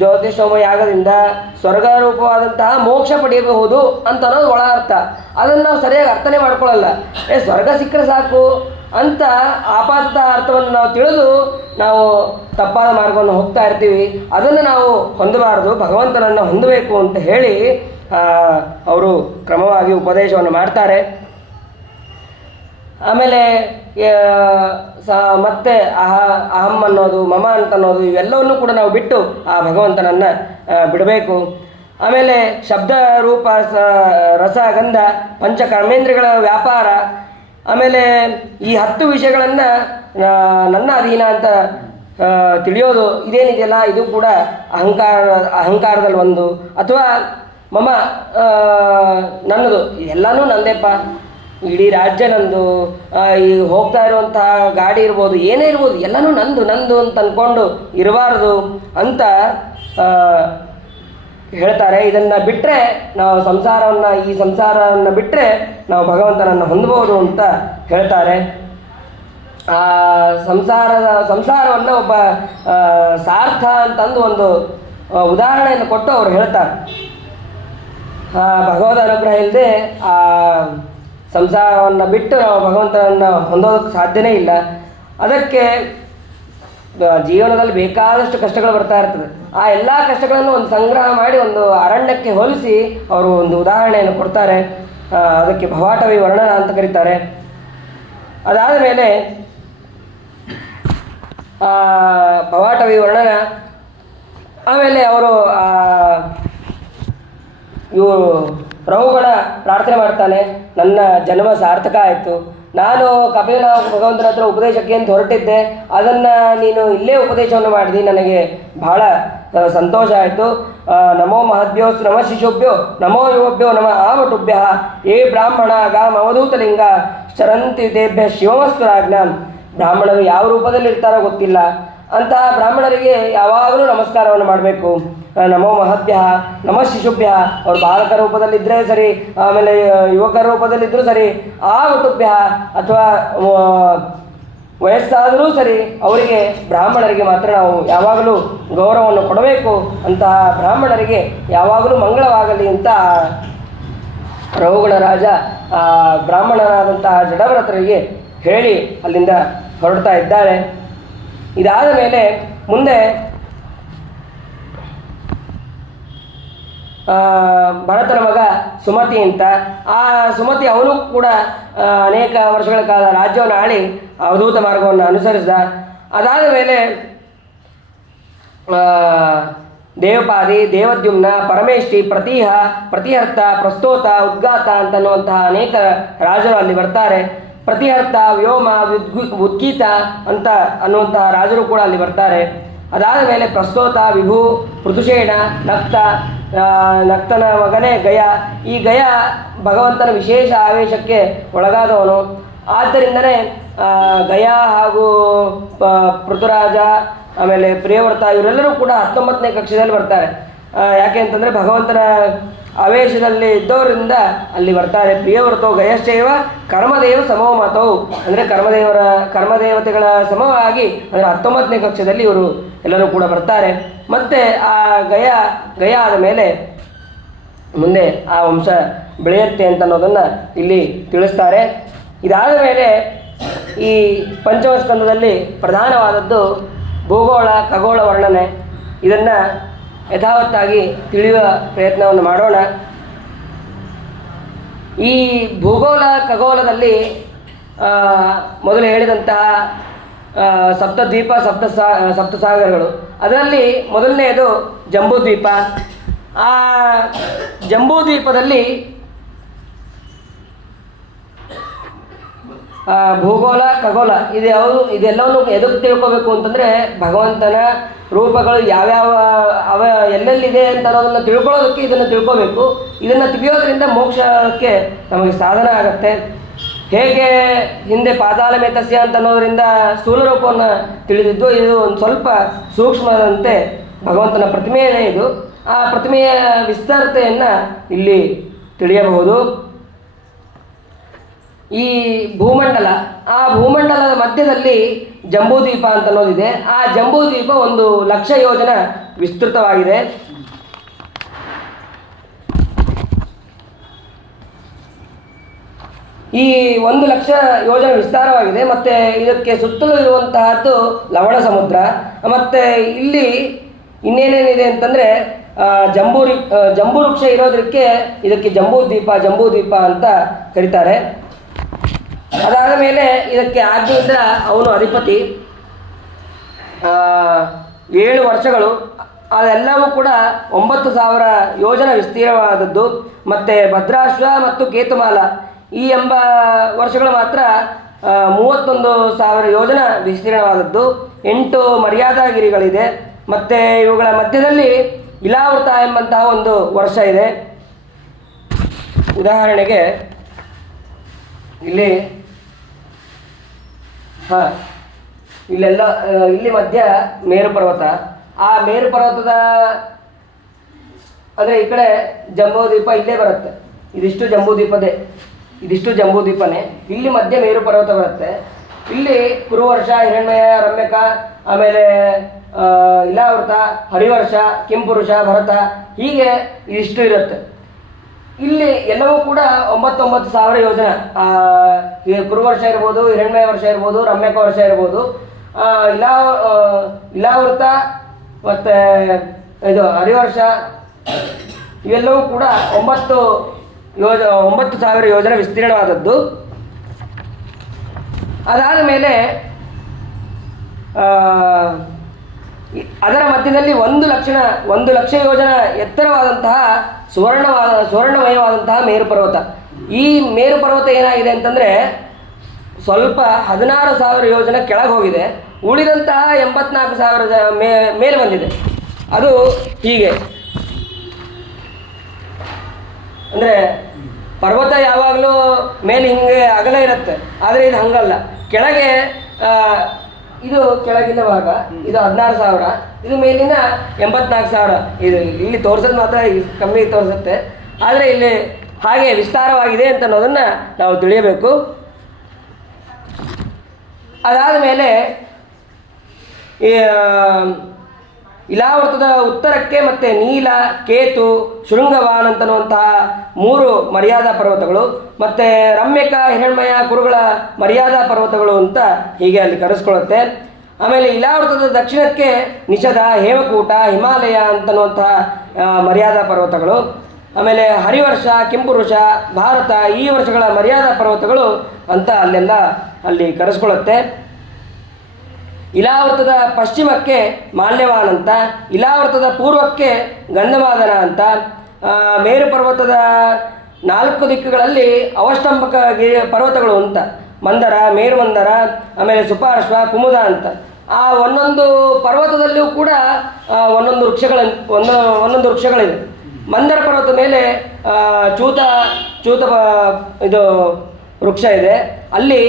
ಜ್ಯೋತಿಷ್ಠೋಮ ಯಾಗದಿಂದ ಸ್ವರ್ಗ ರೂಪವಾದಂತಹ ಮೋಕ್ಷ ಪಡೆಯಬಹುದು ಅಂತ ಅನ್ನೋದು ಒಳಾರ್ಥ. ಅದನ್ನು ನಾವು ಸರಿಯಾಗಿ ಅರ್ಥನೇ ಮಾಡ್ಕೊಳ್ಳಲ್ಲ. ಸ್ವರ್ಗ ಸಿಕ್ಕರೆ ಸಾಕು ಅಂತ ಆಪಾತದ ಅರ್ಥವನ್ನು ನಾವು ತಿಳಿದು ನಾವು ತಪ್ಪಾದ ಮಾರ್ಗವನ್ನು ಹೋಗ್ತಾ ಇರ್ತೀವಿ. ಅದನ್ನು ನಾವು ಹೊಂದಬಾರದು, ಭಗವಂತನನ್ನು ಹೊಂದಬೇಕು ಅಂತ ಹೇಳಿ ಅವರು ಕ್ರಮವಾಗಿ ಉಪದೇಶವನ್ನು ಮಾಡ್ತಾರೆ. ಆಮೇಲೆ ಮತ್ತೆ ಅಹಂ ಅನ್ನೋದು, ಮಮ ಅಂತ ಅನ್ನೋದು ಇವೆಲ್ಲವನ್ನು ಕೂಡ ನಾವು ಬಿಟ್ಟು ಆ ಭಗವಂತನನ್ನು ಬಿಡಬೇಕು. ಆಮೇಲೆ ಶಬ್ದ, ರೂಪ, ರಸ, ಗಂಧ, ಪಂಚಕರ್ಮೇಂದ್ರಿಯಗಳ ವ್ಯಾಪಾರ, ಆಮೇಲೆ ಈ 10 ವಿಷಯಗಳನ್ನು ನನ್ನ ಅಧೀನ ಅಂತ ತಿಳಿಯೋದು ಇದೇನಿದೆಯಲ್ಲ ಇದು ಕೂಡ ಅಹಂಕಾರದಲ್ಲಿ ಒಂದು, ಅಥವಾ ಮಮ ನನ್ನದು ಎಲ್ಲನೂ ನಂದೇಪ್ಪ, ಇಡೀ ರಾಜ್ಯ ನಂದು, ಈ ಹೋಗ್ತಾ ಇರುವಂತಹ ಗಾಡಿ ಇರ್ಬೋದು, ಏನೇ ಇರ್ಬೋದು ಎಲ್ಲನೂ ನಂದು ನಂದು ಅಂತ ಅಂದ್ಕೊಂಡು ಇರಬಾರ್ದು ಅಂತ ಹೇಳ್ತಾರೆ. ಇದನ್ನು ಬಿಟ್ಟರೆ ನಾವು ಈ ಸಂಸಾರವನ್ನು ಬಿಟ್ಟರೆ ನಾವು ಭಗವಂತನನ್ನು ಹೊಂದಬಹುದು ಅಂತ ಹೇಳ್ತಾರೆ. ಆ ಸಂಸಾರವನ್ನು ಒಬ್ಬ ಸಾರ್ಥ ಅಂತಂದು ಒಂದು ಉದಾಹರಣೆಯನ್ನು ಕೊಟ್ಟು ಅವರು ಹೇಳ್ತಾರೆ. ಭಗವದ್ ಅನುಗ್ರಹ ಇಲ್ಲದೆ ಆ ಸಂಸಾರವನ್ನು ಬಿಟ್ಟು ನಾವು ಭಗವಂತನನ್ನು ಹೊಂದೋದಕ್ಕೆ ಸಾಧ್ಯನೇ ಇಲ್ಲ. ಅದಕ್ಕೆ ಜೀವನದಲ್ಲಿ ಬೇಕಾದಷ್ಟು ಕಷ್ಟಗಳು ಬರ್ತಾ ಇರ್ತದೆ. ಆ ಎಲ್ಲ ಕಷ್ಟಗಳನ್ನು ಒಂದು ಸಂಗ್ರಹ ಮಾಡಿ ಒಂದು ಅರಣ್ಯಕ್ಕೆ ಹೋಲಿಸಿ ಅವರು ಒಂದು ಉದಾಹರಣೆಯನ್ನು ಕೊಡ್ತಾರೆ. ಅದಕ್ಕೆ ಭವಾಟವಿ ವರ್ಣನ ಅಂತ ಕರೀತಾರೆ. ಅದಾದ ಮೇಲೆ ಭವಾಟವಿ ವರ್ಣನ ಆಮೇಲೆ ಅವರು ಇವರು ರಹುಗಣ ಪ್ರಾರ್ಥನೆ ಮಾಡ್ತಾನೆ, ನನ್ನ ಜನ್ಮ ಸಾರ್ಥಕ ಆಯಿತು, ನಾನು ಕಪಿಲ ಭಗವಂತನ ಹತ್ರ ಉಪದೇಶಕ್ಕೆ ಅಂತ ಹೊರಟಿದ್ದೆ, ಅದನ್ನು ನೀನು ಇಲ್ಲೇ ಉಪದೇಶವನ್ನು ಮಾಡಿದಿ, ನನಗೆ ಬಹಳ ಸಂತೋಷ ಆಯಿತು. ನಮೋ ಮಹದ್ಭ್ಯೋ ನಮ ಶಿಶುಭ್ಯೋ ನಮೋ ಯುವಭ್ಯೋ ನಮ ಆವಟುಭ್ಯ ಏ ಬ್ರಾಹ್ಮಣ ಗಾಮ ಅವಧೂತಲಿಂಗ ಶರಂತಿ ತೇಭ್ಯ ಶಿವಮಸ್ತು ರಾಜ್ಞಾನ್. ಬ್ರಾಹ್ಮಣರು ಯಾವ ರೂಪದಲ್ಲಿ ಇರ್ತಾರೋ ಗೊತ್ತಿಲ್ಲ, ಅಂತಹ ಬ್ರಾಹ್ಮಣರಿಗೆ ಯಾವಾಗಲೂ ನಮಸ್ಕಾರವನ್ನು ಮಾಡಬೇಕು. ನಮೋ ಮಹದ್ಭ್ಯ ನಮ ಶಿಶುಭ್ಯ, ಅವರು ಬಾಲಕ ರೂಪದಲ್ಲಿದ್ದರೆ ಸರಿ, ಆಮೇಲೆ ಯುವಕರ ರೂಪದಲ್ಲಿದ್ದರೂ ಸರಿ, ಆ ವಟುಭ್ಯ ಅಥವಾ ವಯಸ್ಸಾದರೂ ಸರಿ, ಅವರಿಗೆ ಬ್ರಾಹ್ಮಣರಿಗೆ ಮಾತ್ರ ನಾವು ಯಾವಾಗಲೂ ಗೌರವವನ್ನು ಕೊಡಬೇಕು. ಅಂತಹ ಬ್ರಾಹ್ಮಣರಿಗೆ ಯಾವಾಗಲೂ ಮಂಗಳವಾಗಲಿ ಅಂತ ರಹುಗಣ ರಾಜ ಬ್ರಾಹ್ಮಣನಾದಂತಹ ಜಡಭರತರಿಗೆ ಹೇಳಿ ಅಲ್ಲಿಂದ ಹೊರಡ್ತಾ ಇದ್ದಾರೆ. ಇದಾದ ಮೇಲೆ ಮುಂದೆ ಭರತನ ಮಗ ಸುಮತಿ ಅಂತ, ಆ ಸುಮತಿ ಅವನು ಕೂಡ ಅನೇಕ ವರ್ಷಗಳ ಕಾಲ ರಾಜ್ಯವನ್ನು ಆಳಿ ಅವಧೂತ ಮಾರ್ಗವನ್ನು ಅನುಸರಿಸಿದ. ಅದಾದ ಮೇಲೆ ದೇವಪಾದಿ, ದೇವದ್ಯುಮ್ನ, ಪರಮೇಷ್ಠಿ, ಪ್ರತಿಹರ್ತ, ಪ್ರಸ್ತೋತ, ಉದ್ಗಾತ ಅಂತನ್ನುವಂತಹ ಅನೇಕ ರಾಜರು ಅಲ್ಲಿ ಬರ್ತಾರೆ. ಪ್ರತಿಹರ್ತ, ವ್ಯೋಮ, ಉದ್ಗೀತ ಅಂತ ಅನ್ನುವಂತಹ ರಾಜರು ಕೂಡ ಅಲ್ಲಿ ಬರ್ತಾರೆ. ಅದಾದ ಮೇಲೆ ಪ್ರಸ್ತೋತ, ವಿಭು, ಪೃಥುಷೇಣ, ನಕ್ತನ ಮಗನೇ ಗಯ. ಈ ಗಯ ಭಗವಂತನ ವಿಶೇಷ ಆವೇಶಕ್ಕೆ ಒಳಗಾದವನು. ಆದ್ದರಿಂದಲೇ ಗಯ ಹಾಗೂ ಪೃಥುರಾಜ ಆಮೇಲೆ ಪ್ರಿಯವ್ರತ ಇವರೆಲ್ಲರೂ ಕೂಡ 19ನೇ ಕಕ್ಷೆಯಲ್ಲಿ ಬರ್ತಾರೆ. ಯಾಕೆ ಅಂತಂದರೆ ಭಗವಂತನ ಆವೇಶದಲ್ಲಿ ಇದ್ದವರಿಂದ ಅಲ್ಲಿ ಬರ್ತಾರೆ. ಪ್ರಿಯವ್ರತೋ ಗಯಶ್ಚೈವ ಕರ್ಮದೇವ ಸಮೋ ಮಾತವು, ಅಂದರೆ ಕರ್ಮದೇವತೆಗಳ ಸಮವಾಗಿ ಅಂದರೆ 19ನೇ ಕಕ್ಷದಲ್ಲಿ ಇವರು ಎಲ್ಲರೂ ಕೂಡ ಬರ್ತಾರೆ. ಮತ್ತು ಆ ಗಯ ಆದ ಮೇಲೆ ಮುಂದೆ ಆ ವಂಶ ಬೆಳೆಯುತ್ತೆ ಅಂತ ಅನ್ನೋದನ್ನು ಇಲ್ಲಿ ತಿಳಿಸ್ತಾರೆ. ಇದಾದ ಮೇಲೆ ಈ ಪಂಚಮ ಸ್ಕಂದದಲ್ಲಿ ಪ್ರಧಾನವಾದದ್ದು ಭೂಗೋಳ ಖಗೋಳ ವರ್ಣನೆ. ಇದನ್ನು ಯಥಾವತ್ತಾಗಿ ತಿಳಿಯುವ ಪ್ರಯತ್ನವನ್ನು ಮಾಡೋಣ. ಈ ಭೂಗೋಳ ಖಗೋಳದಲ್ಲಿ ಮೊದಲು ಹೇಳಿದಂತಹ ಸಪ್ತದ್ವೀಪ, ಸಪ್ತಸಾಗರಗಳು, ಅದರಲ್ಲಿ ಮೊದಲನೆಯದು ಜಂಬೂದ್ವೀಪ. ಆ ಜಂಬೂದ್ವೀಪದಲ್ಲಿ ಭೂಗೋಳ ಖಗೋಳ ಇದೆಲ್ಲವನ್ನು ಎದಕ್ಕೆ ತಿಳ್ಕೋಬೇಕು ಅಂತಂದರೆ ಭಗವಂತನ ರೂಪಗಳು ಯಾವ್ಯಾವ ಅವ ಎಲ್ಲೆಲ್ಲಿದೆ ಅಂತ ಅನ್ನೋದನ್ನು ತಿಳ್ಕೊಳ್ಳೋದಕ್ಕೆ ಇದನ್ನು ತಿಳ್ಕೋಬೇಕು. ಇದನ್ನು ತಿಳಿಯೋದ್ರಿಂದ ಮೋಕ್ಷಕ್ಕೆ ನಮಗೆ ಸಾಧನ ಆಗುತ್ತೆ. ಹೇಗೆ ಹಿಂದೆ ಪಾತಾಳ ಮೇತಸ್ಯ ಅಂತ ಅನ್ನೋದರಿಂದ ಸ್ಥೂಲ ರೂಪವನ್ನು ತಿಳಿದಿದ್ದು, ಇದು ಒಂದು ಸ್ವಲ್ಪ ಸೂಕ್ಷ್ಮದಂತೆ ಭಗವಂತನ ಪ್ರತಿಮೆಯೇ ಇದು. ಆ ಪ್ರತಿಮೆಯ ವಿಸ್ತಾರತೆಯನ್ನು ಇಲ್ಲಿ ತಿಳಿಯಬಹುದು. ಈ ಭೂಮಂಡಲ, ಆ ಭೂಮಂಡಲದ ಮಧ್ಯದಲ್ಲಿ ಜಂಬೂದ್ವೀಪ ಅಂತ ಅನ್ನೋದಿದೆ. ಆ ಜಂಬೂದ್ವೀಪ 1,00,000 ಯೋಜನ ವಿಸ್ತೃತವಾಗಿದೆ. ಈ 1,00,000 ಯೋಜನ ವಿಸ್ತಾರವಾಗಿದೆ. ಮತ್ತು ಇದಕ್ಕೆ ಸುತ್ತಲೂ ಇರುವಂತಹದ್ದು ಲವಣ ಸಮುದ್ರ. ಮತ್ತು ಇಲ್ಲಿ ಇನ್ನೇನೇನಿದೆ ಅಂತಂದರೆ ಜಂಬೂ ವೃಕ್ಷ ಇರೋದಕ್ಕೆ ಇದಕ್ಕೆ ಜಂಬೂದ್ವೀಪ ಅಂತ ಕರೀತಾರೆ. ಅದಾದ ಮೇಲೆ ಇದಕ್ಕೆ ಆಜ್ಞೆಯಿಂದ ಅವನು ಅಧಿಪತಿ. 7 ವರ್ಷಗಳು ಅದೆಲ್ಲವೂ ಕೂಡ 9,000 ಯೋಜನ ವಿಸ್ತೀರ್ಣವಾದದ್ದು. ಮತ್ತು ಭದ್ರಾಶ್ವ ಮತ್ತು ಕೇತುಮಾಲ ಈ ಎಂಬ ವರ್ಷಗಳು ಮಾತ್ರ 31,000 ಯೋಜನ ವಿಸ್ತೀರ್ಣವಾದದ್ದು. 8 ಮರ್ಯಾದಾಗಿರಿಗಳಿದೆ. ಮತ್ತು ಇವುಗಳ ಮಧ್ಯದಲ್ಲಿ ಇಲಾವೃತ ಎಂಬಂತಹ ಒಂದು ವರ್ಷ ಇದೆ. ಉದಾಹರಣೆಗೆ ಇಲ್ಲಿ ಇಲ್ಲೆಲ್ಲ ಇಲ್ಲಿ ಮಧ್ಯ ಮೇರು ಪರ್ವತ. ಆ ಮೇರು ಪರ್ವತದ ಅಂದರೆ ಈ ಕಡೆ ಜಂಬೂದ್ವೀಪ ಇಲ್ಲೇ ಬರುತ್ತೆ. ಇದಿಷ್ಟು ಜಂಬೂದ್ವೀಪನೇ. ಇಲ್ಲಿ ಮಧ್ಯ ಮೇರು ಪರ್ವತ ಬರುತ್ತೆ. ಇಲ್ಲಿ ಕುರುವರ್ಷ, ಹಿರಣ್ಮಯ, ರಮ್ಯಕ, ಆಮೇಲೆ ಇಲಾವೃತ, ಹರಿವರ್ಷ, ಕಿಂಪುರುಷ, ಭರತ, ಹೀಗೆ ಇದಿಷ್ಟು ಇರುತ್ತೆ. ಇಲ್ಲಿ ಎಲ್ಲವೂ ಕೂಡ 9,000 ಯೋಜನ. ಕುರುವರ್ಷ ಇರ್ಬೋದು, ಹಿರಣ್ಮಯ ವರ್ಷ ಇರ್ಬೋದು, ರಮ್ಯಕ ವರ್ಷ ಇರ್ಬೋದು, ಇಲಾವೃತ ಮತ್ತು ಇದು ಹರಿವರ್ಷ, ಇವೆಲ್ಲವೂ ಕೂಡ 9,000 ಯೋಜನೆ ವಿಸ್ತೀರ್ಣವಾದದ್ದು. ಅದಾದ ಮೇಲೆ ಅದರ ಮಧ್ಯದಲ್ಲಿ 1,00,000 ಯೋಜನ ಎತ್ತರವಾದಂತಹ ಸುವರ್ಣಮಯವಾದಂತಹ ಮೇರು ಪರ್ವತ. ಈ ಮೇರು ಪರ್ವತ ಏನಾಗಿದೆ ಅಂತಂದರೆ ಸ್ವಲ್ಪ 16,000 ಯೋಜನ ಕೆಳಗೆ ಹೋಗಿದೆ. ಉಳಿದಂತಹ 84,000 ಮೇಲೆ ಬಂದಿದೆ. ಅದು ಹೀಗೆ ಅಂದರೆ ಪರ್ವತ ಯಾವಾಗಲೂ ಮೇಲೆ ಹಿಂಗೆ ಅಗಲ ಇರುತ್ತೆ, ಆದರೆ ಇದು ಹಂಗಲ್ಲ. ಕೆಳಗೆ ಇದು ಕೆಳಗಿನ ಭಾಗ, ಇದು 16,000, ಇದು ಮೇಲಿನ 84,000. ಇದು ಇಲ್ಲಿ ತೋರಿಸೋದು ಮಾತ್ರ ಕಮ್ಮಿ ತೋರಿಸುತ್ತೆ, ಆದರೆ ಇಲ್ಲಿ ಹಾಗೆ ವಿಸ್ತಾರವಾಗಿದೆ ಅಂತ ಅನ್ನೋದನ್ನು ನಾವು ತಿಳಿಯಬೇಕು. ಅದಾದ ಮೇಲೆ ಇಲಾವೃತದ ಉತ್ತರಕ್ಕೆ ಮತ್ತು ನೀಲ, ಕೇತು, ಶೃಂಗವಾನ್ ಅಂತನ್ನುವಂತಹ 3 ಮರ್ಯಾದಾ ಪರ್ವತಗಳು, ಮತ್ತು ರಮ್ಯಕ, ಹಿರಣ್ಮಯ, ಕುರುಗಳ ಮರ್ಯಾದಾ ಪರ್ವತಗಳು ಅಂತ ಹೀಗೆ ಅಲ್ಲಿ ಕರೆಸ್ಕೊಳ್ಳುತ್ತೆ. ಆಮೇಲೆ ಇಲಾವೃತದ ದಕ್ಷಿಣಕ್ಕೆ ನಿಷಧ, ಹೇಮಕೂಟ, ಹಿಮಾಲಯ ಅಂತನ್ನುವಂತಹ ಮರ್ಯಾದಾ ಪರ್ವತಗಳು. ಆಮೇಲೆ ಹರಿವರ್ಷ, ಕಿಂಪುರುಷ, ಭಾರತ, ಈ ವರ್ಷಗಳ ಮರ್ಯಾದಾ ಪರ್ವತಗಳು ಅಂತ ಅಲ್ಲಿ ಕರೆಸ್ಕೊಳ್ಳುತ್ತೆ. ಇಲಾವೃತದ ಪಶ್ಚಿಮಕ್ಕೆ ಮಾಲ್ಯವಾನ್ ಅಂತ, ಇಲಾವೃತದ ಪೂರ್ವಕ್ಕೆ ಗಂಧಮಾದನ ಅಂತ. ಮೇರು ಪರ್ವತದ 4 ದಿಕ್ಕುಗಳಲ್ಲಿ ಅವಷ್ಟಂಬಕ ಪರ್ವತಗಳು ಅಂತ, ಮಂದರ, ಮೇರುಮಂದರ, ಆಮೇಲೆ ಸುಪಾರ್ಶ್ವ, ಕುಮುದ ಅಂತ. ಆ ಒಂದೊಂದು ಪರ್ವತದಲ್ಲಿಯೂ ಕೂಡ ಒಂದೊಂದು ವೃಕ್ಷಗಳಿದೆ. ಮಂದರ ಪರ್ವತದ ಮೇಲೆ ಚೂತ ಇದು ವೃಕ್ಷ ಇದೆ. ಅಲ್ಲಿ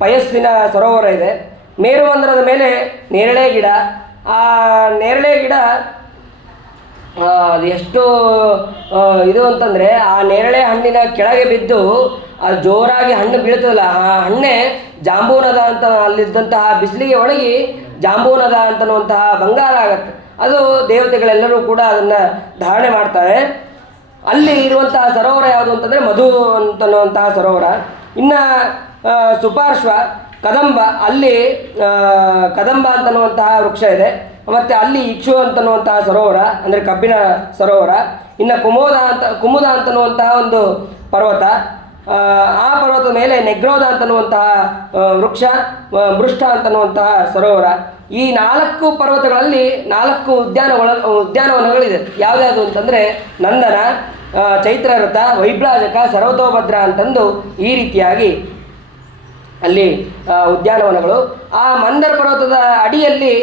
ಪಯಸ್ಸಿನ ಸರೋವರ ಇದೆ. ಮೇರುಮಂದರದ ಮೇಲೆ ನೇರಳೆ ಗಿಡ. ಆ ನೇರಳೆ ಗಿಡ ಅದು ಎಷ್ಟು ಇದು ಅಂತಂದರೆ, ಆ ನೇರಳೆ ಹಣ್ಣಿನ ಕೆಳಗೆ ಬಿದ್ದು ಅದು ಜೋರಾಗಿ ಹಣ್ಣು ಬೀಳ್ತದಲ್ಲ, ಆ ಹಣ್ಣೆ ಜಾಂಬೂನದ ಅಂತ, ಅಲ್ಲಿದ್ದಂತಹ ಬಿಸಿಲಿಗೆ ಒಣಗಿ ಜಾಂಬೂನದ ಅಂತನ್ನುವಂತಹ ಬಂಗಾರ ಆಗತ್ತೆ. ಅದು ದೇವತೆಗಳೆಲ್ಲರೂ ಕೂಡ ಅದನ್ನು ಧಾರಣೆ ಮಾಡ್ತಾರೆ. ಅಲ್ಲಿ ಇರುವಂತಹ ಸರೋವರ ಯಾವುದು ಅಂತಂದರೆ ಮಧು ಅಂತನ್ನುವಂತಹ ಸರೋವರ. ಇನ್ನು ಸುಪಾರ್ಶ್ವ ಕದಂಬ, ಅಲ್ಲಿ ಕದಂಬ ಅಂತನ್ನುವಂತಹ ವೃಕ್ಷ ಇದೆ. ಮತ್ತು ಅಲ್ಲಿ ಇಕ್ಷು ಅಂತನ್ನುವಂತಹ ಸರೋವರ, ಅಂದರೆ ಕಬ್ಬಿನ ಸರೋವರ. ಇನ್ನು ಕುಮುದ ಅಂತನ್ನುವಂತಹ ಒಂದು ಪರ್ವತ. ಆ ಪರ್ವತದ ಮೇಲೆ ನೆಗ್ರೋಧ ಅಂತನ್ನುವಂತಹ ವೃಕ್ಷ, ಮೃಷ್ಟ ಅಂತನ್ನುವಂತಹ ಸರೋವರ. ಈ 4 ಪರ್ವತಗಳಲ್ಲಿ 4 ಉದ್ಯಾನವನಗಳಿದೆ. ಯಾವುದ್ಯಾವುದು ಅಂತಂದರೆ ನಂದನ, ಚೈತ್ರರಥ, ವೈಬ್ಲಾಜಕ, ಸರ್ವತೋಭದ್ರ ಅಂತಂದು ಈ ರೀತಿಯಾಗಿ ಅಲ್ಲಿ ಉದ್ಯಾನವನಗಳು. ಆ ಮಂದರ ಪರ್ವತದ ಅಡಿಯಲ್ಲಿ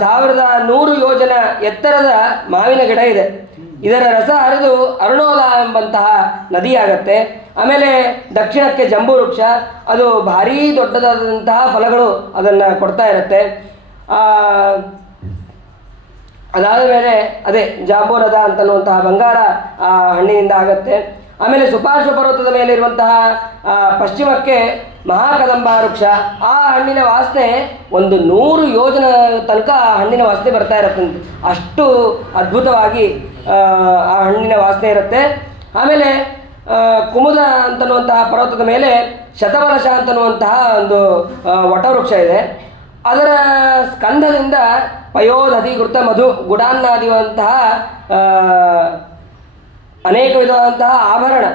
1,100 ಯೋಜನ ಎತ್ತರದ ಮಾವಿನ ಗಿಡ ಇದೆ. ಇದರ ರಸ ಹರಿದು ಅರುಣೋದ ಎಂಬಂತಹ ನದಿಯಾಗತ್ತೆ. ಆಮೇಲೆ ದಕ್ಷಿಣಕ್ಕೆ ಜಂಬೂ ವೃಕ್ಷ, ಅದು ಭಾರೀ ದೊಡ್ಡದಾದಂತಹ ಫಲಗಳು ಅದನ್ನು ಕೊಡ್ತಾ ಇರುತ್ತೆ. ಅದಾದ ಮೇಲೆ ಅದೇ ಜಾಂಬೂನದ ಅಂತನ್ನುವಂತಹ ಬಂಗಾರ ಆ ಹಣ್ಣಿನಿಂದ ಆಗತ್ತೆ. ಆಮೇಲೆ ಸುಪಾರ್ಶ್ವ ಪರ್ವತದ ಮೇಲೆ ಇರುವಂತಹ ಪಶ್ಚಿಮಕ್ಕೆ ಮಹಾಕದಂಬ ವೃಕ್ಷ. ಆ ಹಣ್ಣಿನ ವಾಸನೆ 100 ಯೋಜನ ತನಕ ಆ ಹಣ್ಣಿನ ವಾಸನೆ ಬರ್ತಾ ಇರತ್ತಂತೆ. ಅಷ್ಟು ಅದ್ಭುತವಾಗಿ ಆ ಹಣ್ಣಿನ ವಾಸನೆ ಇರುತ್ತೆ. ಆಮೇಲೆ ಕುಮುದ ಅಂತನ್ನುವಂತಹ ಪರ್ವತದ ಮೇಲೆ ಶತವಲಶ ಅಂತನ್ನುವಂತಹ ಒಂದು ವಟವೃಕ್ಷ ಇದೆ. ಅದರ ಸ್ಕಂಧದಿಂದ ಪಯೋಧಿ ಗುರುತ ಮಧು ಗುಡಾನ್ನಾದಿವಂತಹ ಅನೇಕ ವಿಧವಾದಂತಹ ಆಭರಣ,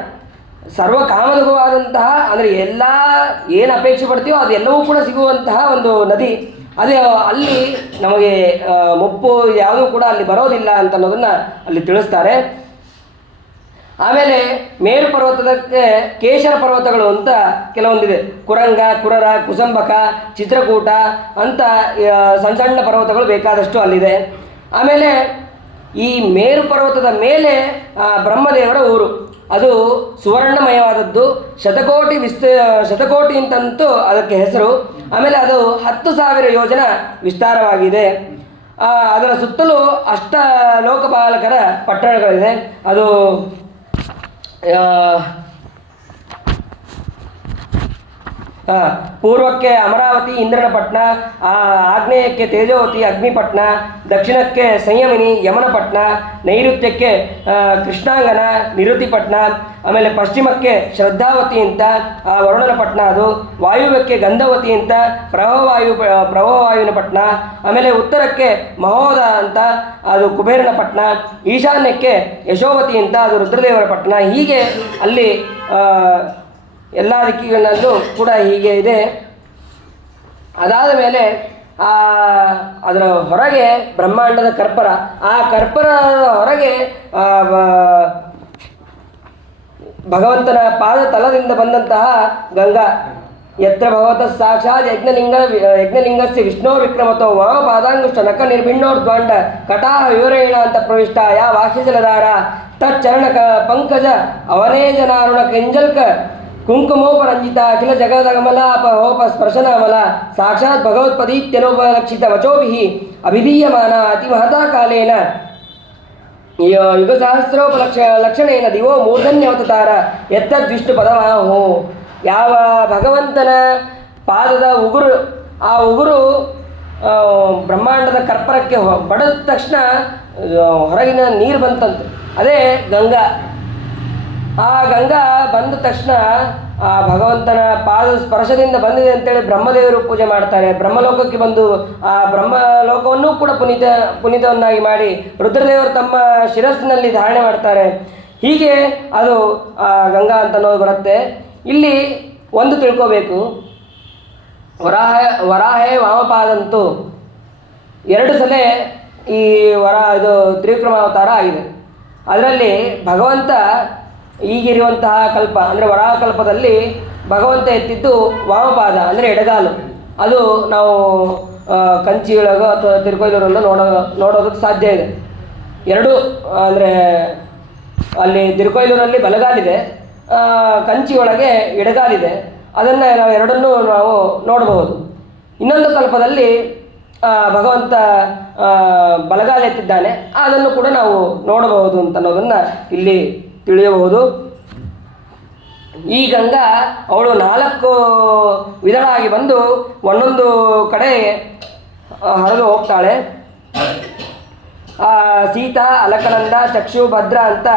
ಸರ್ವಕಾಮದವಾದಂತಹ, ಅಂದರೆ ಎಲ್ಲ ಏನು ಅಪೇಕ್ಷೆ ಪಡ್ತೀವೋ ಅದೆಲ್ಲವೂ ಕೂಡ ಸಿಗುವಂತಹ ಒಂದು ನದಿ. ಅದೇ ಅಲ್ಲಿ ನಮಗೆ ಮುಪ್ಪು ಯಾವುದೂ ಕೂಡ ಅಲ್ಲಿ ಬರೋದಿಲ್ಲ ಅಂತ ಅನ್ನೋದನ್ನು ಅಲ್ಲಿ ತಿಳಿಸ್ತಾರೆ. ಆಮೇಲೆ ಮೇರು ಪರ್ವತದಕ್ಕೆ ಕೇಶರ ಪರ್ವತಗಳು ಅಂತ ಕೆಲವೊಂದಿದೆ. ಕುರಂಗ, ಕುರರ, ಕುಸಂಬಕ, ಚಿತ್ರಕೂಟ ಅಂತ ಸಣ್ಣ ಸಣ್ಣ ಪರ್ವತಗಳು ಬೇಕಾದಷ್ಟು ಅಲ್ಲಿದೆ. ಆಮೇಲೆ ಈ ಮೇರು ಪರ್ವತದ ಮೇಲೆ ಬ್ರಹ್ಮದೇವರ ಊರು, ಅದು ಸುವರ್ಣಮಯವಾದದ್ದು. ಶತಕೋಟಿ ಅಂತಂತೂ ಅದಕ್ಕೆ ಹೆಸರು. ಆಮೇಲೆ ಅದು 10,000 ಯೋಜನ ವಿಸ್ತಾರವಾಗಿದೆ. ಅದರ ಸುತ್ತಲೂ ಲೋಕಪಾಲಕರ ಪಟ್ಟಣಗಳಿದೆ. ಅದು ಪೂರ್ವಕ್ಕೆ ಅಮರಾವತಿ ಇಂದ್ರನ ಪಟ್ಟಣ, ಆಗ್ನೇಯಕ್ಕೆ ತೇಜೋವತಿ ಅಗ್ನಿಪಟ್ಟಣ, ದಕ್ಷಿಣಕ್ಕೆ ಸಂಯಮಿನಿ ಯಮನಪಟ್ಟಣ, ನೈಋತ್ಯಕ್ಕೆ ಕೃಷ್ಣಾಂಗನ ನಿರುತಿಪಟ್ಟಣ, ಆಮೇಲೆ ಪಶ್ಚಿಮಕ್ಕೆ ಶ್ರದ್ಧಾವತಿ ಅಂತ ವರುಣನ ಪಟ್ಟಣ ಅದು, ವಾಯುವ್ಯಕ್ಕೆ ಗಂಧವತಿ ಅಂತ ಪ್ರಭವವಾಯುವಿನ ಪಟ್ಟಣ, ಆಮೇಲೆ ಉತ್ತರಕ್ಕೆ ಮಹೋದ ಅಂತ ಅದು ಕುಬೇರನ ಪಟ್ಟಣ, ಈಶಾನ್ಯಕ್ಕೆ ಯಶೋವತಿ ಅಂತ ಅದು ರುದ್ರದೇವರ ಪಟ್ಟಣ. ಹೀಗೆ ಅಲ್ಲಿ ಎಲ್ಲ ದಿಕ್ಕುಗಳಲ್ಲೂ ಕೂಡ ಹೀಗೆ ಇದೆ. ಅದಾದ ಮೇಲೆ ಅದರ ಹೊರಗೆ ಬ್ರಹ್ಮಾಂಡದ ಕರ್ಪರ, ಆ ಕರ್ಪರದ ಹೊರಗೆ ಭಗವಂತನ ಪಾದ ತಲದಿಂದ ಬಂದಂತಹ ಗಂಗಾ. ಯತ್ರ ಭಗವತಃ ಸಾಕ್ಷಾತ್ ಯಜ್ಞಲಿಂಗಸ್ಯ ವಿಷ್ಣೋ ವಿಕ್ರಮತೋ ವಾಮ ಪಾದಾಂಗುಷ್ಟ ನಕ ನಿರ್ಭಿನ್ನೋರ್ದ್ವಾಂಡ ಕಟಾಹ ವಿವರೇಣ ಅಂತ ಪ್ರವಿಷ್ಟ ಯಾ ವಾಕ್ಯಜಲಧಾರ ತಚ್ಚರಣ ಪಂಕಜ ಅವನೇಜನಾರುಣ ಕೆಂಜಲ್ಕ ಕುಂಕುಮೋಪರಂಜಿತ ಅಖಿಲ ಜಗದಗಮಲಾಪಹೋಪ ಸ್ಪರ್ಶನಾಮಲ ಸಾಕ್ಷಾತ್ ಭಗವತ್ಪದೀತ್ಯನೋಪಲಕ್ಷಿತ ವಚೋಭಿಃ ಅಭಿಧೀಯಮಾನ ಅತಿಮಹತಾ ಕಾಲೇನ ಲಕ್ಷಣೇನ ದಿವೋ ಮೂರ್ಧನ್ಯವತಾರ ಎತ್ತದ್ವಿಷ್ಣು ಪದಮಾಹೋ. ಯಾವ ಭಗವಂತನ ಪಾದದ ಉಗುರು, ಆ ಉಗುರು ಬ್ರಹ್ಮಾಂಡದ ಕರ್ಪರಕ್ಕೆ ಬಡದ ತಕ್ಷಣ ಹೊರಗಿನ ನೀರು ಬಂತಂತೆ, ಅದೇ ಗಂಗಾ. ಆ ಗಂಗಾ ಬಂದ ತಕ್ಷಣ ಆ ಭಗವಂತನ ಪಾದ ಸ್ಪರ್ಶದಿಂದ ಬಂದಿದೆ ಅಂತೇಳಿ ಬ್ರಹ್ಮದೇವರು ಪೂಜೆ ಮಾಡ್ತಾರೆ. ಬ್ರಹ್ಮಲೋಕಕ್ಕೆ ಬಂದು ಆ ಬ್ರಹ್ಮಲೋಕವನ್ನೂ ಕೂಡ ಪುನೀತವನ್ನಾಗಿ ಮಾಡಿ ರುದ್ರದೇವರು ತಮ್ಮ ಶಿರಸ್ಸಿನಲ್ಲಿ ಧಾರಣೆ ಮಾಡ್ತಾರೆ. ಹೀಗೆ ಅದು ಗಂಗಾ ಅಂತ ಅನ್ನೋದು ಬರುತ್ತೆ. ಇಲ್ಲಿ ಒಂದು ತಿಳ್ಕೋಬೇಕು, ವರಾಹೇ ವಾಮಪಾದಂತೂ 2 ಸಲ ಈ ಇದು ತ್ರಿವಿಕ್ರಮ ಅವತಾರ ಆಗಿದೆ. ಅದರಲ್ಲಿ ಭಗವಂತ ಈಗಿರುವಂತಹ ಕಲ್ಪ ಅಂದರೆ ವರಾಹ ಕಲ್ಪದಲ್ಲಿ ಭಗವಂತ ಎತ್ತಿದ್ದು ವಾಮಪಾದ ಅಂದರೆ ಎಡಗಾಲು. ಅದು ನಾವು ಕಂಚಿಯೊಳಗೋ ಅಥವಾ ತಿರುಕೊಯ್ಲೂರಲ್ಲೋ ನೋಡೋದಕ್ಕೆ ಸಾಧ್ಯ ಇದೆ. 2 ಅಂದರೆ ಅಲ್ಲಿ ತಿರುಕೊಯ್ಲೂರಲ್ಲಿ ಬಲಗಾಲಿದೆ, ಕಂಚಿ ಒಳಗೆ ಎಡಗಾಲಿದೆ. ಅದನ್ನು ನಾವು ಎರಡನ್ನೂ ನಾವು ನೋಡಬಹುದು. ಇನ್ನೊಂದು ಕಲ್ಪದಲ್ಲಿ ಭಗವಂತ ಬಲಗಾಲ ಎತ್ತಿದ್ದಾನೆ, ಅದನ್ನು ಕೂಡ ನಾವು ನೋಡಬಹುದು ಅಂತ ಅನ್ನೋದನ್ನು ಇಲ್ಲಿ ತಿಳಿಯಬಹುದು. ಈ ಗಂಗಾ ಅವಳು 4 ವಿಧಳಾಗಿ ಬಂದು ಒಂದೊಂದು ಕಡೆ ಹರಿದು ಹೋಗ್ತಾಳೆ. ಸೀತಾ, ಅಲಕನಂದ, ಚಕ್ಷು, ಭದ್ರ ಅಂತ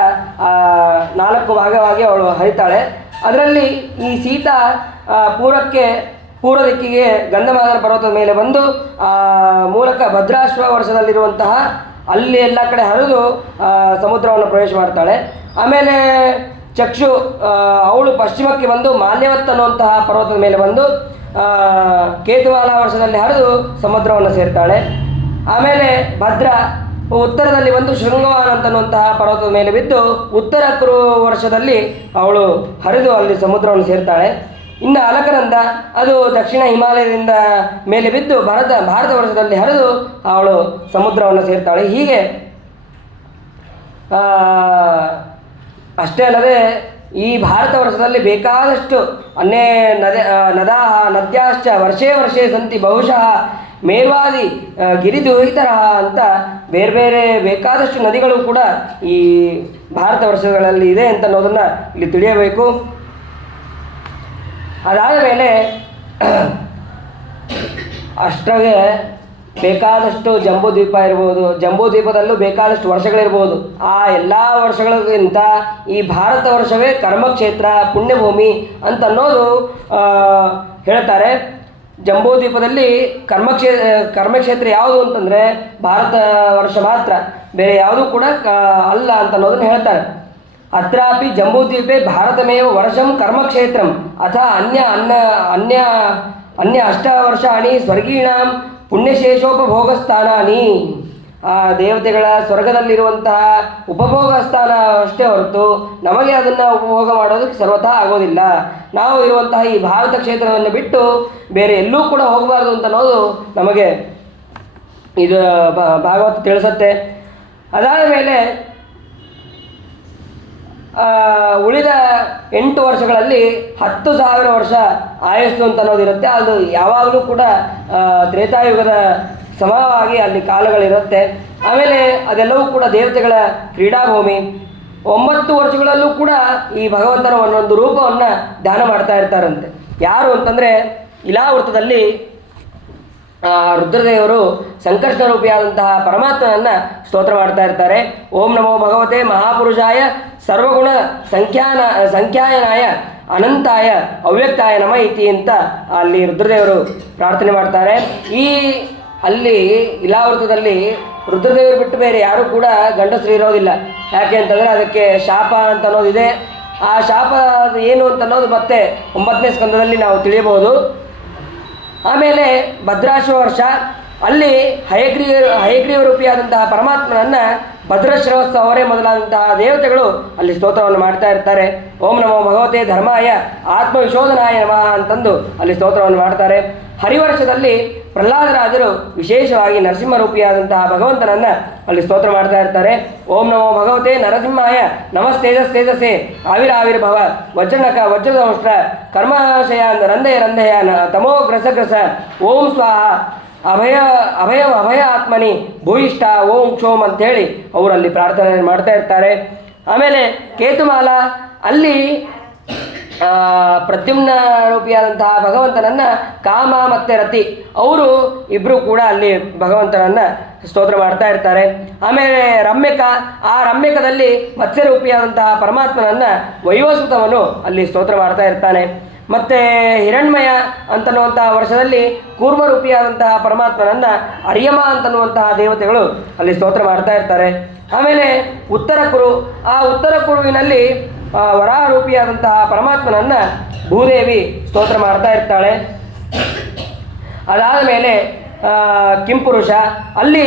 4 ಭಾಗವಾಗಿ ಅವಳು ಹರಿತಾಳೆ. ಅದರಲ್ಲಿ ಈ ಸೀತಾ ಪೂರ್ವ ದಿಕ್ಕಿಗೆ ಗಂಧಮಾದನ ಪರ್ವತದ ಮೇಲೆ ಬಂದು ಮೂಲಕ ಭದ್ರಾಶ್ವ ವರ್ಷದಲ್ಲಿರುವಂತಹ ಅಲ್ಲಿ ಎಲ್ಲ ಕಡೆ ಹರಿದು ಸಮುದ್ರವನ್ನು ಪ್ರವೇಶ ಮಾಡ್ತಾಳೆ. ಆಮೇಲೆ ಚಕ್ಷು ಅವಳು ಪಶ್ಚಿಮಕ್ಕೆ ಬಂದು ಮಾಲ್ಯವತ್ ಅನ್ನುವಂತಹ ಪರ್ವತದ ಮೇಲೆ ಬಂದು ಕೇತುಮಾಲಾ ವರ್ಷದಲ್ಲಿ ಹರಿದು ಸಮುದ್ರವನ್ನು ಸೇರ್ತಾಳೆ. ಆಮೇಲೆ ಭದ್ರ ಉತ್ತರದಲ್ಲಿ ಬಂದು ಶೃಂಗವಾನ ಅಂತನ್ನುವಂತಹ ಪರ್ವತದ ಮೇಲೆ ಬಿದ್ದು ಉತ್ತರ ಕುರು ವರ್ಷದಲ್ಲಿ ಅವಳು ಹರಿದು ಅಲ್ಲಿ ಸಮುದ್ರವನ್ನು ಸೇರ್ತಾಳೆ. ಇನ್ನು ಅಲಕನಂದ ಅದು ದಕ್ಷಿಣ ಹಿಮಾಲಯದಿಂದ ಮೇಲೆ ಬಿದ್ದು ಭಾರತ ವರ್ಷದಲ್ಲಿ ಹರಿದು ಅವಳು ಸಮುದ್ರವನ್ನು ಸೇರ್ತಾಳೆ. ಹೀಗೆ ಅಷ್ಟೇ ಅಲ್ಲದೆ ಈ ಭಾರತ ವರ್ಷದಲ್ಲಿ ಬೇಕಾದಷ್ಟು ನದ್ಯಾಶ್ಚ ವರ್ಷೇ ಸಂತಿ ಬಹುಶಃ ಮೇಲ್ವಾದಿ ಗಿರಿದುಹಿತರ ಅಂತ ಬೇರೆ ಬೇರೆ ಬೇಕಾದಷ್ಟು ನದಿಗಳು ಕೂಡ ಈ ಭಾರತ ವರ್ಷಗಳಲ್ಲಿ ಇದೆ ಅಂತ ಅನ್ನೋದನ್ನು ಇಲ್ಲಿ ತಿಳಿಯಬೇಕು. ಅದಾದ ಮೇಲೆ ಅಷ್ಟ್ರಾಗೆ ಬೇಕಾದಷ್ಟು ಜಂಬೂದ್ವೀಪ ಇರ್ಬೋದು, ಜಂಬೂದ್ವೀಪದಲ್ಲೂ ಬೇಕಾದಷ್ಟು ವರ್ಷಗಳಿರ್ಬೋದು. ಆ ಎಲ್ಲ ವರ್ಷಗಳಿಗಿಂತ ಈ ಭಾರತ ವರ್ಷವೇ ಕರ್ಮಕ್ಷೇತ್ರ, ಪುಣ್ಯಭೂಮಿ ಅಂತ ಅನ್ನೋದು ಹೇಳ್ತಾರೆ. ಜಂಬೂದ್ವೀಪದಲ್ಲಿ ಕರ್ಮಕ್ಷೇತ್ರ ಯಾವುದು ಅಂತಂದರೆ ಭಾರತ ವರ್ಷ ಮಾತ್ರ, ಬೇರೆ ಯಾವುದೂ ಕೂಡ ಅಲ್ಲ ಅಂತ ಅನ್ನೋದನ್ನು ಹೇಳ್ತಾರೆ. ಅತ್ರಾಪಿ ಜಂಬೂದ್ವೀಪೆ ಭಾರತಮೇವ ವರ್ಷಂ ಕರ್ಮಕ್ಷೇತ್ರಂ ಅಥ ಅನ್ಯ 8 ವರ್ಷಾಣಿ ಸ್ವರ್ಗೀಣಾಂ ಪುಣ್ಯಶೇಷೋಪಭೋಗಸ್ಥಾನಾನಿ ಆ ದೇವತೆಗಳ ಸ್ವರ್ಗದಲ್ಲಿರುವಂತಹ ಉಪಭೋಗ ಸ್ಥಾನ ಅಷ್ಟೇ ಹೊರತು ನಮಗೆ ಅದನ್ನು ಉಪಭೋಗ ಮಾಡೋದಕ್ಕೆ ಸರ್ವಥಾ ಆಗೋದಿಲ್ಲ. ನಾವು ಇರುವಂತಹ ಈ ಭಾರತ ಕ್ಷೇತ್ರವನ್ನು ಬಿಟ್ಟು ಬೇರೆ ಎಲ್ಲೂ ಕೂಡ ಹೋಗಬಾರ್ದು ಅಂತ ಅನ್ನೋದು ನಮಗೆ ಇದು ಭಾಗವತ ತಿಳಿಸುತ್ತೆ. ಅದಾದ ಮೇಲೆ ಉಳಿದ 8 ವರ್ಷಗಳಲ್ಲಿ 10,000 ವರ್ಷ ಆಯಸ್ಸು ಅಂತ ಅನ್ನೋದಿರುತ್ತೆ. ಅದು ಯಾವಾಗಲೂ ಕೂಡ ತ್ರೇತಾಯುಗದ ಸಮವಾಗಿ ಅಲ್ಲಿ ಕಾಲಗಳಿರುತ್ತೆ. ಆಮೇಲೆ ಅದೆಲ್ಲವೂ ಕೂಡ ದೇವತೆಗಳ ಕ್ರೀಡಾಭೂಮಿ. 9 ವರ್ಷಗಳಲ್ಲೂ ಕೂಡ ಈ ಭಗವಂತನ ಒಂದೊಂದು ರೂಪವನ್ನು ಧ್ಯಾನ ಮಾಡ್ತಾ ಇರ್ತಾರಂತೆ. ಯಾರು ಅಂತಂದರೆ ಇಲಾವೃತದಲ್ಲಿ ರುದ್ರದೇವರು ಸಂಕಷ್ಟ ರೂಪಿಯಾದಂತಹ ಪರಮಾತ್ಮನನ್ನು ಸ್ತೋತ್ರ ಮಾಡ್ತಾ ಇರ್ತಾರೆ. ಓಂ ನಮೋ ಭಗವತೆ ಮಹಾಪುರುಷಾಯ ಸರ್ವಗುಣ ಸಂಖ್ಯಾಯನಾಯ ಅನಂತಾಯ ಅವ್ಯಕ್ತಾಯ ನಮ ಇತಿ ಅಂತ ಅಲ್ಲಿ ರುದ್ರದೇವರು ಪ್ರಾರ್ಥನೆ ಮಾಡ್ತಾರೆ. ಅಲ್ಲಿ ಇಲಾವೃತದಲ್ಲಿ ರುದ್ರದೇವರು ಬಿಟ್ಟು ಬೇರೆ ಯಾರೂ ಕೂಡ ಗಂಡಸರು ಇರೋದಿಲ್ಲ. ಯಾಕೆ ಅಂತಂದರೆ ಅದಕ್ಕೆ ಶಾಪ ಅಂತ ಅನ್ನೋದಿದೆ. ಆ ಶಾಪ ಏನು ಅಂತ ಅನ್ನೋದು ಮತ್ತೆ 9ನೇ ಸ್ಕಂದದಲ್ಲಿ ನಾವು ತಿಳಿಯಬಹುದು. ಆಮೇಲೆ ಭದ್ರಾಶ್ವ ವರ್ಷ ಅಲ್ಲಿ ಹಯಗ್ರೀವ ರೂಪಿಯಾದಂತಹ ಪರಮಾತ್ಮನನ್ನು ಭದ್ರಶ್ರವಸ್ಸ ಅವರೇ ಮೊದಲಾದಂತಹ ದೇವತೆಗಳು ಅಲ್ಲಿ ಸ್ತೋತ್ರವನ್ನು ಮಾಡ್ತಾ ಇರ್ತಾರೆ. ಓಂ ನಮೋ ಭಗವತೆ ಧರ್ಮಾಯ ಆತ್ಮವಿಶೋಧನಾಯ ನಮಃ ಅಂತಂದು ಅಲ್ಲಿ ಸ್ತೋತ್ರವನ್ನು ಮಾಡ್ತಾರೆ. ಹರಿವರ್ಷದಲ್ಲಿ ಪ್ರಹ್ಲಾದರಾಜರು ವಿಶೇಷವಾಗಿ ನರಸಿಂಹರೂಪಿಯಾದಂತಹ ಭಗವಂತನನ್ನು ಅಲ್ಲಿ ಸ್ತೋತ್ರ ಮಾಡ್ತಾ ಇರ್ತಾರೆ. ಓಂ ನಮೋ ಭಗವತೆ ನರಸಿಂಹಾಯ ನಮಸ್ತೇಜಸ್ತೇಜಸೆ ಆವಿರ್ಭವ ವಜ್ರನಕ ವಜ್ರದಂಷ್ಟ್ರ ಕರ್ಮಶಯ ರಂಧಯ ತಮೋ ಗ್ರಸ ಓಂ ಸ್ವಾಹ ಅಭಯ ಆತ್ಮನಿ ಭೂಯಿಷ್ಠ ಓಂ ಕ್ಷೋಮ್ ಅಂಥೇಳಿ ಅವರಲ್ಲಿ ಪ್ರಾರ್ಥನೆ ಮಾಡ್ತಾ ಇರ್ತಾರೆ. ಆಮೇಲೆ ಕೇತುಮಾಲ ಅಲ್ಲಿ ಪ್ರದ್ಯುಮ್ನ ರೂಪಿಯಾದಂತಹ ಭಗವಂತನನ್ನು ಕಾಮ ಮತ್ತು ರತಿ ಅವರು ಇಬ್ಬರು ಕೂಡ ಅಲ್ಲಿ ಭಗವಂತನನ್ನು ಸ್ತೋತ್ರ ಮಾಡ್ತಾ ಇರ್ತಾರೆ. ಆಮೇಲೆ ಆ ರಮ್ಯಕದಲ್ಲಿ ಮತ್ಸ್ಯರೂಪಿಯಾದಂತಹ ಪರಮಾತ್ಮನನ್ನು ವೈವಸ್ವತವನು ಅಲ್ಲಿ ಸ್ತೋತ್ರ ಮಾಡ್ತಾ ಇರ್ತಾನೆ. ಮತ್ತು ಹಿರಣ್ಮಯ ಅಂತನ್ನುವಂತಹ ವರ್ಷದಲ್ಲಿ ಕೂರ್ಮರೂಪಿಯಾದಂತಹ ಪರಮಾತ್ಮನನ್ನು ಅರ್ಯಮ ಅಂತನ್ನುವಂತಹ ದೇವತೆಗಳು ಅಲ್ಲಿ ಸ್ತೋತ್ರ ಮಾಡ್ತಾ ಇರ್ತಾರೆ. ಆಮೇಲೆ ಉತ್ತರ ಕುರುವಿನಲ್ಲಿ ವರಾಹರೂಪಿಯಾದಂತಹ ಪರಮಾತ್ಮನನ್ನು ಭೂದೇವಿ ಸ್ತೋತ್ರ ಮಾಡ್ತಾ ಇರ್ತಾಳೆ. ಅದಾದ ಮೇಲೆ ಕಿಂಪುರುಷ ಅಲ್ಲಿ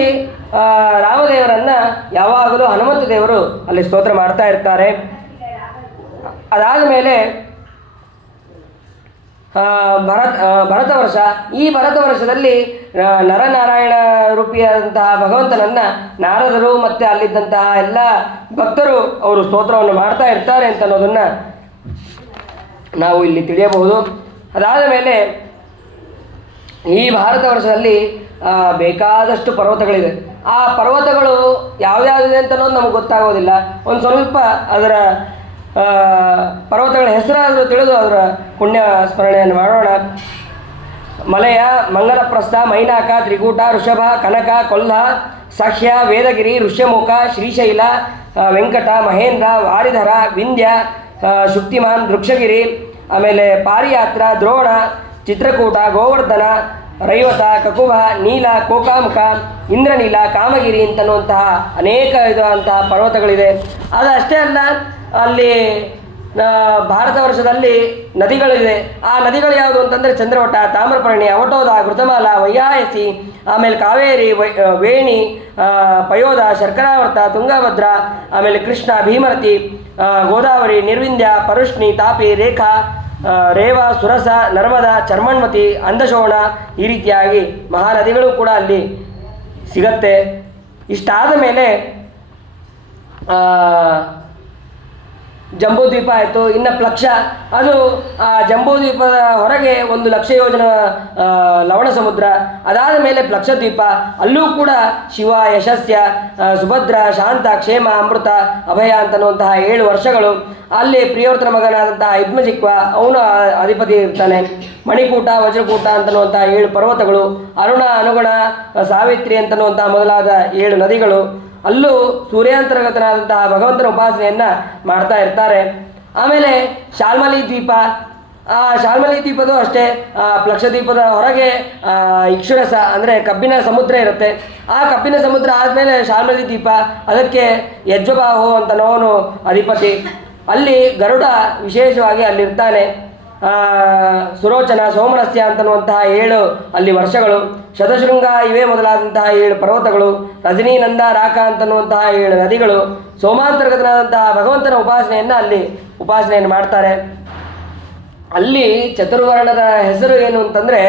ರಾಮದೇವರನ್ನು ಯಾವಾಗಲೂ ಹನುಮಂತ ದೇವರು ಅಲ್ಲಿ ಸ್ತೋತ್ರ ಮಾಡ್ತಾ ಇರ್ತಾರೆ. ಅದಾದ ಮೇಲೆ ಭರತ ವರ್ಷ. ಈ ಭರತ ವರ್ಷದಲ್ಲಿ ನರನಾರಾಯಣ ರೂಪಿಯಾದಂತಹ ಭಗವಂತನನ್ನು ನಾರದರು ಮತ್ತು ಅಲ್ಲಿದ್ದಂತಹ ಎಲ್ಲ ಭಕ್ತರು ಅವರು ಸ್ತೋತ್ರವನ್ನು ಮಾಡ್ತಾ ಇರ್ತಾರೆ ಅಂತ ಅನ್ನೋದನ್ನು ನಾವು ಇಲ್ಲಿ ತಿಳಿಯಬಹುದು. ಅದಾದ ಮೇಲೆ ಈ ಭಾರತ ವರ್ಷದಲ್ಲಿ ಬೇಕಾದಷ್ಟು ಪರ್ವತಗಳಿದೆ. ಆ ಪರ್ವತಗಳು ಯಾವ್ಯಾವುದಿದೆ ಅಂತ ಅನ್ನೋದು ನಮಗೆ ಗೊತ್ತಾಗೋದಿಲ್ಲ. ಒಂದು ಸ್ವಲ್ಪ ಅದರ ಪರ್ವತಗಳ ಹೆಸರಾದರೂ ತಿಳಿದು ಅದರ ಪುಣ್ಯ ಸ್ಮರಣೆಯನ್ನು ಮಾಡೋಣ. ಮಲಯ, ಮಂಗಲಪ್ರಸ್ಥ, ಮೈನಾಕ, ತ್ರಿಕೂಟ, ಋಷಭ, ಕನಕ, ಕೊಲ್ಲ, ಸಾಕ್ಷ್ಯ, ವೇದಗಿರಿ, ಋಷ್ಯಮುಖ, ಶ್ರೀಶೈಲ, ವೆಂಕಟ, ಮಹೇಂದ್ರ, ವಾರಿಧರ, ವಿಂಧ್ಯ, ಶುಕ್ತಿಮಾನ್, ವೃಕ್ಷಗಿರಿ, ಆಮೇಲೆ ಪಾರಿಯಾತ್ರ, ದ್ರೋಣ, ಚಿತ್ರಕೂಟ, ಗೋವರ್ಧನ, ರೈವತ, ಕಕುಭ, ನೀಲ, ಕೋಕಾಮುಖ, ಇಂದ್ರನೀಲ, ಕಾಮಗಿರಿ ಅಂತನ್ನುವಂತಹ ಅನೇಕ ಇರುವಂತಹ ಪರ್ವತಗಳಿದೆ. ಅದಷ್ಟೇ ಅಲ್ಲ, ಅಲ್ಲಿ ಭಾರತ ವರ್ಷದಲ್ಲಿ ನದಿಗಳಿದೆ. ಆ ನದಿಗಳು ಯಾವುದು ಅಂತಂದರೆ ಚಂದ್ರವಟ, ತಾಮ್ರಪರ್ಣಿ, ಅವಟೋದ, ಘೃತಮಾಲ, ವೈಯಾಯಸಿ, ಆಮೇಲೆ ಕಾವೇರಿ, ವೇಣಿ, ಪಯೋಧ, ಶರ್ಕರಾವರ್ತ, ತುಂಗಭದ್ರ, ಆಮೇಲೆ ಕೃಷ್ಣ, ಭೀಮರತಿ, ಗೋದಾವರಿ, ನಿರ್ವಿಂಧ್ಯ, ಪರುಷ್ಣಿ, ತಾಪಿ, ರೇಖಾ, ರೇವ, ಸುರಸ, ನರ್ಮದಾ, ಚರ್ಮಣ್ವತಿ, ಅಂಧಶೋಣ, ಈ ರೀತಿಯಾಗಿ ಮಹಾನದಿಗಳು ಕೂಡ ಅಲ್ಲಿ ಸಿಗತ್ತೆ. ಇಷ್ಟಾದ ಮೇಲೆ ಜಂಬೂದ್ವೀಪ ಆಯಿತು. ಇನ್ನು ಪ್ಲಕ್ಷ, ಅದು ಆ ಜಂಬೂದ್ವೀಪದ ಹೊರಗೆ 1,00,000 ಯೋಜನ ಲವಣ ಸಮುದ್ರ. ಅದಾದ ಮೇಲೆ ಪ್ಲಕ್ಷದ್ವೀಪ, ಅಲ್ಲೂ ಕೂಡ ಶಿವ, ಯಶಸ್ಯ, ಸುಭದ್ರ, ಶಾಂತ, ಕ್ಷೇಮ, ಅಮೃತ, ಅಭಯ ಅಂತನ್ನುವಂತಹ 7 ವರ್ಷಗಳು. ಅಲ್ಲಿ ಪ್ರಿಯವರ್ತನ ಮಗನಾದಂತಹ ಇದ್ಮಜಿಕ್ವ ಅವನು ಅಧಿಪತಿ ಇರ್ತಾನೆ. ಮಣಿಕೂಟ, ವಜ್ರಕೂಟ ಅಂತನ್ನುವಂತಹ 7 ಪರ್ವತಗಳು, ಅರುಣ, ಅನುಗುಣ, ಸಾವಿತ್ರಿ ಅಂತನ್ನುವಂತಹ ಮೊದಲಾದ 7 ನದಿಗಳು. ಅಲ್ಲೂ ಸೂರ್ಯಾಂತರ್ಗತನಾದಂತಹ ಭಗವಂತನ ಉಪಾಸನೆಯನ್ನು ಮಾಡ್ತಾ ಇರ್ತಾರೆ. ಆಮೇಲೆ ಶಾಲ್ಮಲಿ ದ್ವೀಪ, ಆ ಶಾಲ್ಮಲಿ ದ್ವೀಪದು ಅಷ್ಟೇ ಪ್ಲಕ್ಷದ್ವೀಪದ ಹೊರಗೆ ಇಕ್ಷುರಸ ಅಂದರೆ ಕಬ್ಬಿನ ಸಮುದ್ರ ಇರುತ್ತೆ. ಆ ಕಬ್ಬಿನ ಸಮುದ್ರ ಆದಮೇಲೆ ಶಾಲ್ಮಲಿ ದ್ವೀಪ, ಅದಕ್ಕೆ ಯಜ್ವಬಾಹು ಅಂತನೋನು ಅಧಿಪತಿ. ಅಲ್ಲಿ ಗರುಡ ವಿಶೇಷವಾಗಿ ಅಲ್ಲಿರ್ತಾನೆ. ಸುರೋಚನ, ಸೋಮರಸ್ಯ ಅಂತನ್ನುವಂತಹ 7 ಅಲ್ಲಿ ವರ್ಷಗಳು, ಶತಶೃಂಗ ಇವೇ ಮೊದಲಾದಂತಹ 7 ಪರ್ವತಗಳು, ರಜನಿ, ನಂದ, ರಾಕ ಅಂತನ್ನುವಂತಹ 7 ನದಿಗಳು, ಸೋಮಾಂತರ್ಗತನಾದಂತಹ ಭಗವಂತನ ಉಪಾಸನೆಯನ್ನು ಅಲ್ಲಿ ಉಪಾಸನೆಯನ್ನು ಮಾಡ್ತಾರೆ. ಅಲ್ಲಿ ಚತುರ್ವರ್ಣದ ಹೆಸರು ಏನು ಅಂತಂದರೆ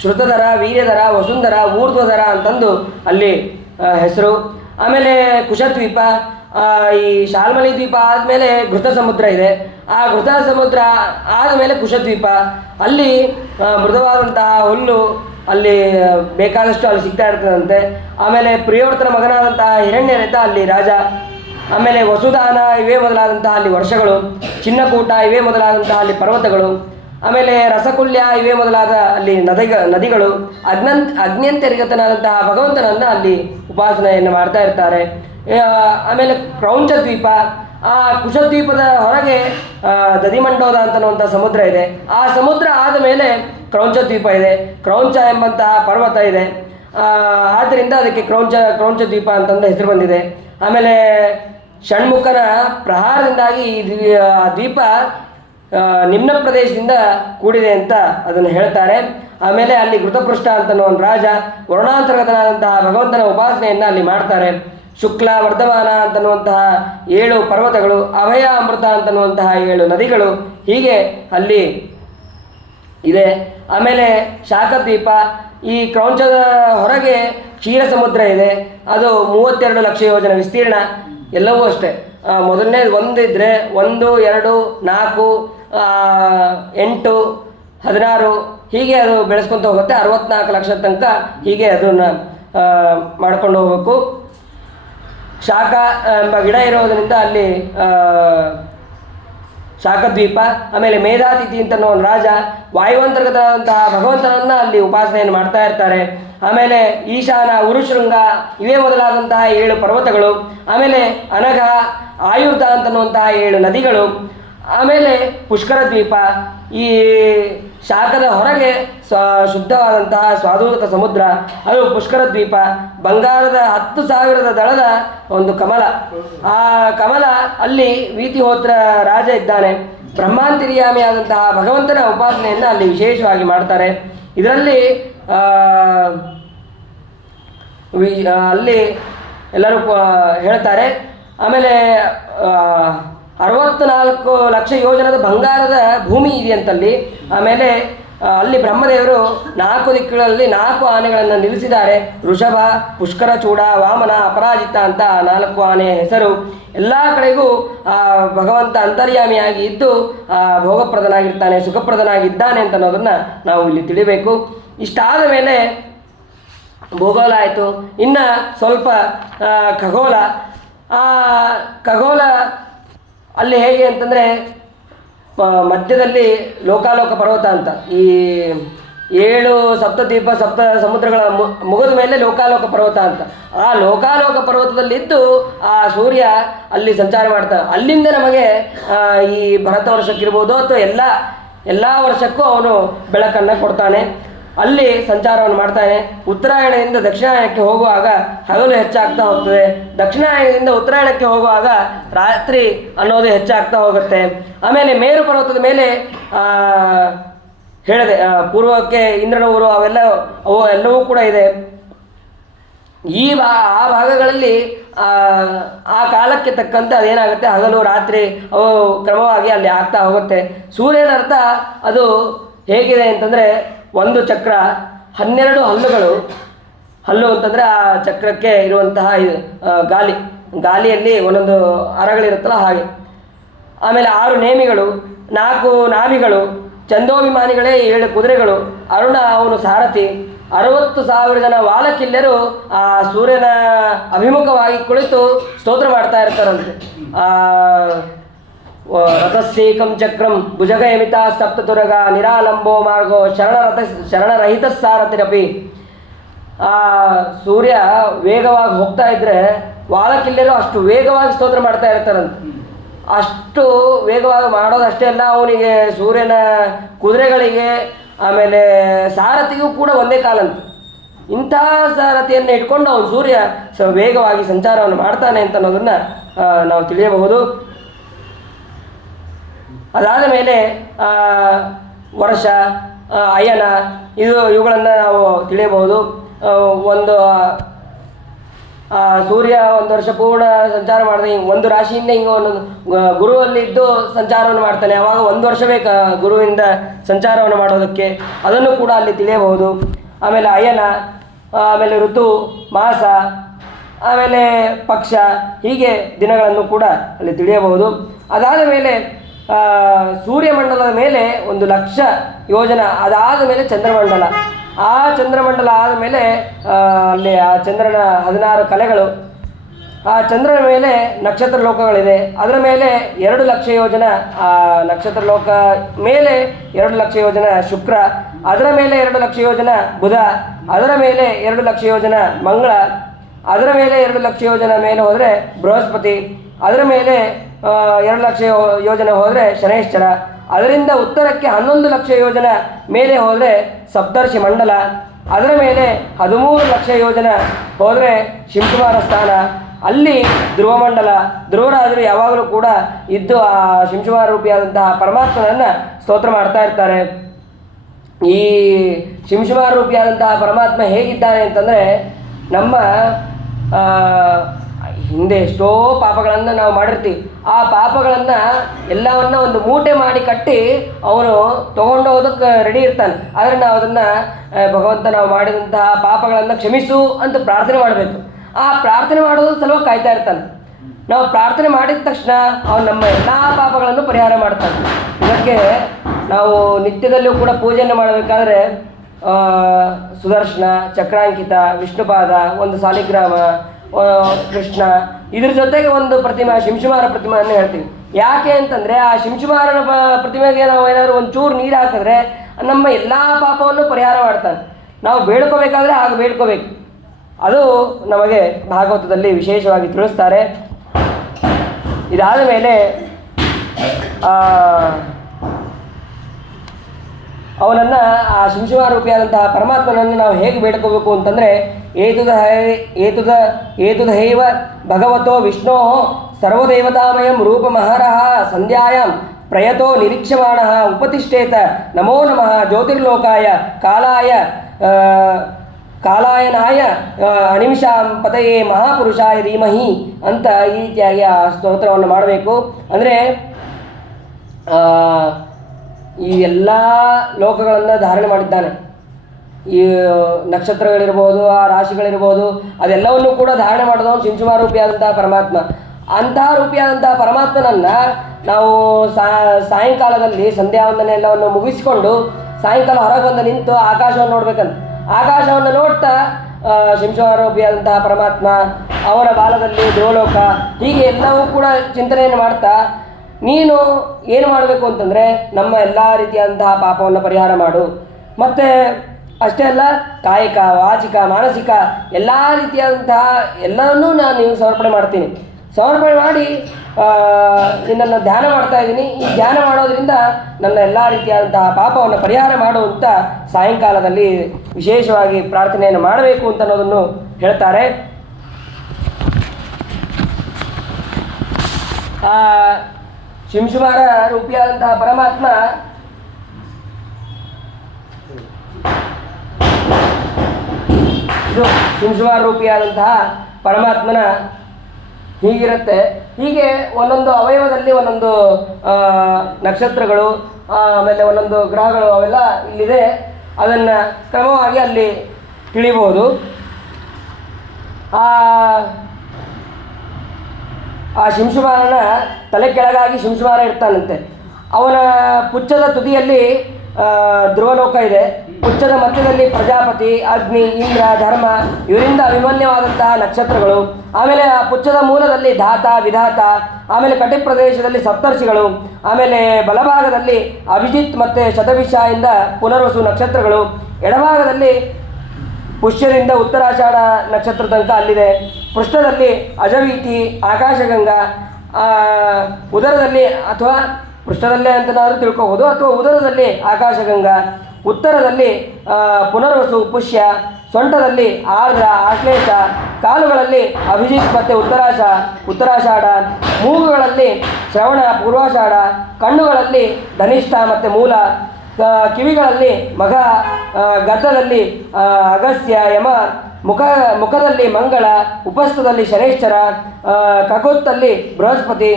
ಶ್ರುತಧರ, ವೀರ್ಯಧರ, ವಸುಂಧರ, ಊರ್ಧ್ವಧರ ಅಂತಂದು ಅಲ್ಲಿ ಹೆಸರು. ಆಮೇಲೆ ಕುಶದ್ವೀಪ, ಈ ಶಾಲ್ಮಲಿ ದ್ವೀಪ ಆದಮೇಲೆ ಘೃತ ಸಮುದ್ರ ಇದೆ. ಆ ಘೃತ ಸಮುದ್ರ ಆದಮೇಲೆ ಕುಶದ್ವೀಪ. ಅಲ್ಲಿ ಮೃದುವಾದಂತಹ ಹುಲ್ಲು ಅಲ್ಲಿ ಬೇಕಾದಷ್ಟು ಅಲ್ಲಿ ಸಿಗ್ತಾ ಇರ್ತದಂತೆ. ಆಮೇಲೆ ಪ್ರಿಯವರ್ತನ ಮಗನಾದಂತಹ ಹಿರಣ್ಯರೇತ ಅಲ್ಲಿ ರಾಜ. ಆಮೇಲೆ ವಸುದಾನ ಇವೇ ಮೊದಲಾದಂತಹ ಅಲ್ಲಿ ವರ್ಷಗಳು, ಚಿನ್ನಕೂಟ ಇವೇ ಮೊದಲಾದಂತಹ ಅಲ್ಲಿ ಪರ್ವತಗಳು, ಆಮೇಲೆ ರಸಕುಲ್ಯ ಇವೇ ಮೊದಲಾದ ಅಲ್ಲಿ ನದಿಗಳು, ಅಗ್ನ್ಯಂತರ್ಗತನಾದಂತಹ ಭಗವಂತನನ್ನು ಅಲ್ಲಿ ಉಪಾಸನೆಯನ್ನು ಮಾಡ್ತಾ ಇರ್ತಾರೆ. ಆಮೇಲೆ ಕ್ರೌಂಚ ದ್ವೀಪ, ಆ ಕುಶದ್ವೀಪದ ಹೊರಗೆ ದದಿಮಂಡೋದ ಅಂತನ್ನುವಂಥ ಸಮುದ್ರ ಇದೆ. ಆ ಸಮುದ್ರ ಆದ ಮೇಲೆ ಕ್ರೌಂಚ ದ್ವೀಪ ಇದೆ. ಕ್ರೌಂಚ ಎಂಬಂತಹ ಪರ್ವತ ಇದೆ. ಆದ್ದರಿಂದ ಅದಕ್ಕೆ ಕ್ರೌಂಚ ದ್ವೀಪ ಅಂತಂದು ಹೆಸರು ಬಂದಿದೆ. ಆಮೇಲೆ ಷಣ್ಮುಖನ ಪ್ರಹಾರದಿಂದಾಗಿ ಈ ದ್ವೀಪ ನಿಮ್ನ ಪ್ರದೇಶದಿಂದ ಕೂಡಿದೆ ಅಂತ ಅದನ್ನು ಹೇಳ್ತಾರೆ. ಆಮೇಲೆ ಅಲ್ಲಿ ಘೃತಪೃಷ್ಠ ಅಂತನೋ ಒಂದು ರಾಜ, ವರ್ಣಾಂತರ್ಗತನಾದಂತಹ ಭಗವಂತನ ಉಪಾಸನೆಯನ್ನು ಅಲ್ಲಿ ಮಾಡ್ತಾರೆ. ಶುಕ್ಲ, ವರ್ಧಮಾನ ಅಂತನ್ನುವಂತಹ 7 ಪರ್ವತಗಳು, ಅಭಯ, ಅಮೃತ ಅಂತನ್ನುವಂತಹ 7 ನದಿಗಳು ಹೀಗೆ ಅಲ್ಲಿ ಇದೆ. ಆಮೇಲೆ ಶಾಖದ್ವೀಪ, ಈ ಕ್ರೌಂಚದ ಹೊರಗೆ ಕ್ಷೀರ ಸಮುದ್ರ ಇದೆ. ಅದು 32 ಲಕ್ಷ ಯೋಜನೆ ವಿಸ್ತೀರ್ಣ. ಎಲ್ಲವೂ ಅಷ್ಟೇ, ಮೊದಲನೇ 1 ಇದ್ದರೆ 1, 2, 4, 8, 16 ಹೀಗೆ ಅದು ಬೆಳೆಸ್ಕೊತ ಹೋಗುತ್ತೆ. 64 ಲಕ್ಷ ತನಕ ಹೀಗೆ ಅದನ್ನು ಮಾಡ್ಕೊಂಡು ಹೋಗಬೇಕು. ಶಾಖ ಎಂಬ ಗಿಡ ಇರೋದರಿಂದ ಅಲ್ಲಿ ಶಾಖದ್ವೀಪ. ಆಮೇಲೆ ಮೇಧಾತಿಥಿ ಅಂತ ಒಂದು ರಾಜ, ವಾಯುವಂತರ್ಗತವಾದಂತಹ ಭಗವಂತನನ್ನು ಅಲ್ಲಿ ಉಪಾಸನೆಯನ್ನು ಮಾಡ್ತಾ ಇರ್ತಾರೆ. ಆಮೇಲೆ ಈಶಾನ, ಉರುಶೃಂಗ ಇವೇ ಮೊದಲಾದಂತಹ 7 ಪರ್ವತಗಳು. ಆಮೇಲೆ ಅನಘ, ಆಯುರ್ಧ ಅಂತನ್ನುವಂತಹ 7 ನದಿಗಳು. ಆಮೇಲೆ ಪುಷ್ಕರ ದ್ವೀಪ, ಈ ಶಾಖದ ಹೊರಗೆ ಶುದ್ಧವಾದಂತಹ ಸ್ವಾದೂದಕ ಸಮುದ್ರ, ಅದು ಪುಷ್ಕರ ದ್ವೀಪ. ಬಂಗಾರದ 10,000 ದಳದ ಒಂದು ಕಮಲ, ಆ ಕಮಲ ಅಲ್ಲಿ ವೀತಿಹೋತ್ರ ರಾಜ ಇದ್ದಾನೆ. ಬ್ರಹ್ಮಾಂತರ್ಯಾಮಿ ಆದಂತಹ ಭಗವಂತನ ಉಪಾಸನೆಯನ್ನು ಅಲ್ಲಿ ವಿಶೇಷವಾಗಿ ಮಾಡ್ತಾರೆ. ಇದರಲ್ಲಿ ಅಲ್ಲಿ ಎಲ್ಲರೂ ಹೇಳ್ತಾರೆ. ಆಮೇಲೆ 64 ಲಕ್ಷ ಯೋಜನದ ಬಂಗಾರದ ಭೂಮಿ ಇದೆಯಂತಲ್ಲಿ. ಆಮೇಲೆ ಅಲ್ಲಿ ಬ್ರಹ್ಮದೇವರು 4 ದಿಕ್ಕುಗಳಲ್ಲಿ 4 ಆನೆಗಳನ್ನು ನಿಲ್ಲಿಸಿದ್ದಾರೆ. ಋಷಭ, ಪುಷ್ಕರ ಚೂಡ, ವಾಮನ, ಅಪರಾಜಿತ ಅಂತ 4 ಆನೆಯ ಹೆಸರು. ಎಲ್ಲ ಕಡೆಗೂ ಭಗವಂತ ಅಂತರ್ಯಾಮಿಯಾಗಿ ಇದ್ದು ಭೋಗಪ್ರದನಾಗಿರ್ತಾನೆ, ಸುಖಪ್ರದನಾಗಿದ್ದಾನೆ ಅಂತ ಅನ್ನೋದನ್ನು ನಾವು ಇಲ್ಲಿ ತಿಳಿಬೇಕು. ಇಷ್ಟಾದ ಮೇಲೆ ಭೂಗೋಳ ಆಯಿತು. ಇನ್ನು ಸ್ವಲ್ಪ ಖಗೋಳ. ಖಗೋಳ ಅಲ್ಲಿ ಹೇಗೆ ಅಂತಂದರೆ ಮಧ್ಯದಲ್ಲಿ ಲೋಕಾಲೋಕ ಪರ್ವತ ಅಂತ, ಈ 7 ಸಪ್ತದ್ವೀಪ, 7 ಸಮುದ್ರಗಳ ಮುಗಿದ ಮೇಲೆ ಲೋಕಾಲೋಕ ಪರ್ವತ ಅಂತ. ಆ ಲೋಕಾಲೋಕ ಪರ್ವತದಲ್ಲಿದ್ದು ಆ ಸೂರ್ಯ ಅಲ್ಲಿ ಸಂಚಾರ ಮಾಡ್ತಾನೆ. ಅಲ್ಲಿಂದ ನಮಗೆ ಈ ಭರತ ವರ್ಷಕ್ಕಿರ್ಬೋದು ಅಥವಾ ಎಲ್ಲ ವರ್ಷಕ್ಕೂ ಅವನು ಬೆಳಕನ್ನು ಕೊಡ್ತಾನೆ. ಅಲ್ಲಿ ಸಂಚಾರವನ್ನು ಮಾಡ್ತಾನೆ. ಉತ್ತರಾಯಣದಿಂದ ದಕ್ಷಿಣಾಯನಕ್ಕೆ ಹೋಗುವಾಗ ಹಗಲು ಹೆಚ್ಚಾಗ್ತಾ ಹೋಗ್ತದೆ. ದಕ್ಷಿಣಾಯನದಿಂದ ಉತ್ತರಾಯಣಕ್ಕೆ ಹೋಗುವಾಗ ರಾತ್ರಿ ಅನ್ನೋದು ಹೆಚ್ಚಾಗ್ತಾ ಹೋಗುತ್ತೆ. ಆಮೇಲೆ ಮೇರು ಪರ್ವತದ ಮೇಲೆ ಹೇಳಿದೆ, ಪೂರ್ವಕ್ಕೆ ಇಂದ್ರನ ಊರು ಎಲ್ಲವೂ ಕೂಡ ಇದೆ. ಆ ಭಾಗಗಳಲ್ಲಿ ಆ ಕಾಲಕ್ಕೆ ತಕ್ಕಂತೆ ಅದೇನಾಗುತ್ತೆ, ಹಗಲು ರಾತ್ರಿ ಅವು ಕ್ರಮವಾಗಿ ಅಲ್ಲಿ ಆಗ್ತಾ ಹೋಗುತ್ತೆ. ಸೂರ್ಯನ ಅರ್ಥ ಅದು ಹೇಗಿದೆ ಅಂತಂದರೆ, ಒಂದು ಚಕ್ರ, 12 ಹಲ್ಲುಗಳು. ಹಲ್ಲು ಅಂತಂದರೆ ಆ ಚಕ್ರಕ್ಕೆ ಇರುವಂತಹ ಗಾಲಿಯಲ್ಲಿ ಒಂದೊಂದು ಅರಗಳಿರುತ್ತಲ್ಲ ಹಾಗೆ. ಆಮೇಲೆ 6 ನೇಮಿಗಳು, 4 ನಾಭಿಗಳು, ಚಂದೋಭಿಮಾನಿಗಳೇ 7 ಕುದುರೆಗಳು, ಅರುಣ ಅವನು ಸಾರಥಿ. 60,000 ಜನ ವಾಲಕಿಲ್ಯರು ಆ ಸೂರ್ಯನ ಅಭಿಮುಖವಾಗಿ ಕುಳಿತು ಸ್ತೋತ್ರ ಮಾಡ್ತಾ ಇರ್ತಾರಂತೆ. ರಥಸ್ಯೇಕಂ ಚಕ್ರಂ ಭುಜಗಯಮಿತ ಸಪ್ತತುರಗ ನಿರಾಲಂಬೋ ಮಾರ್ಗೋ ಶರಣರಹಿತ ಸಾರಥಿರಪಿ. ಆ ಸೂರ್ಯ ವೇಗವಾಗಿ ಹೋಗ್ತಾ ಇದ್ದರೆ ವಾಲಕಿಲ್ಯರು ಅಷ್ಟು ವೇಗವಾಗಿ ಸ್ತೋತ್ರ ಮಾಡ್ತಾ ಇರ್ತಾರಂತೆ. ಅಷ್ಟು ವೇಗವಾಗಿ ಮಾಡೋದಷ್ಟೇ ಅಲ್ಲ, ಅವನಿಗೆ ಸೂರ್ಯನ ಕುದುರೆಗಳಿಗೆ ಆಮೇಲೆ ಸಾರಥಿಗೂ ಕೂಡ ಒಂದೇ ಕಾಲಂತ. ಇಂಥ ಸಾರಥಿಯನ್ನು ಇಟ್ಕೊಂಡು ಅವನು ಸೂರ್ಯ ವೇಗವಾಗಿ ಸಂಚಾರವನ್ನು ಮಾಡ್ತಾನೆ ಅಂತ ಅನ್ನೋದನ್ನು ನಾವು ತಿಳಿಯಬಹುದು. ಅದಾದ ಮೇಲೆ ವರ್ಷ, ಅಯನ, ಇವುಗಳನ್ನು ನಾವು ತಿಳಿಯಬಹುದು. ಒಂದು ಸೂರ್ಯ ಒಂದು ವರ್ಷ ಪೂರ್ಣ ಸಂಚಾರ ಮಾಡಿದೆ, ಹಿಂಗೆ ಒಂದು ರಾಶಿಯಿಂದ ಹಿಂಗೆ ಒಂದೊಂದು ಗುರುವಲ್ಲಿ ಇದ್ದು ಸಂಚಾರವನ್ನು ಮಾಡ್ತಾನೆ. ಆವಾಗ ಒಂದು ವರ್ಷ ಬೇಕು ಗುರುವಿಂದ ಸಂಚಾರವನ್ನು ಮಾಡೋದಕ್ಕೆ, ಅದನ್ನು ಕೂಡ ಅಲ್ಲಿ ತಿಳಿಯಬಹುದು. ಆಮೇಲೆ ಅಯನ, ಆಮೇಲೆ ಋತು, ಮಾಸ, ಆಮೇಲೆ ಪಕ್ಷ, ಹೀಗೆ ದಿನಗಳನ್ನು ಕೂಡ ಅಲ್ಲಿ ತಿಳಿಯಬಹುದು. ಅದಾದ ಮೇಲೆ ಸೂರ್ಯಮಂಡಲದ ಮೇಲೆ 1,00,000 ಯೋಜನ, ಅದಾದ ಮೇಲೆ ಚಂದ್ರಮಂಡಲ. ಆ ಚಂದ್ರಮಂಡಲ ಆದಮೇಲೆ ಅಲ್ಲಿ ಆ ಚಂದ್ರನ 16 ಕಲೆಗಳು, ಆ ಚಂದ್ರನ ಮೇಲೆ ನಕ್ಷತ್ರ ಲೋಕಗಳಿದೆ. ಅದರ ಮೇಲೆ 2,00,000 ಯೋಜನ ಆ ನಕ್ಷತ್ರ ಲೋಕ ಮೇಲೆ 2,00,000 ಯೋಜನ ಶುಕ್ರ, ಅದರ ಮೇಲೆ 2,00,000 ಯೋಜನ ಬುಧ, ಅದರ ಮೇಲೆ 2,00,000 ಯೋಜನ ಮಂಗಳ, ಅದರ ಮೇಲೆ 2,00,000 ಯೋಜನ ಮೇಲೆ ಹೋದರೆ ಬೃಹಸ್ಪತಿ, ಅದರ ಮೇಲೆ 2,00,000 ಯೋಜನೆ ಹೋದರೆ ಶನೈಶ್ಚರ, ಅದರಿಂದ ಉತ್ತರಕ್ಕೆ 11,00,000 ಯೋಜನ ಮೇಲೆ ಹೋದರೆ ಸಪ್ತರ್ಷಿ ಮಂಡಲ, ಅದರ ಮೇಲೆ 13,00,000 ಯೋಜನ ಹೋದರೆ ಶಿಂಶುಮಾರ ಸ್ಥಾನ, ಅಲ್ಲಿ ಧ್ರುವಮಂಡಲ. ಧ್ರುವರಾಜರು ಯಾವಾಗಲೂ ಕೂಡ ಇದ್ದು ಆ ಶಿಂಶುಮಾರ ರೂಪಿಯಾದಂತಹ ಪರಮಾತ್ಮನನ್ನು ಸ್ತೋತ್ರ ಮಾಡ್ತಾ ಇರ್ತಾರೆ. ಈ ಶಿಂಶುಮಾರ ರೂಪಿಯಾದಂತಹ ಪರಮಾತ್ಮ ಹೇಗಿದ್ದಾನೆ ಅಂತಂದರೆ, ನಮ್ಮ ಹಿಂದೆ ಎಷ್ಟೋ ಪಾಪಗಳನ್ನು ನಾವು ಮಾಡಿರ್ತೀವಿ. ಆ ಪಾಪಗಳನ್ನು ಎಲ್ಲವನ್ನ ಒಂದು ಮೂಟೆ ಮಾಡಿ ಕಟ್ಟಿ ಅವನು ತೊಗೊಂಡೋದಕ್ಕೆ ರೆಡಿ ಇರ್ತಾನೆ. ಆದರೆ ನಾವು ಅದನ್ನು ಭಗವಂತ ನಾವು ಮಾಡಿದಂತಹ ಪಾಪಗಳನ್ನು ಕ್ಷಮಿಸು ಅಂತ ಪ್ರಾರ್ಥನೆ ಮಾಡಬೇಕು. ಆ ಪ್ರಾರ್ಥನೆ ಮಾಡೋದು ಸಲುವಾಗಿ ಕಾಯ್ತಾ ಇರ್ತಾನೆ. ನಾವು ಪ್ರಾರ್ಥನೆ ಮಾಡಿದ ತಕ್ಷಣ ಅವನು ನಮ್ಮ ಎಲ್ಲ ಪಾಪಗಳನ್ನು ಪರಿಹಾರ ಮಾಡ್ತಾನೆ. ಇದಕ್ಕೆ ನಾವು ನಿತ್ಯದಲ್ಲಿಯೂ ಕೂಡ ಪೂಜೆಯನ್ನು ಮಾಡಬೇಕಾದ್ರೆ ಸುದರ್ಶನ, ಚಕ್ರಾಂಕಿತ, ವಿಷ್ಣುಪಾದ, ಒಂದು ಸಾಲಿಗ್ರಾಮ, ಕೃಷ್ಣ, ಇದ್ರ ಜೊತೆಗೆ ಒಂದು ಪ್ರತಿಮೆ, ಶಿಂಶುಮಾರ ಪ್ರತಿಮೆಯನ್ನು ಹೇಳ್ತೀವಿ. ಯಾಕೆ ಅಂತಂದರೆ ಆ ಶಿಂಶುಮಾರನ ಪ್ರತಿಮೆಗೆ ನಾವು ಏನಾದರೂ ಒಂಚೂರು ನೀರು ಹಾಕಿದ್ರೆ ನಮ್ಮ ಎಲ್ಲ ಪಾಪವನ್ನು ಪರಿಹಾರ ಮಾಡ್ತಾನೆ. ನಾವು ಬೇಡ್ಕೋಬೇಕಾದ್ರೆ ಆಗ ಬೇಡ್ಕೋಬೇಕು. ಅದು ನಮಗೆ ಭಾಗವತದಲ್ಲಿ ವಿಶೇಷವಾಗಿ ತಿಳಿಸ್ತಾರೆ. ಇದಾದ ಮೇಲೆ ಅವನನ್ನು, ಆ ಶಿಂಶುಮಾರ ರೂಪಿಯಾದಂತಹ ಪರಮಾತ್ಮನನ್ನು ನಾವು ಹೇಗೆ ಬೇಡ್ಕೋಬೇಕು ಅಂತಂದರೆ, ಏತುದಹೈವ ಭಗವತೋ ವಿಷ್ಣೋ ಸರ್ವದೇವತಾಮಯಂ ರೂಪಮಹರಃ ಸಂಧ್ಯಾಯಾಂ ಪ್ರಯತೋ ನಿರೀಕ್ಷ್ಯಮಾಣಃ ಉಪತಿಷ್ಠೇತ ನಮೋ ನಮಃ ಜ್ಯೋತಿರ್ಲೋಕಾಯ ಕಾಲಾಯನಾಯ ಅನಿಮಿಷಾಂ ಪತಯೇ ಮಹಾಪುರುಷಾಯ ಧೀಮಹಿ ಅಂತ ಈ ರೀತಿಯಾಗಿ ಆ ಸ್ತೋತ್ರವನ್ನು ಮಾಡಬೇಕು. ಅಂದರೆ ಈ ಎಲ್ಲ ಲೋಕಗಳನ್ನು ಧಾರಣೆ ಮಾಡಿದ್ದಾನೆ. ಈ ನಕ್ಷತ್ರಗಳಿರ್ಬೋದು, ಆ ರಾಶಿಗಳಿರ್ಬೋದು, ಅದೆಲ್ಲವನ್ನು ಕೂಡ ಧಾರಣೆ ಮಾಡಿದವನು ಶಿಂಶುಮಾರ ರೂಪಿಯಾದಂತಹ ಪರಮಾತ್ಮ. ಅಂತಹ ರೂಪಿಯಾದಂತಹ ಪರಮಾತ್ಮನನ್ನು ನಾವು ಸಾಯಂಕಾಲದಲ್ಲಿ ಸಂಧ್ಯಾವಂದನೆ ಎಲ್ಲವನ್ನು ಮುಗಿಸಿಕೊಂಡು ಸಾಯಂಕಾಲ ಹೊರಗೆ ಬಂದು ನಿಂತು ಆಕಾಶವನ್ನು ನೋಡ್ಬೇಕಂತ. ಆಕಾಶವನ್ನು ನೋಡ್ತಾ ಶಿಂಶುಮಾರ ರೂಪಿಯಾದಂತಹ ಪರಮಾತ್ಮ, ಅವನ ಬಾಲದಲ್ಲಿ ಧ್ರುವಲೋಕ, ಹೀಗೆ ಎಲ್ಲವೂ ಕೂಡ ಚಿಂತನೆಯನ್ನು ಮಾಡ್ತಾ ನೀನು ಏನು ಮಾಡಬೇಕು ಅಂತಂದರೆ ನಮ್ಮ ಎಲ್ಲ ರೀತಿಯಾದಂತಹ ಪಾಪವನ್ನು ಪರಿಹಾರ ಮಾಡು. ಮತ್ತು ಅಷ್ಟೇ ಅಲ್ಲ, ಕಾಯಿಕ, ವಾಚಿಕ, ಮಾನಸಿಕ ಎಲ್ಲ ರೀತಿಯಾದಂತಹ ಎಲ್ಲವನ್ನೂ ನಾನು ನೀವು ಸಮರ್ಪಣೆ ಮಾಡ್ತೀನಿ. ಸಮರ್ಪಣೆ ಮಾಡಿ ನಿನ್ನನ್ನು ಧ್ಯಾನ ಮಾಡ್ತಾ ಇದ್ದೀನಿ. ಈ ಧ್ಯಾನ ಮಾಡೋದ್ರಿಂದ ನನ್ನ ಎಲ್ಲ ರೀತಿಯಾದಂತಹ ಪಾಪವನ್ನು ಪರಿಹಾರ ಮಾಡುವಂಥ ಸಾಯಂಕಾಲದಲ್ಲಿ ವಿಶೇಷವಾಗಿ ಪ್ರಾರ್ಥನೆಯನ್ನು ಮಾಡಬೇಕು ಅಂತ ಅನ್ನೋದನ್ನು ಹೇಳ್ತಾರೆ. ಶಿಂಶುಮಾರ ರೂಪಿಯಾದಂತಹ ಪರಮಾತ್ಮ ಇದು ಶಿಂಶುಮಾರ ರೂಪಿಯಾದಂತಹ ಪರಮಾತ್ಮನ ಹೀಗಿರುತ್ತೆ. ಹೀಗೆ ಒಂದೊಂದು ಅವಯವದಲ್ಲಿ ಒಂದೊಂದು ನಕ್ಷತ್ರಗಳು, ಆಮೇಲೆ ಒಂದೊಂದು ಗ್ರಹಗಳು ಅವೆಲ್ಲ ಇಲ್ಲಿದೆ. ಅದನ್ನು ಕ್ರಮವಾಗಿ ಅಲ್ಲಿ ತಿಳಿಬಹುದು. ಆ ಶಿಂಶುಮಾರನ ತಲೆ ಕೆಳಗಾಗಿ ಶಿಂಶುಮಾರ ಇರ್ತಾನಂತೆ. ಅವನ ಪುಚ್ಛದ ತುದಿಯಲ್ಲಿ ಧ್ರುವಲೋಕ ಇದೆ. ಪುಚ್ಛದ ಮಧ್ಯದಲ್ಲಿ ಪ್ರಜಾಪತಿ, ಅಗ್ನಿ, ಇಂದ್ರ, ಧರ್ಮ ಇವರಿಂದ ಅಭಿಮನ್ಯವಾದಂತಹ ನಕ್ಷತ್ರಗಳು. ಆಮೇಲೆ ಆ ಪುಚ್ಛದ ಮೂಲದಲ್ಲಿ ಧಾತ, ವಿಧಾತ, ಆಮೇಲೆ ಕಟಿ ಪ್ರದೇಶದಲ್ಲಿ ಸಪ್ತರ್ಷಿಗಳು, ಆಮೇಲೆ ಬಲಭಾಗದಲ್ಲಿ ಅಭಿಜಿತ್ ಮತ್ತು ಶತಭಿಷ ಇಂದ ಪುನರ್ವಸು ನಕ್ಷತ್ರಗಳು, ಎಡಭಾಗದಲ್ಲಿ ಪುಷ್ಯದಿಂದ ಉತ್ತರಾಷಾಢ ನಕ್ಷತ್ರ ತನಕ ಅಲ್ಲಿದೆ. ಪೃಷ್ಠದಲ್ಲಿ ಅಜವೀತಿ, ಆಕಾಶಗಂಗಾ, ಉದರದಲ್ಲಿ ಅಥವಾ ಪೃಷ್ಠದಲ್ಲೇ ಅಂತನಾದರೂ ತಿಳ್ಕೋಬೋದು, ಅಥವಾ ಉದರದಲ್ಲಿ ಆಕಾಶಗಂಗಾ, ಉತ್ತರದಲ್ಲಿ ಪುನರ್ವಸು, ಪುಷ್ಯ, ಸೊಂಟದಲ್ಲಿ ಆರ್ದ್ರ ಆಶ್ಲೇಷ, ಕಾಲುಗಳಲ್ಲಿ ಅಭಿಜಿತ್ ಮತ್ತು ಉತ್ತರಾಷಾಢ, ಮೂಗುಗಳಲ್ಲಿ ಶ್ರವಣ ಪೂರ್ವಾಷಾಢ, ಕಣ್ಣುಗಳಲ್ಲಿ ಧನಿಷ್ಠ ಮತ್ತು ಮೂಲ, ಕಿವಿಗಳಲ್ಲಿ ಮಘ, ಗದ್ದದಲ್ಲಿ ಅಗಸ್ತ್ಯ ಯಮ, ಮುಖದಲ್ಲಿ ಮಂಗಳ, ಉಪಸ್ಥದಲ್ಲಿ ಶನೈಶ್ಚರ, ಕಕೋತ್ತಲ್ಲಿ ಬೃಹಸ್ಪತಿ,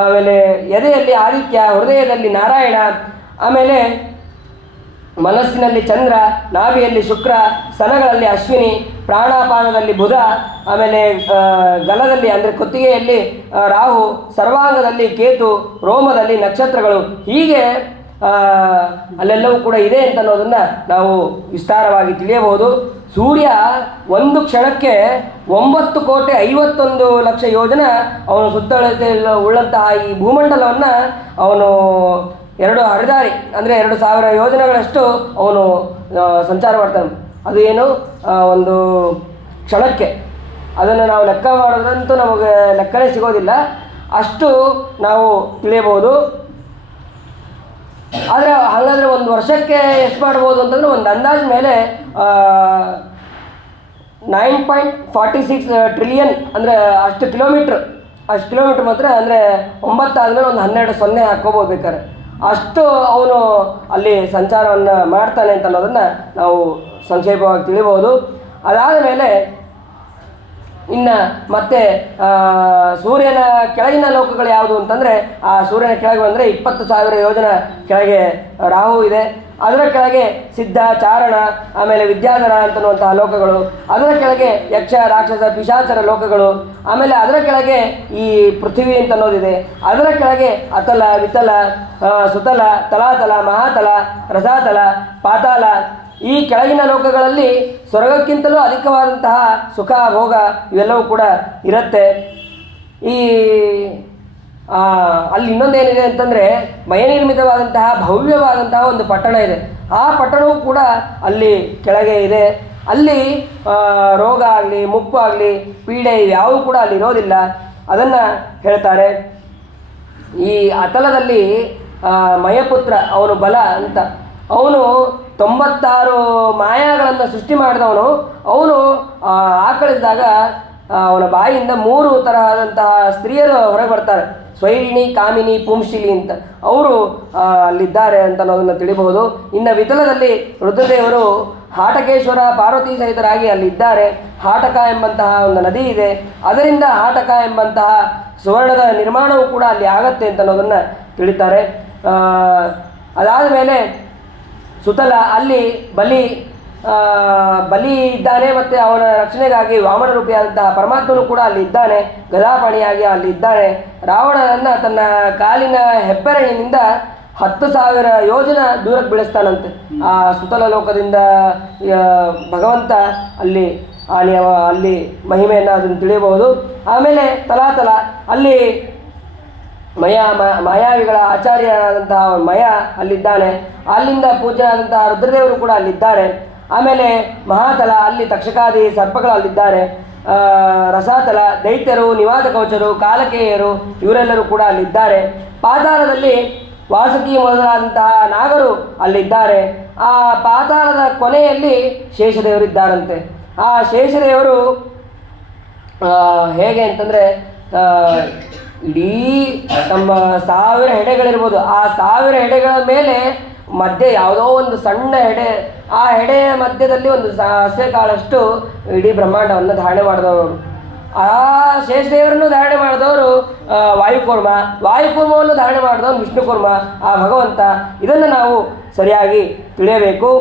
ಆಮೇಲೆ ಎದೆಯಲ್ಲಿ ಆದಿತ್ಯ, ಹೃದಯದಲ್ಲಿ ನಾರಾಯಣ, ಆಮೇಲೆ ಮನಸ್ಸಿನಲ್ಲಿ ಚಂದ್ರ, ನಾಭಿಯಲ್ಲಿ ಶುಕ್ರ, ಸ್ತನಗಳಲ್ಲಿ ಅಶ್ವಿನಿ, ಪ್ರಾಣಾಪಾನದಲ್ಲಿ ಬುಧ, ಆಮೇಲೆ ಗಲದಲ್ಲಿ ಅಂದರೆ ಕುತ್ತಿಗೆಯಲ್ಲಿ ರಾಹು, ಸರ್ವಾಂಗದಲ್ಲಿ ಕೇತು, ರೋಮದಲ್ಲಿ ನಕ್ಷತ್ರಗಳು, ಹೀಗೆ ಅಲ್ಲೆಲ್ಲವೂ ಕೂಡ ಇದೆ ಅಂತ ಅನ್ನೋದನ್ನು ನಾವು ವಿಸ್ತಾರವಾಗಿ ತಿಳಿಯಬಹುದು. ಸೂರ್ಯ ಒಂದು ಕ್ಷಣಕ್ಕೆ 9,51,00,000 ಯೋಜನೆ ಅವನು ಸುತ್ತಳತೆ ಉಳ್ಳಂತಹ ಈ ಭೂಮಂಡಲವನ್ನು ಅವನು 2 ಹರಿದಾರಿ ಅಂದರೆ 2,000 ಯೋಜನೆಗಳಷ್ಟು ಅವನು ಸಂಚಾರ ಮಾಡ್ತಾನೆ. ಅದು ಏನು ಒಂದು ಕ್ಷಣಕ್ಕೆ, ಅದನ್ನು ನಾವು ಲೆಕ್ಕ ಮಾಡೋದ್ರಂತೂ ನಮಗೆ ಲೆಕ್ಕನೇ ಸಿಗೋದಿಲ್ಲ, ಅಷ್ಟು ನಾವು ತಿಳಿಯಬಹುದು. ಆದರೆ ಹಾಗಾದರೆ ಒಂದು ವರ್ಷಕ್ಕೆ ಎಷ್ಟು ಮಾಡ್ಬೋದು ಅಂತಂದರೆ ಒಂದು ಅಂದಾಜು ಮೇಲೆ 9.46 ಟ್ರಿಲಿಯನ್ ಅಂದರೆ ಅಷ್ಟು ಕಿಲೋಮೀಟ್ರ್ ಮಾತ್ರ, ಅಂದರೆ 9 ಆದಮೇಲೆ ಒಂದು 12 ಸೊನ್ನೆ ಹಾಕ್ಕೋಬೋದು ಬೇಕಾದ್ರೆ, ಅಷ್ಟು ಅವನು ಅಲ್ಲಿ ಸಂಚಾರವನ್ನು ಮಾಡ್ತಾನೆ ಅಂತ ಅನ್ನೋದನ್ನು ನಾವು ಸಂಕ್ಷೇಪವಾಗಿ ತಿಳಿಬೋದು. ಅದಾದ ಮೇಲೆ ಇನ್ನು ಮತ್ತೆ ಸೂರ್ಯನ ಕೆಳಗಿನ ಲೋಕಗಳು ಯಾವುದು ಅಂತಂದರೆ, ಆ ಸೂರ್ಯನ ಕೆಳಗೆ ಬಂದರೆ 20,000 ಯೋಜನೆ ಕೆಳಗೆ ರಾಹು ಇದೆ, ಅದರ ಕೆಳಗೆ ಸಿದ್ಧ, ಚಾರಣ, ಆಮೇಲೆ ವಿದ್ಯಾಧರ ಅಂತನ್ನುವಂತಹ ಲೋಕಗಳು, ಅದರ ಕೆಳಗೆ ಯಕ್ಷ, ರಾಕ್ಷಸ, ಪಿಶಾಚರ ಲೋಕಗಳು, ಆಮೇಲೆ ಅದರ ಕೆಳಗೆ ಈ ಪೃಥ್ವಿ ಅಂತ ಅನ್ನೋದಿದೆ, ಅದರ ಕೆಳಗೆ ಅತಲ, ವಿತಲ, ಸುತಲ, ತಲಾತಲ, ಮಹಾತಲ, ರಸಾತಲ, ಪಾತಾಳ, ಈ ಕೆಳಗಿನ ಲೋಕಗಳಲ್ಲಿ ಸ್ವರ್ಗಕ್ಕಿಂತಲೂ ಅಧಿಕವಾದಂತಹ ಸುಖ ಭೋಗ ಇವೆಲ್ಲವೂ ಕೂಡ ಇರುತ್ತೆ. ಈ ಅಲ್ಲಿ ಇನ್ನೊಂದೇನಿದೆ ಅಂತಂದರೆ ಮಯನಿರ್ಮಿತವಾದಂತಹ ಭವ್ಯವಾದಂತಹ ಒಂದು ಪಟ್ಟಣ ಇದೆ. ಆ ಪಟ್ಟಣವೂ ಕೂಡ ಅಲ್ಲಿ ಕೆಳಗೆ ಇದೆ. ಅಲ್ಲಿ ರೋಗ ಆಗಲಿ, ಮುಪ್ಪು ಆಗಲಿ, ಪೀಡೆ ಯಾವೂ ಕೂಡ ಅಲ್ಲಿ ಇರೋದಿಲ್ಲ. ಅದನ್ನು ಹೇಳ್ತಾರೆ. ಈ ಅತಲದಲ್ಲಿ ಮಯಪುತ್ರ ಅವನು ಬಲ ಅಂತ, ಅವನು 96 ಮಾಯಾಗಳನ್ನು ಸೃಷ್ಟಿ ಮಾಡಿದವನು. ಅವನು ಆಕಳಿಸಿದಾಗ ಅವನ ಬಾಯಿಯಿಂದ 3 ತರಹದಂತಹ ಸ್ತ್ರೀಯರು ಹೊರಗೆ ಬರ್ತಾರೆ, ಸ್ವೈರಿಣಿ, ಕಾಮಿನಿ, ಪುಂಶಿಲಿ ಅಂತ. ಅವರು ಅಲ್ಲಿದ್ದಾರೆ ಅಂತ ಅನ್ನೋದನ್ನು ತಿಳಿಬಹುದು. ಇನ್ನು ವಿತಲದಲ್ಲಿ ರುದ್ರದೇವರು ಹಾಟಕೇಶ್ವರ, ಪಾರ್ವತಿ ಸಹಿತರಾಗಿ ಅಲ್ಲಿದ್ದಾರೆ. ಹಾಟಕ ಎಂಬಂತಹ ಒಂದು ನದಿ ಇದೆ, ಅದರಿಂದ ಹಾಟಕ ಎಂಬಂತಹ ಸುವರ್ಣದ ನಿರ್ಮಾಣವೂ ಕೂಡ ಅಲ್ಲಿ ಆಗತ್ತೆ ಅಂತ ಅನ್ನೋದನ್ನು ತಿಳಿತಾರೆ. ಅದಾದ ಮೇಲೆ ಸುತಲ, ಅಲ್ಲಿ ಬಲಿ ಇದ್ದಾನೆ, ಮತ್ತು ಅವನ ರಕ್ಷಣೆಗಾಗಿ ವಾಮನ ರೂಪಿಯಾದಂತಹ ಪರಮಾತ್ಮನು ಕೂಡ ಅಲ್ಲಿ ಇದ್ದಾನೆ, ಗದಾಪಾಣಿಯಾಗಿ ಅಲ್ಲಿ ಇದ್ದಾನೆ. ರಾವಣನನ್ನು ತನ್ನ ಕಾಲಿನ ಹೆಬ್ಬೆರಳಿನಿಂದ 10,000 ಯೋಜನ ದೂರಕ್ಕೆ ಬೀಳಿಸ್ತಾನಂತೆ. ಆ ಸುತಲ ಲೋಕದಿಂದ ಭಗವಂತ ಅಲ್ಲಿ ಅಲ್ಲಿ ಮಹಿಮೆಯನ್ನು ಅದನ್ನು ತಿಳಿಯಬಹುದು. ಆಮೇಲೆ ತಲಾತಲ, ಅಲ್ಲಿ ಮಾಯಾವಿಗಳ ಆಚಾರ್ಯರಾದಂತಹ ಮಯ ಅಲ್ಲಿದ್ದಾನೆ. ಅಲ್ಲಿಂದ ಪೂಜ್ಯರಾದಂತಹ ರುದ್ರದೇವರು ಕೂಡ ಅಲ್ಲಿದ್ದಾರೆ. ಆಮೇಲೆ ಮಹಾತಲ, ಅಲ್ಲಿ ತಕ್ಷಕಾದಿ ಸರ್ಪಗಳು ಅಲ್ಲಿದ್ದಾರೆ. ರಸಾತಲ, ದೈತ್ಯರು, ನಿವಾತ ಕವಚರು, ಕಾಲಕೇಯರು ಇವರೆಲ್ಲರೂ ಕೂಡ ಅಲ್ಲಿದ್ದಾರೆ. ಪಾತಾಳದಲ್ಲಿ ವಾಸುಕಿ ಮೊದಲಾದಂತಹ ನಾಗರು ಅಲ್ಲಿದ್ದಾರೆ. ಆ ಪಾತಾಳದ ಕೊನೆಯಲ್ಲಿ ಶೇಷದೇವರಿದ್ದಾರಂತೆ. ಆ ಶೇಷದೇವರು ಹೇಗೆ ಅಂತಂದರೆ ಇಡೀ ನಮ್ಮ 1000 ಹೆಡೆಗಳಿರ್ಬೋದು, ಆ 1000 ಹೆಡೆಗಳ ಮೇಲೆ ಮಧ್ಯೆ ಯಾವುದೋ ಒಂದು ಸಣ್ಣ ಹೆಡೆ, ಆ ಹೆಡೆಯ ಮಧ್ಯದಲ್ಲಿ ಒಂದು ಸಾಸಿವೆ ಕಾಳಷ್ಟು ಇಡೀ ಬ್ರಹ್ಮಾಂಡವನ್ನು ಧಾರಣೆ ಮಾಡಿದವರು. ಆ ಶೇಷದೇವರನ್ನು ಧಾರಣೆ ಮಾಡಿದವರು ವಾಯುಕೂರ್ಮವನ್ನು ಧಾರಣೆ ಮಾಡಿದವನು ವಿಷ್ಣುಕೂರ್ಮ, ಆ ಭಗವಂತ. ಇದನ್ನು ನಾವು ಸರಿಯಾಗಿ ತಿಳಿಯಬೇಕು.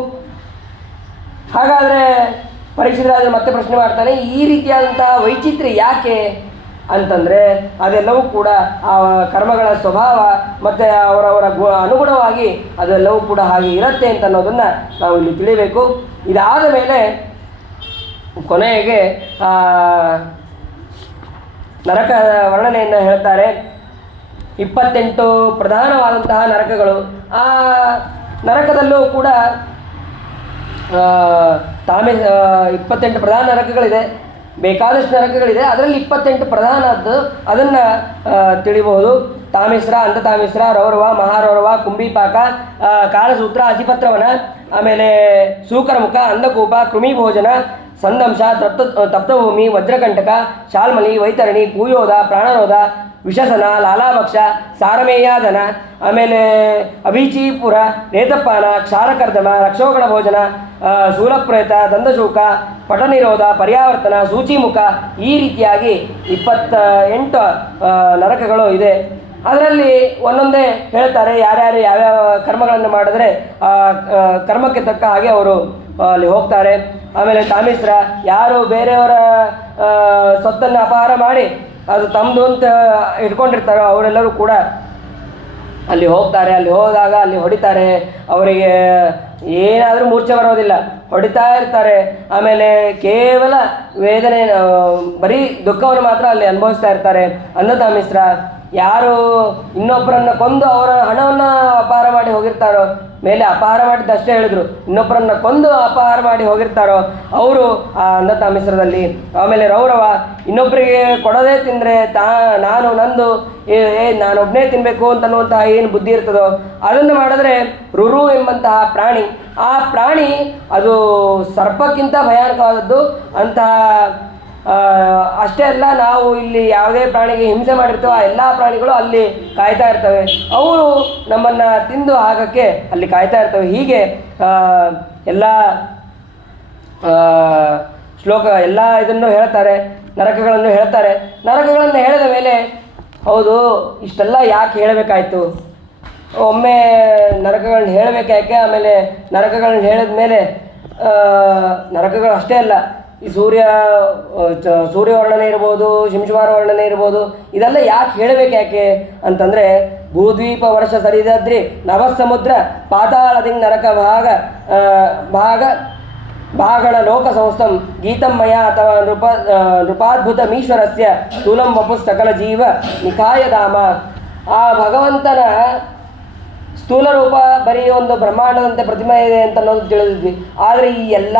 ಹಾಗಾದರೆ ಪರೀಕ್ಷಿತರಾಜರು ಮತ್ತೆ ಪ್ರಶ್ನೆ ಮಾಡ್ತಾನೆ, ಈ ರೀತಿಯಾದಂತಹ ವೈಚಿತ್ರ್ಯ ಯಾಕೆ ಅಂತಂದರೆ ಅದೆಲ್ಲವೂ ಕೂಡ ಆ ಕರ್ಮಗಳ ಸ್ವಭಾವ ಮತ್ತು ಅವರವರ ಅನುಗುಣವಾಗಿ ಅದೆಲ್ಲವೂ ಕೂಡ ಹಾಗೆ ಇರುತ್ತೆ ಅಂತ ಅನ್ನೋದನ್ನು ನಾವು ಇಲ್ಲಿ ತಿಳಿಬೇಕು. ಇದಾದ ಮೇಲೆ ಕೊನೆಗೆ ನರಕ ವರ್ಣನೆಯನ್ನು ಹೇಳ್ತಾರೆ. 28 ಪ್ರಧಾನವಾದಂತಹ ನರಕಗಳು. ಆ ನರಕದಲ್ಲೂ ಕೂಡ 28 ಪ್ರಧಾನ ನರಕಗಳಿದೆ, ಬೇಕಾದಷ್ಟು ನರಕಗಳಿದೆ. ಅದರಲ್ಲಿ 28 ಪ್ರಧಾನದ್ದು, ಅದನ್ನು ತಿಳಿಬಹುದು. ತಾಮಿಸ್ರ, ಅಂತತಾಮಿಸ್ರ, ರೌರವ, ಮಹಾರೌರವ, ಕುಂಭಿಪಾಕ, ಕಾಲಸೂತ್ರ, ಅಸಿಪತ್ರವನ, ಆಮೇಲೆ ಸೂಕರಮುಖ, ಅಂಧಕೂಪ, ಕೃಮಿಭೋಜನ, ಸಂದಂಶ, ತಪ್ತಭೂಮಿ, ವಜ್ರಕಂಟಕ, ಶಾಲ್ಮಲಿ, ವೈತರಣಿ, ಪೂಯೋಧ, ಪ್ರಾಣನೋಧ, ವಿಷಸನ, ಲಾಲಾಭಕ್ಷ, ಸಾರಮೇಯಾದನ, ಆಮೇಲೆ ಅಭಿಚೀಪುರ, ರೇತಪ್ಪಾನ, ಕ್ಷಾರಕರ್ದಮ, ರಕ್ಷೋಗಣ ಭೋಜನ, ಶೂಲಪ್ರೇತ, ದಂದಶೂಕ, ಪಟನಿರೋಧ, ಪರ್ಯಾವರ್ತನ, ಸೂಚಿಮುಖ, ಈ ರೀತಿಯಾಗಿ 28 ನರಕಗಳು ಇದೆ. ಅದರಲ್ಲಿ ಒಂದೊಂದೇ ಹೇಳ್ತಾರೆ ಯಾರ್ಯಾರು ಯಾವ್ಯಾವ ಕರ್ಮಗಳನ್ನು ಮಾಡಿದ್ರೆ ಕರ್ಮಕ್ಕೆ ತಕ್ಕ ಹಾಗೆ ಅವರು ಅಲ್ಲಿ ಹೋಗ್ತಾರೆ. ಆಮೇಲೆ ತಾಮಿಸ್ರ, ಯಾರು ಬೇರೆಯವರ ಸೊತ್ತನ್ನು ಅಪಹಾರ ಮಾಡಿ ಅದು ತಮ್ಮದು ಅಂತ ಇಟ್ಕೊಂಡಿರ್ತಾರೋ ಅವರೆಲ್ಲರೂ ಕೂಡ ಅಲ್ಲಿ ಹೋಗ್ತಾರೆ. ಅಲ್ಲಿ ಹೋದಾಗ ಅಲ್ಲಿ ಹೊಡಿತಾರೆ, ಅವರಿಗೆ ಏನಾದರೂ ಮೂರ್ಛೆ ಬರೋದಿಲ್ಲ, ಹೊಡಿತಾ ಇರ್ತಾರೆ. ಆಮೇಲೆ ಕೇವಲ ವೇದನೆ, ಬರೀ ದುಃಖವನ್ನು ಮಾತ್ರ ಅಲ್ಲಿ ಅನುಭವಿಸ್ತಾ ಇರ್ತಾರೆ. ಅನ್ನತಾಮಿಸ್ರ, ಯಾರು ಇನ್ನೊಬ್ಬರನ್ನು ಕೊಂದು ಅವರ ಹಣವನ್ನು ಅಪಹಾರ ಮಾಡಿ ಹೋಗಿರ್ತಾರೋ, ಮೇಲೆ ಅಪಹಾರ ಮಾಡಿದ್ದಷ್ಟೇ ಹೇಳಿದ್ರು, ಇನ್ನೊಬ್ಬರನ್ನು ಕೊಂದು ಅಪಹಾರ ಮಾಡಿ ಹೋಗಿರ್ತಾರೋ ಅವರು ಆ ಅನ್ನತಾಮಿಸ್ರದಲ್ಲಿ. ಆಮೇಲೆ ರೌರವ, ಇನ್ನೊಬ್ಬರಿಗೆ ಕೊಡೋದೇ ತಿಂದರೆ ನಾನು ನಂದು ನಾನೊಬ್ಬನೇ ತಿನ್ನಬೇಕು ಅಂತನ್ನುವಂತಹ ಏನು ಬುದ್ಧಿ ಇರ್ತದೋ ಅದನ್ನು ಮಾಡಿದ್ರೆ ರುರು ಎಂಬಂತಹ ಪ್ರಾಣಿ, ಆ ಪ್ರಾಣಿ ಅದು ಸರ್ಪಕ್ಕಿಂತ ಭಯಾನಕವಾದದ್ದು. ಅಂತಹ ಅಷ್ಟೇ ಅಲ್ಲ, ನಾವು ಇಲ್ಲಿ ಯಾವುದೇ ಪ್ರಾಣಿಗೆ ಹಿಂಸೆ ಮಾಡಿರ್ತೇವೋ ಆ ಎಲ್ಲ ಪ್ರಾಣಿಗಳು ಅಲ್ಲಿ ಕಾಯ್ತಾ ಇರ್ತವೆ, ಅವರು ನಮ್ಮನ್ನು ತಿಂದು ಹಾಕಕ್ಕೆ ಅಲ್ಲಿ ಕಾಯ್ತಾ ಇರ್ತವೆ. ಹೀಗೆ ಎಲ್ಲ ಶ್ಲೋಕ ಎಲ್ಲ ಇದನ್ನು ಹೇಳ್ತಾರೆ, ನರಕಗಳನ್ನು ಹೇಳ್ತಾರೆ. ನರಕಗಳನ್ನು ಹೇಳಿದ ಮೇಲೆ ಹೌದು ಇಷ್ಟೆಲ್ಲ ಯಾಕೆ ಹೇಳಬೇಕಾಯ್ತು, ಒಮ್ಮೆ ನರಕಗಳನ್ನ ಹೇಳಬೇಕು ಯಾಕೆ, ಆಮೇಲೆ ನರಕಗಳನ್ನ ಹೇಳಿದ ಮೇಲೆ ನರಕಗಳು ಅಷ್ಟೇ ಅಲ್ಲ, ಈ ಸೂರ್ಯವರ್ಣನೆ ಇರ್ಬೋದು, ಶಿಂಶುಮಾರ ವರ್ಣನೆ ಇರ್ಬೋದು, ಇದೆಲ್ಲ ಯಾಕೆ ಹೇಳಬೇಕು ಯಾಕೆ ಅಂತಂದರೆ, ಭೂದ್ವೀಪ ವರ್ಷ ಸರಿದಾದ್ರಿ ನವಸಮುದ್ರ ಪಾತಾಳದಿಂಗ್ ನರಕ ಭಾಗಣ ಲೋಕ ಸಂಸ್ಥಂ ಗೀತಮ್ಮಯ ಅಥವಾ ನೃಪಾದ್ಭುತಮೀಶ್ವರಸ್ಯ ಸ್ಥೂಲಂ ವಪು ಸಕಲ ಜೀವ ನಿಕಾಯಧಾಮ. ಆ ಭಗವಂತನ ಸ್ಥೂಲ ರೂಪ ಬರೀ ಒಂದು ಬ್ರಹ್ಮಾಂಡದಂತೆ ಪ್ರತಿಮೆ ಇದೆ ಅಂತ ಅನ್ನೋದು ತಿಳಿದಿದ್ವಿ. ಆದರೆ ಈ ಎಲ್ಲ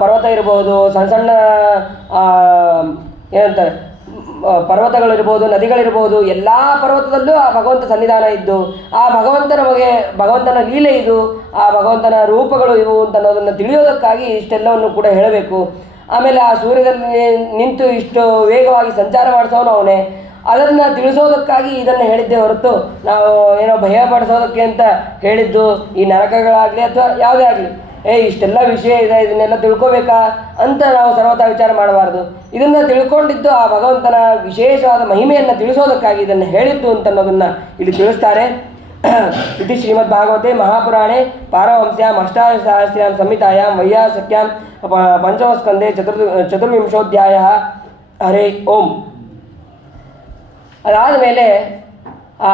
ಪರ್ವತ ಇರ್ಬೋದು, ಸಣ್ಣ ಸಣ್ಣ ಏನಂತಾರೆ ಪರ್ವತಗಳಿರ್ಬೋದು, ನದಿಗಳಿರ್ಬೋದು, ಎಲ್ಲ ಪರ್ವತದಲ್ಲೂ ಆ ಭಗವಂತ ಸನ್ನಿಧಾನ ಇದ್ದು, ಆ ಭಗವಂತನ ಲೀಲೆ ಇದು, ಆ ಭಗವಂತನ ರೂಪಗಳು ಇವು ಅಂತ ಅನ್ನೋದನ್ನು ತಿಳಿಯೋದಕ್ಕಾಗಿ ಇಷ್ಟೆಲ್ಲವನ್ನು ಕೂಡ ಹೇಳಬೇಕು. ಆಮೇಲೆ ಆ ಸೂರ್ಯದಲ್ಲಿ ನಿಂತು ಇಷ್ಟು ವೇಗವಾಗಿ ಸಂಚಾರ ಮಾಡಿಸೋನು ಅವನೇ, ಅದನ್ನು ತಿಳಿಸೋದಕ್ಕಾಗಿ ಇದನ್ನು ಹೇಳಿದ್ದೇ ಹೊರತು ನಾವು ಏನೋ ಭಯಪಡಿಸೋದಕ್ಕೆ ಅಂತ ಹೇಳಿದ್ದು ಈ ನರಕಗಳಾಗಲಿ ಅಥವಾ ಯಾವುದೇ ಆಗಲಿ, ಇಷ್ಟೆಲ್ಲ ವಿಷಯ ಇದೆ ಇದನ್ನೆಲ್ಲ ತಿಳ್ಕೊಬೇಕಾ ಅಂತ ನಾವು ಸರ್ವತಾ ವಿಚಾರ ಮಾಡಬಾರ್ದು. ಇದನ್ನು ತಿಳ್ಕೊಂಡಿದ್ದು ಆ ಭಗವಂತನ ವಿಶೇಷವಾದ ಮಹಿಮೆಯನ್ನು ತಿಳಿಸೋದಕ್ಕಾಗಿ ಇದನ್ನು ಹೇಳಿದ್ದು ಅಂತ ಅನ್ನೋದನ್ನು ಇಲ್ಲಿ ತಿಳಿಸ್ತಾರೆ. ಇದು ಶ್ರೀಮದ್ ಭಾಗವತೆ ಮಹಾಪುರಾಣೆ ಪಾರವಂಸ್ಯಾಂ ಅಷ್ಟಾದಶಸಹಸ್ರ್ಯಾಂ ಸಂಹಿತಾಯಾಂ ವೈಯಾಸಕ್ಯಾಂ ಪಂಚಮಸ್ಕಂದೆ ಚತುರ್ವಿಂಶೋಧ್ಯಾಯ. ಹರೇ ಓಂ. ಅದಾದ ಮೇಲೆ ಆ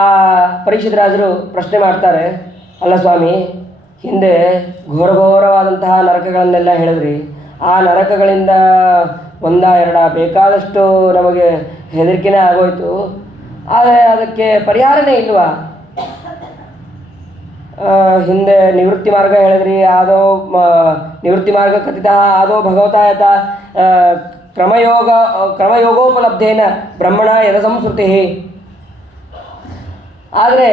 ಪರೀಕ್ಷಿತ್ ರಾಜರು ಪ್ರಶ್ನೆ ಮಾಡ್ತಾರೆ, ಅಲ್ಲ ಸ್ವಾಮಿ, ಹಿಂದೆ ಘೋರಘೋರವಾದಂತಹ ನರಕಗಳನ್ನೆಲ್ಲ ಹೇಳಿದ್ರಿ, ಆ ನರಕಗಳಿಂದ ಒಂದ ಎರಡ ಬೇಕಾದಷ್ಟು ನಮಗೆ ಹೆದರಿಕೆನೇ ಆಗೋಯ್ತು, ಆದರೆ ಅದಕ್ಕೆ ಪರಿಹಾರನೇ ಇಲ್ವಾ? ಹಿಂದೆ ನಿವೃತ್ತಿ ಮಾರ್ಗ ಹೇಳಿದ್ರಿ, ಆದೋ ನಿವೃತ್ತಿ ಮಾರ್ಗ ಕಥಿತ ಆದೋ ಭಗವತಾಯತ ಕ್ರಮಯೋಗೋಪಲಬ್ಧೇನ ಬ್ರಹ್ಮಣ ಯದ ಸಂಸ್ಕೃತಿ. ಆದರೆ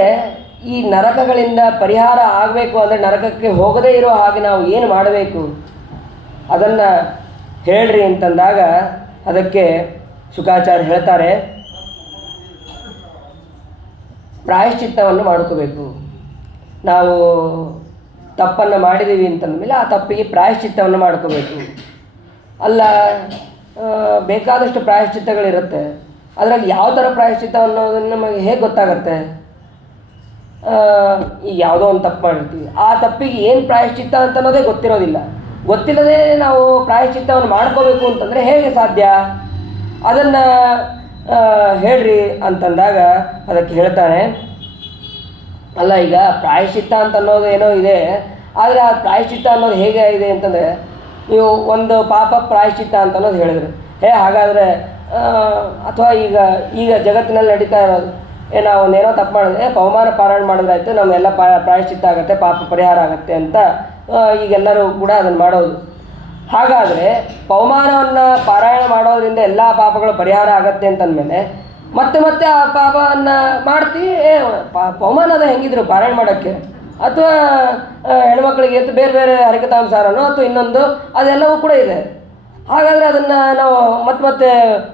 ಈ ನರಕಗಳಿಂದ ಪರಿಹಾರ ಆಗಬೇಕು ಅಂದರೆ ನರಕಕ್ಕೆ ಹೋಗದೇ ಇರೋ ಹಾಗೆ ನಾವು ಏನು ಮಾಡಬೇಕು ಅದನ್ನು ಹೇಳ್ರಿ ಅಂತಂದಾಗ ಅದಕ್ಕೆ ಶುಕಾಚಾರ್ಯ ಹೇಳ್ತಾರೆ, ಪ್ರಾಯಶ್ಚಿತ್ತವನ್ನು ಮಾಡ್ಕೋಬೇಕು. ನಾವು ತಪ್ಪನ್ನು ಮಾಡಿದ್ದೀವಿ ಅಂತಂದಮೇಲೆ ಆ ತಪ್ಪಿಗೆ ಪ್ರಾಯಶ್ಚಿತ್ತವನ್ನು ಮಾಡ್ಕೋಬೇಕು. ಅಲ್ಲ, ಬೇಕಾದಷ್ಟು ಪ್ರಾಯಶ್ಚಿತ್ತಗಳಿರುತ್ತೆ, ಅದರಲ್ಲಿ ಯಾವ ಥರ ಪ್ರಾಯಶ್ಚಿತ್ತ ಅನ್ನೋದನ್ನು ನಮಗೆ ಹೇಗೆ ಗೊತ್ತಾಗತ್ತೆ? ಈಗ ಯಾವುದೋ ಒಂದು ತಪ್ಪು ಮಾಡಿರ್ತೀವಿ, ಆ ತಪ್ಪಿಗೆ ಏನು ಪ್ರಾಯಶ್ಚಿತ್ತ ಅಂತ ಅನ್ನೋದೇ ಗೊತ್ತಿಲ್ಲದೆ ನಾವು ಪ್ರಾಯಶ್ಚಿತ್ತವನ್ನು ಮಾಡ್ಕೋಬೇಕು ಅಂತಂದರೆ ಹೇಗೆ ಸಾಧ್ಯ? ಅದನ್ನು ಹೇಳ್ರಿ ಅಂತಂದಾಗ ಅದಕ್ಕೆ ಹೇಳ್ತಾನೆ, ಅಲ್ಲ ಈಗ ಪ್ರಾಯಶ್ಚಿತ್ತ ಅಂತ ಅನ್ನೋದು ಏನೋ ಇದೆ, ಆದರೆ ಆ ಪ್ರಾಯಶ್ಚಿತ್ತ ಅನ್ನೋದು ಹೇಗೆ ಇದೆ ಅಂತಂದರೆ, ನೀವು ಒಂದು ಪಾಪ ಪ್ರಾಯಶ್ಚಿತ್ತ ಅಂತ ಅನ್ನೋದು ಹೇಳಿದ್ರಿ, ಹಾಗಾದರೆ ಅಥವಾ ಈಗ ಜಗತ್ತಿನಲ್ಲಿ ನಡೀತಾ ಇರೋದು, ನಾವು ಒಂದೇನೋ ತಪ್ಪು ಮಾಡಿದ್ರೆ ಪವಮಾನ ಪಾರಾಯಣ ಮಾಡಿದ್ರಾಯ್ತು, ನಮ್ಮೆಲ್ಲ ಪ್ರಾಯಶ್ಚಿತ್ತ ಆಗುತ್ತೆ, ಪಾಪ ಪರಿಹಾರ ಆಗುತ್ತೆ ಅಂತ ಈಗೆಲ್ಲರೂ ಕೂಡ ಅದನ್ನು ಮಾಡೋದು. ಹಾಗಾದರೆ ಪವಮಾನವನ್ನು ಪಾರಾಯಣ ಮಾಡೋದ್ರಿಂದ ಎಲ್ಲ ಪಾಪಗಳು ಪರಿಹಾರ ಆಗತ್ತೆ ಅಂತಂದಮೇಲೆ ಮತ್ತೆ ಮತ್ತೆ ಆ ಪಾಪವನ್ನು ಮಾಡ್ತಿ ಪವಮಾನ ಅದ ಹೆಂಗಿದ್ರು ಪಾರಾಯಣ ಮಾಡೋಕ್ಕೆ, ಅಥವಾ ಹೆಣ್ಮಕ್ಳಿಗೆ ಅಂತ ಬೇರೆ ಬೇರೆ ಹರಿಕಥಾಂಸಾರನೋ ಅಥವಾ ಇನ್ನೊಂದು ಅದೆಲ್ಲವೂ ಕೂಡ ಇದೆ. ಹಾಗಾದರೆ ಅದನ್ನು ನಾವು ಮತ್ತೆ ಮತ್ತೆ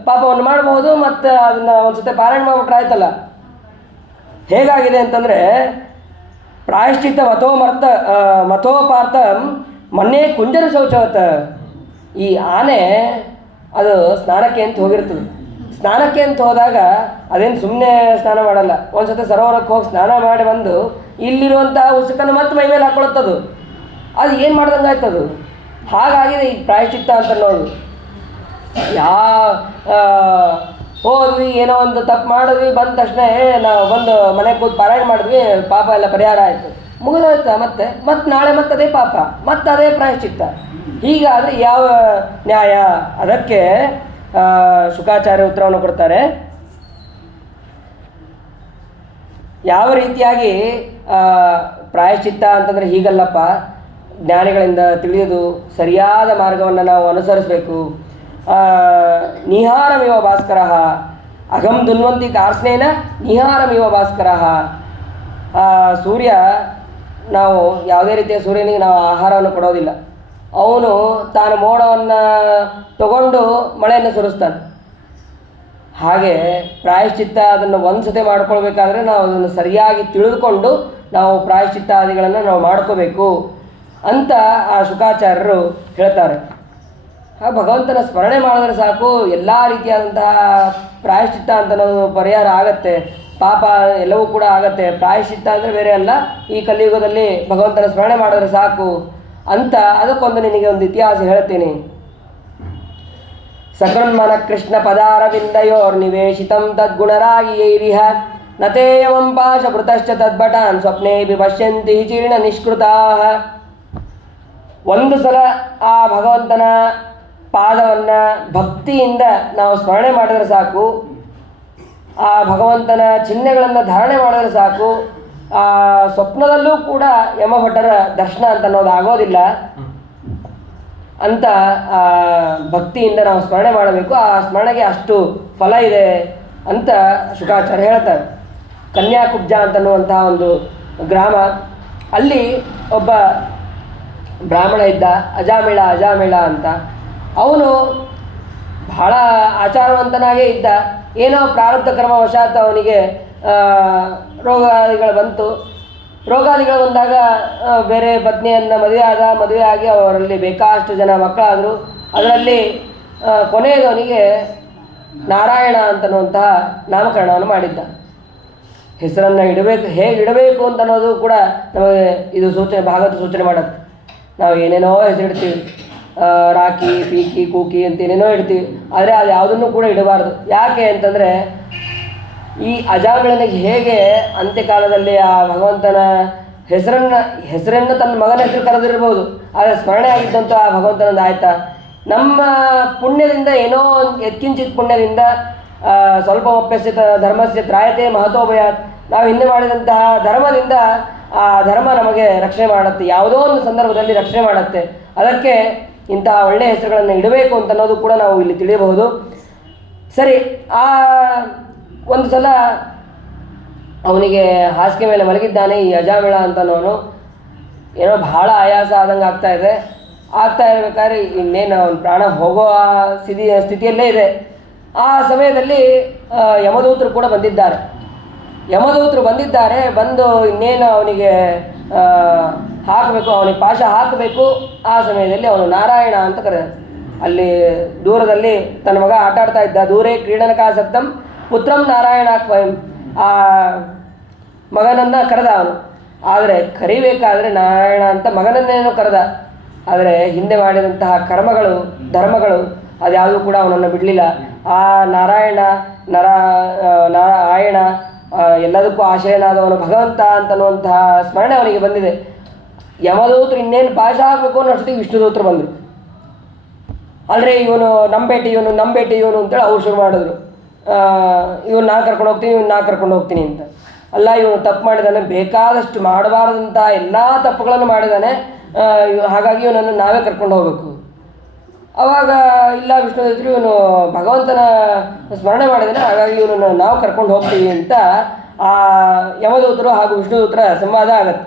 ಪಾಪವನ್ನು ಮಾಡಬಹುದು, ಮತ್ತು ಅದನ್ನು ಒಂದು ಸತಿ ಪಾರಾಯಣ ಮಾಡಿಬಿಟ್ರೆ ಆಯ್ತಲ್ಲ. ಹೇಗಾಗಿದೆ ಅಂತಂದರೆ ಪ್ರಾಯಶ್ಚಿತ್ತ ಮಥೋಪಾರ್ಥ ಮೊನ್ನೆ ಕುಂಜರ ಶೌಚವತ್ತ. ಈ ಆನೆ ಅದು ಸ್ನಾನಕ್ಕೆ ಅಂತ ಹೋಗಿರ್ತದೆ. ಸ್ನಾನಕ್ಕೆ ಅಂತ ಹೋದಾಗ ಅದೇನು ಸುಮ್ಮನೆ ಸ್ನಾನ ಮಾಡಲ್ಲ. ಒಂದು ಸತಿ ಸರೋವರಕ್ಕೆ ಹೋಗಿ ಸ್ನಾನ ಮಾಡಿ ಬಂದು ಇಲ್ಲಿರುವಂಥ ಉಸುಕನ್ನು ಮತ್ತೆ ಮೈ ಮೇಲೆ ಹಾಕ್ಕೊಳತ್ತದು. ಅದು ಏನು ಮಾಡ್ದಂಗೆ ಆಯ್ತದು. ಹಾಗಾಗಿದೆ ಈ ಪ್ರಾಯಶ್ಚಿತ್ತ ಅಂತ ನೋಡು. ಹೋದ್ವಿ, ಏನೋ ಒಂದು ತಪ್ಪು ಮಾಡಿದ್ವಿ, ಬಂದ ತಕ್ಷಣ ನಾವು ಬಂದು ಮನೆಗೆ ಕೂತು ಪಾರಾಯಣ ಮಾಡಿದ್ವಿ, ಪಾಪ ಎಲ್ಲ ಪರಿಹಾರ ಆಯಿತು, ಮುಗಿದೋಯ್ತಾ. ಮತ್ತೆ ನಾಳೆ ಮತ್ತೆ ಅದೇ ಪಾಪ, ಮತ್ತೆ ಅದೇ ಪ್ರಾಯಶ್ಚಿತ್ತ. ಹೀಗಾದರೆ ಯಾವ ನ್ಯಾಯ? ಅದಕ್ಕೆ ಶುಕಾಚಾರ್ಯ ಉತ್ತರವನ್ನು ಕೊಡ್ತಾರೆ. ಯಾವ ರೀತಿಯಾಗಿ ಪ್ರಾಯಶ್ಚಿತ್ತ ಅಂತಂದರೆ ಹೀಗಲ್ಲಪ್ಪ, ಜ್ಞಾನಿಗಳಿಂದ ತಿಳಿಯೋದು ಸರಿಯಾದ ಮಾರ್ಗವನ್ನು ನಾವು ಅನುಸರಿಸಬೇಕು. ನಿಹಾರಮಿವ ಭಾಸ್ಕರ ಅಗಂ ದುನ್ವಂತಿ ಕಾರ್ಸ್ನೇನ ನಿಹಾರಮಿವ ಭಾಸ್ಕರ. ಸೂರ್ಯ, ನಾವು ಯಾವುದೇ ರೀತಿಯ ಸೂರ್ಯನಿಗೆ ನಾವು ಆಹಾರವನ್ನು ಕೊಡೋದಿಲ್ಲ. ಅವನು ತಾನು ಮೋಡವನ್ನು ತಗೊಂಡು ಮಳೆಯನ್ನು ಸುರಿಸ್ತಾನೆ. ಹಾಗೆ ಪ್ರಾಯಶ್ಚಿತ್ತ ಅದನ್ನು ಒಂದು ಸತಿ ಮಾಡ್ಕೊಳ್ಬೇಕಾದ್ರೆ ನಾವು ಅದನ್ನು ಸರಿಯಾಗಿ ತಿಳಿದುಕೊಂಡು ನಾವು ಪ್ರಾಯಶ್ಚಿತ್ತಾದಿಗಳನ್ನು ನಾವು ಮಾಡ್ಕೋಬೇಕು ಅಂತ ಆ ಶುಕಾಚಾರ್ಯರು ಹೇಳ್ತಾರೆ. ಭಗವಂತನ ಸ್ಮರಣೆ ಮಾಡಿದ್ರೆ ಸಾಕು, ಎಲ್ಲ ರೀತಿಯಾದಂತಹ ಪ್ರಾಯಶ್ಚಿತ್ತ ಅಂತ ಅನ್ನೋದು ಪರಿಹಾರ ಆಗತ್ತೆ, ಪಾಪ ಎಲ್ಲವೂ ಕೂಡ ಆಗತ್ತೆ. ಪ್ರಾಯಶ್ಚಿತ್ತ ಅಂದರೆ ಬೇರೆ ಅಲ್ಲ, ಈ ಕಲಿಯುಗದಲ್ಲಿ ಭಗವಂತನ ಸ್ಮರಣೆ ಮಾಡಿದ್ರೆ ಸಾಕು ಅಂತ. ಅದಕ್ಕೊಂದು ನಿನಗೆ ಒಂದು ಇತಿಹಾಸ ಹೇಳ್ತೀನಿ. ಸಕೃನ್ಮನ ಕೃಷ್ಣ ಪದಾರವಿಂದಯೋರ್ನಿವೇಶಿತಂ ತದ್ಗುಣರಾಗಿಯೈರಿಹ ನತೇಯಮಂ ಪಾಶಭೃತಶ್ಚ ತದ್ಭಟಾನ್ ಸ್ವಪ್ನೇ ವಿಪಶ್ಯಂತಿ ಚೀರ್ಣ ನಿಷ್ಕೃತಾಃ. ಒಂದು ಸಲ ಆ ಭಗವಂತನ ಪಾದವನ್ನು ಭಕ್ತಿಯಿಂದ ನಾವು ಸ್ಮರಣೆ ಮಾಡಿದ್ರೆ ಸಾಕು, ಆ ಭಗವಂತನ ಚಿಹ್ನೆಗಳನ್ನು ಧಾರಣೆ ಮಾಡಿದ್ರೆ ಸಾಕು, ಆ ಸ್ವಪ್ನದಲ್ಲೂ ಕೂಡ ಯಮಭಟರ ದರ್ಶನ ಅಂತ ಅನ್ನೋದು ಆಗೋದಿಲ್ಲ ಅಂತ ಭಕ್ತಿಯಿಂದ ನಾವು ಸ್ಮರಣೆ ಮಾಡಬೇಕು. ಆ ಸ್ಮರಣೆಗೆ ಅಷ್ಟು ಫಲ ಇದೆ ಅಂತ ಶುಕಾಚಾರ್ಯ ಹೇಳ್ತಾರೆ. ಕನ್ಯಾಕುಬ್ಜ ಅಂತನ್ನುವಂತಹ ಒಂದು ಗ್ರಾಮ, ಅಲ್ಲಿ ಒಬ್ಬ ಬ್ರಾಹ್ಮಣ ಇದ್ದ, ಅಜಾಮಿಳ ಅಂತ. ಅವನು ಬಹಳ ಆಚಾರವಂತನಾಗೇ ಇದ್ದ. ಏನೋ ಪ್ರಾರಬ್ಧ ಕರ್ಮವಶಾತ್ ಅವನಿಗೆ ರೋಗಾದಿಗಳು ಬಂತು. ರೋಗಾದಿಗಳು ಬಂದಾಗ ಬೇರೆ ಪತ್ನಿಯನ್ನು ಮದುವೆ ಆಗಿ ಅವರಲ್ಲಿ ಬೇಕಾಷ್ಟು ಜನ ಮಕ್ಕಳಾದರು. ಅದರಲ್ಲಿ ಕೊನೆಯದವನಿಗೆ ನಾರಾಯಣ ಅಂತನ್ನುವಂತಹ ನಾಮಕರಣವನ್ನು ಮಾಡಿದ್ದ. ಹೆಸರನ್ನು ಹೇಗೆ ಇಡಬೇಕು ಅಂತ ಅನ್ನೋದು ಕೂಡ ನಮಗೆ ಇದು ಭಾಗವತ ಸೂಚನೆ ಮಾಡುತ್ತೆ. ನಾವು ಏನೇನೋ ಹೆಸರಿಡ್ತೀವಿ, ರಾಕಿ, ಪೀಕಿ, ಕೂಕಿ ಅಂತ ಏನೇನೋ ಇಡ್ತೀವಿ. ಆದರೆ ಅದು ಯಾವುದನ್ನು ಕೂಡ ಇಡಬಾರ್ದು. ಯಾಕೆ ಅಂತಂದರೆ ಈ ಅಜಾಮಿಳನಿಗೆ ಹೇಗೆ ಅಂತ್ಯಕಾಲದಲ್ಲಿ ಆ ಭಗವಂತನ ಹೆಸರನ್ನು ತನ್ನ ಮಗನ ಹೆಸರು ಕರೆದಿರ್ಬೋದು, ಆದರೆ ಸ್ಮರಣೆ ಆಗಿದ್ದಂಥ ಆ ಭಗವಂತನದ್ದು ಆಯ್ತಾ. ನಮ್ಮ ಪುಣ್ಯದಿಂದ ಏನೋ ಯತ್ಕಿಂಚಿತ್ ಪುಣ್ಯದಿಂದ ಸ್ವಲ್ಪ ಒಪ್ಪೆಸಿ ಧರ್ಮಸ್ಯ ತ್ರಾಯತೆ ಮಹತೋಭಯಾತ್. ನಾವು ಹಿಂದೆ ಮಾಡಿದಂತಹ ಧರ್ಮದಿಂದ ಆ ಧರ್ಮ ನಮಗೆ ರಕ್ಷಣೆ ಮಾಡುತ್ತೆ, ಯಾವುದೋ ಒಂದು ಸಂದರ್ಭದಲ್ಲಿ ರಕ್ಷಣೆ ಮಾಡುತ್ತೆ. ಅದಕ್ಕೆ ಇಂತಹ ಒಳ್ಳೆಯ ಹೆಸರುಗಳನ್ನು ಇಡಬೇಕು ಅಂತ ಅನ್ನೋದು ಕೂಡ ನಾವು ಇಲ್ಲಿ ತಿಳಿಯಬಹುದು. ಸರಿ, ಆ ಒಂದು ಸಲ ಅವನಿಗೆ ಹಾಸಿಗೆ ಮೇಲೆ ಮಲಗಿದ್ದಾನೆ ಈ ಅಜಾಮಿಳ ಅಂತನವನು. ಏನೋ ಬಹಳ ಆಯಾಸ ಆದಂಗೆ ಆಗ್ತಾ ಇರಬೇಕಾದ್ರೆ ಇನ್ನೇನು ಅವನ ಪ್ರಾಣ ಹೋಗೋ ಸ್ಥಿತಿಯಲ್ಲೇ ಇದೆ. ಆ ಸಮಯದಲ್ಲಿ ಯಮದೂತರು ಕೂಡ ಬಂದಿದ್ದಾರೆ. ಬಂದು ಇನ್ನೇನು ಅವನಿಗೆ ಹಾಕಬೇಕು, ಅವನಿಗೆ ಪಾಶ ಹಾಕಬೇಕು. ಆ ಸಮಯದಲ್ಲಿ ಅವನು ನಾರಾಯಣ ಅಂತ ಕರೆದ. ಅಲ್ಲಿ ದೂರದಲ್ಲಿ ತನ್ನ ಮಗ ಆಟ ಆಡ್ತಾ ಇದ್ದ. ದೂರೇ ಕ್ರೀಡನಕಾಸಕ್ತಂ ಪುತ್ರಂ ನಾರಾಯಣ ಕ್ವಯಂ. ಆ ಮಗನನ್ನು ಕರೆದ ಅವನು. ಆದರೆ ಕರಿಬೇಕಾದ್ರೆ ನಾರಾಯಣ ಅಂತ ಮಗನನ್ನೇನೋ ಕರೆದ. ಆದರೆ ಹಿಂದೆ ಮಾಡಿದಂತಹ ಕರ್ಮಗಳು ಧರ್ಮಗಳು ಅದ್ಯಾವುದೂ ಕೂಡ ಅವನನ್ನು ಬಿಡಲಿಲ್ಲ. ಆ ನಾರಾಯಣ ಎಲ್ಲದಕ್ಕೂ ಆಶ್ರಯನಾದವನು ಭಗವಂತ ಅಂತನ್ನುವಂತಹ ಸ್ಮರಣೆ ಅವನಿಗೆ ಬಂದಿದೆ. ಯಮದೂತರು ಇನ್ನೇನು ಪಾಶ ಆಗಬೇಕು ಅನ್ನೋ ಅಷ್ಟೊತ್ತಿಗೆ ವಿಷ್ಣುದೂತರು ಬಂದರು. ಆದರೆ ಇವನು ನಂಬೇಟಿ ಇವನು ಅಂತೇಳಿ ಅವ್ರು ಶುರು ಮಾಡಿದ್ರು. ಇವನು ನಾ ಕರ್ಕೊಂಡು ಹೋಗ್ತೀನಿ ಅಂತ. ಅಲ್ಲ, ಇವನು ತಪ್ಪು ಮಾಡಿದ್ದಾನೆ, ಬೇಕಾದಷ್ಟು ಮಾಡಬಾರ್ದಂಥ ಎಲ್ಲ ತಪ್ಪುಗಳನ್ನು ಮಾಡಿದ್ದಾನೆ, ಹಾಗಾಗಿ ಇವನನ್ನು ನಾವೇ ಕರ್ಕೊಂಡು ಹೋಗಬೇಕು. ಅವಾಗ ಇಲ್ಲ ವಿಷ್ಣುದೂತರು ಇವನು ಭಗವಂತನ ಸ್ಮರಣೆ ಮಾಡಿದರೆ, ಹಾಗಾಗಿ ಇವನನ್ನು ನಾವು ಕರ್ಕೊಂಡು ಹೋಗ್ತೀವಿ ಅಂತ ಆ ಯಮದೂತರು ಹಾಗೂ ವಿಷ್ಣುದೂತರ ಸಂವಾದ ಆಗತ್ತೆ.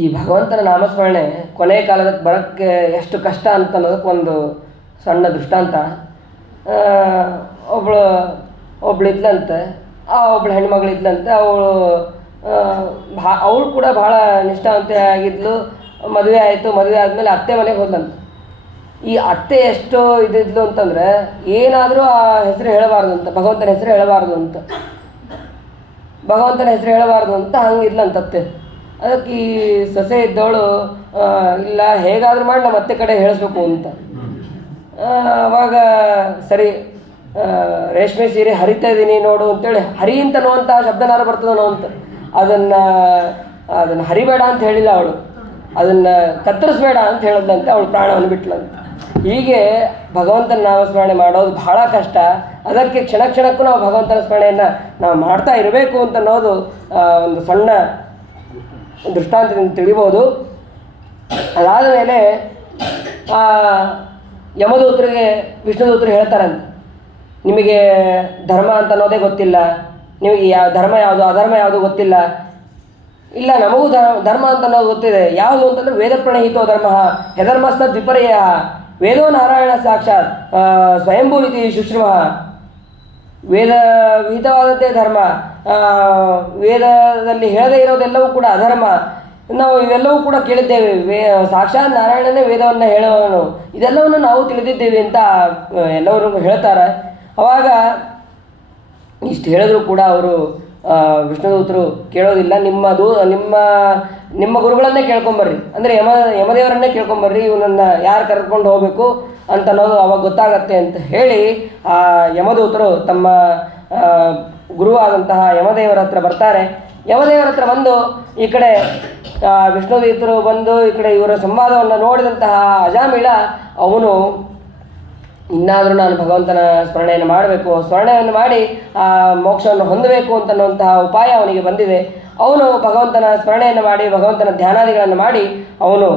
ಈ ಭಗವಂತನ ನಾಮಸ್ಮರಣೆ ಕೊನೆಯ ಕಾಲದಕ್ಕೆ ಬರೋಕ್ಕೆ ಎಷ್ಟು ಕಷ್ಟ ಅಂತ ಅನ್ನೋದಕ್ಕೆ ಒಂದು ಸಣ್ಣ ದೃಷ್ಟಾಂತ. ಒಬ್ಳು ಇದ್ಲಂತೆ, ಒಬ್ಳು ಹೆಣ್ಮಗಳಿದ್ಲಂತೆ. ಅವಳು ಕೂಡ ಭಾಳ ನಿಷ್ಠಾವಂತೆ ಆಗಿದ್ಲು. ಮದುವೆ ಆಯಿತು. ಮದುವೆ ಆದಮೇಲೆ ಅತ್ತೆ ಮನೆಗೆ ಹೋದ್ಲಂತೆ. ಈ ಅತ್ತೆ ಎಷ್ಟು ಇದಿದ್ಲು ಅಂತಂದರೆ ಏನಾದರೂ ಆ ಹೆಸರು ಹೇಳಬಾರ್ದು ಅಂತ, ಭಗವಂತನ ಹೆಸರು ಹೇಳಬಾರ್ದು ಅಂತ, ಹಂಗೆ ಇದ್ಲಂತ ಅತ್ತೆ. ಅದಕ್ಕೆ ಈ ಸೊಸೆ ಇದ್ದವಳು ಇಲ್ಲ ಹೇಗಾದರೂ ಮಾಡಿ ನಮ್ಮ ಅತ್ತೆ ಕಡೆ ಹೇಳಿಸ್ಬೇಕು ಅಂತ. ಅವಾಗ ಸರಿ ರೇಷ್ಮೆ ಸೀರೆ ಹರಿತಾ ಇದ್ದೀನಿ ನೋಡು ಅಂತೇಳಿ, ಹರಿ ಅಂತ ನೋವಂಥ ಶಬ್ದನಾರು ಬರ್ತದನೋ ಅಂತ, ಅದನ್ನು ಹರಿಬೇಡ ಅಂತ ಹೇಳಿಲ್ಲ ಅವಳು, ಅದನ್ನು ಕತ್ತರಿಸ್ಬೇಡ ಅಂತ ಹೇಳಿದ್ಲಂತೆ. ಅವಳು ಪ್ರಾಣವನ್ನು ಬಿಟ್ಲಂತೆ. ಹೀಗೆ ಭಗವಂತನ ನಾಮಸ್ಮರಣೆ ಮಾಡೋದು ಬಹಳ ಕಷ್ಟ. ಅದಕ್ಕೆ ಕ್ಷಣ ಕ್ಷಣಕ್ಕೂ ನಾವು ಭಗವಂತನ ಸ್ಮರಣೆಯನ್ನು ನಾವು ಮಾಡ್ತಾ ಇರಬೇಕು ಅಂತ ಅನ್ನೋದು ಒಂದು ಸಣ್ಣ ದೃಷ್ಟಾಂತದಿಂದ ತಿಳಿಬೋದು. ಅದಾದ ಮೇಲೆ ಯಮದೂತರಿಗೆ ವಿಷ್ಣುದೂತರು ಹೇಳ್ತಾರಂತೆ, ನಿಮಗೆ ಧರ್ಮ ಅಂತ ಅನ್ನೋದೇ ಗೊತ್ತಿಲ್ಲ, ನಿಮಗೆ ಧರ್ಮ ಯಾವುದು ಅಧರ್ಮ ಯಾವುದು ಗೊತ್ತಿಲ್ಲ. ಇಲ್ಲ, ನಮಗೂ ಧರ್ಮ ಅಂತ ಅನ್ನೋದು ಗೊತ್ತಿದೆ. ಯಾವುದು ಅಂತಂದರೆ ವೇದ ಪ್ರಣಹಿತೋ ಧರ್ಮ ಯಧರ್ಮಸ್ತದ್ ವಿಪರ್ಯ ವೇದೋ ನಾರಾಯಣ ಸಾಕ್ಷಾತ್ ಸ್ವಯಂಭೂ ಇತಿ ಶುಶ್ರೂಷ. ವೇದ ವಿಹಿತವಾದದ್ದೇ ಧರ್ಮ, ವೇದದಲ್ಲಿ ಹೇಳದೇ ಇರೋದೆಲ್ಲವೂ ಕೂಡ ಅಧರ್ಮ. ನಾವು ಇವೆಲ್ಲವೂ ಕೂಡ ಕೇಳಿದ್ದೇವೆ. ಸಾಕ್ಷಾತ್ ನಾರಾಯಣನೇ ವೇದವನ್ನು ಹೇಳುವವನು, ಇದೆಲ್ಲವನ್ನು ನಾವು ತಿಳಿದಿದ್ದೇವೆ ಅಂತ ಎಲ್ಲರೂ ಹೇಳ್ತಾರೆ. ಅವಾಗ ಇಷ್ಟು ಹೇಳಿದ್ರು ಕೂಡ ಅವರು ವಿಷ್ಣುದೂತರು ಕೇಳೋದಿಲ್ಲ. ನಿಮ್ಮ ಗುರುಗಳನ್ನೇ ಕೇಳ್ಕೊಂಬರ್ರಿ, ಅಂದರೆ ಯಮದೇವರನ್ನೇ ಕೇಳ್ಕೊಂಬರ್ರಿ, ಇವನನ್ನು ಯಾರು ಕರ್ಕೊಂಡು ಹೋಗಬೇಕು ಅಂತ ಅನ್ನೋದು ಅವಾಗ ಗೊತ್ತಾಗತ್ತೆ ಅಂತ ಹೇಳಿ ಆ ಯಮದೂತರು ತಮ್ಮ ಗುರುವಾದಂತಹ ಯಮದೇವರ ಹತ್ರ ಬರ್ತಾರೆ. ಯಮದೇವರ ಹತ್ರ ಬಂದು ಈ ಕಡೆ ವಿಷ್ಣುದೂತರು ಬಂದು ಈ ಕಡೆ ಇವರ ಸಂವಾದವನ್ನು ನೋಡಿದಂತಹ ಅಜಾಮಿಳ ಅವನು ಇನ್ನಾದರೂ ನಾನು ಭಗವಂತನ ಸ್ಮರಣೆಯನ್ನು ಮಾಡಬೇಕು, ಸ್ಮರಣೆಯನ್ನು ಮಾಡಿ ಆ ಮೋಕ್ಷವನ್ನು ಹೊಂದಬೇಕು ಅಂತನ್ನುವಂತಹ ಉಪಾಯ ಅವನಿಗೆ ಬಂದಿದೆ. ಅವನು ಭಗವಂತನ ಸ್ಮರಣೆಯನ್ನು ಮಾಡಿ ಭಗವಂತನ ಧ್ಯಾನಾದಿಗಳನ್ನು ಮಾಡಿ ಅವನು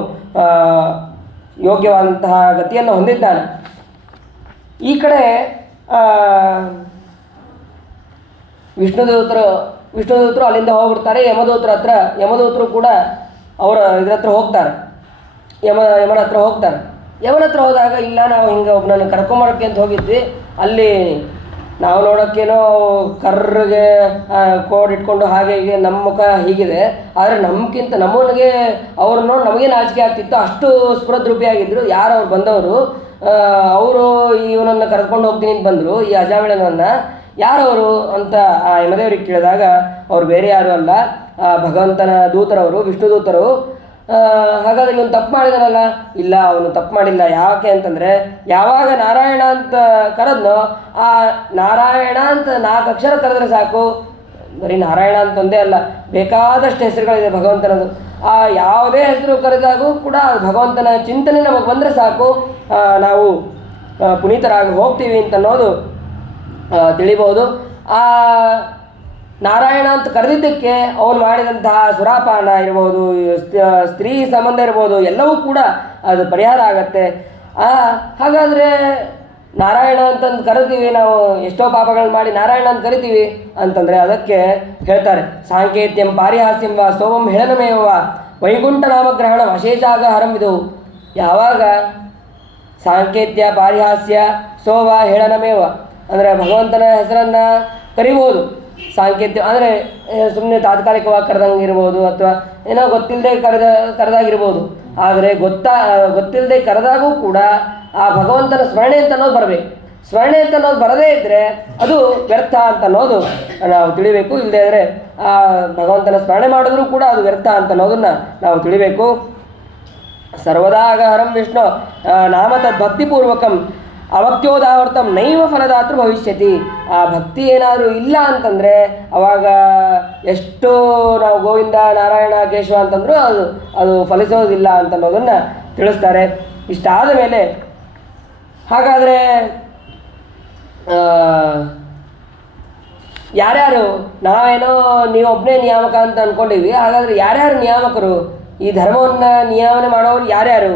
ಯೋಗ್ಯವಾದಂತಹ ಗತಿಯನ್ನು ಹೊಂದಿದ್ದಾನೆ. ಈ ಕಡೆ ವಿಷ್ಣುದೂತರು ಅಲ್ಲಿಂದ ಹೋಗ್ಬಿಡ್ತಾರೆ. ಯಮದೂತರು ಕೂಡ ಅವರ ಇದ್ರ ಹತ್ರ ಹೋಗ್ತಾರೆ, ಯಮನ ಹತ್ರ ಹೋಗ್ತಾರೆ. ಯಮನ ಹತ್ರ ಹೋದಾಗ ಇಲ್ಲ, ನಾವು ಹಿಂಗೆ ಒಬ್ಬನನ್ನು ಕರ್ಕೊಂಬರೋಕ್ಕೆ ಅಂತ ಹೋಗಿದ್ವಿ, ಅಲ್ಲಿ ನಾವು ನೋಡೋಕ್ಕೇನೋ ಕರ್ರಿಗೆ ಕೋಡ್ ಇಟ್ಕೊಂಡು ಹಾಗೆ ಹೀಗೆ ನಮ್ಮ ಮುಖ ಹೀಗಿದೆ, ಆದರೆ ನಮ್ಮನಿಗೆ ಅವ್ರು ನೋಡಿ ನಮಗೆ ನಾಚಿಕೆ ಆಗ್ತಿತ್ತು, ಅಷ್ಟು ಸ್ಫುರದ್ರೂಪಿಯಾಗಿದ್ದರು. ಯಾರು ಅವ್ರು ಬಂದವರು, ಅವರು ಇವನನ್ನು ಕರ್ಕೊಂಡು ಹೋಗ್ತೀನಿ ಅಂತ ಬಂದರು, ಈ ಅಜಾಮಿಳನನ್ನು. ಯಾರವರು ಅಂತ ಆ ಯಮದೇವರಿಗೆ ಕೇಳಿದಾಗ ಅವ್ರು ಬೇರೆ ಯಾರು ಅಲ್ಲ, ಭಗವಂತನ ದೂತರವರು, ವಿಷ್ಣುದೂತರು. ಹಾಗಾದರೆ ಇವನು ತಪ್ಪು ಮಾಡಿದಾನಲ್ಲ? ಇಲ್ಲ, ಅವನು ತಪ್ಪು ಮಾಡಿಲ್ಲ. ಯಾಕೆ ಅಂತಂದರೆ ಯಾವಾಗ ನಾರಾಯಣ ಅಂತ ಕರೆದ್ನೋ, ಆ ನಾರಾಯಣ ಅಂತ 4 ಅಕ್ಷರ ಕರೆದ್ರೆ ಸಾಕು. ಬರೀ ನಾರಾಯಣ ಅಂತ ಒಂದೇ ಅಲ್ಲ, ಬೇಕಾದಷ್ಟು ಹೆಸರುಗಳಿದೆ ಭಗವಂತನದು. ಆ ಯಾವುದೇ ಹೆಸರು ಕರೆದಾಗೂ ಕೂಡ ಭಗವಂತನ ಚಿಂತನೆ ನಮಗೆ ಬಂದರೆ ಸಾಕು, ನಾವು ಪುನೀತರಾಗಿ ಹೋಗ್ತೀವಿ ಅಂತ ಅನ್ನೋದು ತಿಳಿಬೋದು. ಆ ನಾರಾಯಣ ಅಂತ ಕರೆದಿದ್ದಕ್ಕೆ ಅವನು ಮಾಡಿದಂತಹ ಸುರಾಪಾನ ಇರ್ಬೋದು, ಸ್ತ್ರೀ ಸಂಬಂಧ ಇರ್ಬೋದು, ಎಲ್ಲವೂ ಕೂಡ ಅದು ಪರಿಹಾರ ಆಗತ್ತೆ. ಹಾಗಾದರೆ ನಾರಾಯಣ ಅಂತಂದು ಕರಿತೀವಿ, ನಾವು ಎಷ್ಟೋ ಪಾಪಗಳನ್ನು ಮಾಡಿ ನಾರಾಯಣ ಅಂತ ಕರಿತೀವಿ ಅಂತಂದರೆ ಅದಕ್ಕೆ ಹೇಳ್ತಾರೆ, ಸಾಂಕೇತ್ಯಂ ಪಾರಿಹಾಸ್ಯಂ ವಾ ಸೋಮಂ ಹೇಳನಮೇವ ವೈಕುಂಠ ನಾಮಗ್ರಹಣ ಅಶೇಷಾಗ ಹರಂವಿದು. ಯಾವಾಗ ಸಾಂಕೇತ್ಯ ಪಾರಿಹಾಸ್ಯ ಸೋವ ಹೇಳನಮೇವ ಅಂದರೆ ಭಗವಂತನ ಹೆಸರನ್ನು ಕರಿಬೋದು. ಸಾಂಕೇತ್ಯ ಅಂದರೆ ಸುಮ್ಮನೆ ತಾತ್ಕಾಲಿಕವಾಗಿ ಕರೆದಂಗೆ ಇರ್ಬೋದು, ಅಥವಾ ಏನೋ ಗೊತ್ತಿಲ್ಲದೆ ಕರೆದಾಗಿರ್ಬೋದು. ಆದರೆ ಗೊತ್ತಿಲ್ಲದೆ ಕರೆದಾಗೂ ಕೂಡ ಆ ಭಗವಂತನ ಸ್ಮರಣೆ ಅಂತ ಅನ್ನೋದು ಬರಬೇಕು. ಸ್ಮರಣೆ ಅಂತ ಅನ್ನೋದು ಬರದೇ ಇದ್ದರೆ ಅದು ವ್ಯರ್ಥ ಅಂತ ಅನ್ನೋದು ನಾವು ತಿಳಿಬೇಕು. ಇಲ್ಲದೇ ಇದ್ದರೆ ಆ ಭಗವಂತನ ಸ್ಮರಣೆ ಮಾಡಿದ್ರೂ ಕೂಡ ಅದು ವ್ಯರ್ಥ ಅಂತ ಅನ್ನೋದನ್ನು ನಾವು ತಿಳಿಬೇಕು. ಸರ್ವದಾಗ ಹರಂ ವಿಷ್ಣು ನಾಮ ತದ್ ಭಕ್ತಿಪೂರ್ವಕಂ ಅವಕ್ತ್ಯೋದಾವರ್ತಂ ನೈವ ಫಲದಾತೃ ಭವಿಷ್ಯತಿ. ಆ ಭಕ್ತಿ ಏನಾದರೂ ಇಲ್ಲ ಅಂತಂದರೆ ಅವಾಗ ಎಷ್ಟು ನಾವು ಗೋವಿಂದ ನಾರಾಯಣ ಕೇಶವ ಅಂತಂದರೂ ಅದು ಫಲಿಸೋದಿಲ್ಲ ಅಂತ ಅನ್ನೋದನ್ನು ತಿಳಿಸ್ತಾರೆ. ಇಷ್ಟಾದ ಮೇಲೆ ಹಾಗಾದರೆ ಯಾರ್ಯಾರು, ನಾವೇನೋ ನೀವೊಬ್ಬನೇ ನಿಯಾಮಕ ಅಂತ ಅಂದ್ಕೊಂಡಿವಿ, ಹಾಗಾದರೆ ಯಾರ್ಯಾರು ನಿಯಾಮಕರು, ಈ ಧರ್ಮವನ್ನು ನಿಯಾಮನೆ ಮಾಡೋರು ಯಾರ್ಯಾರು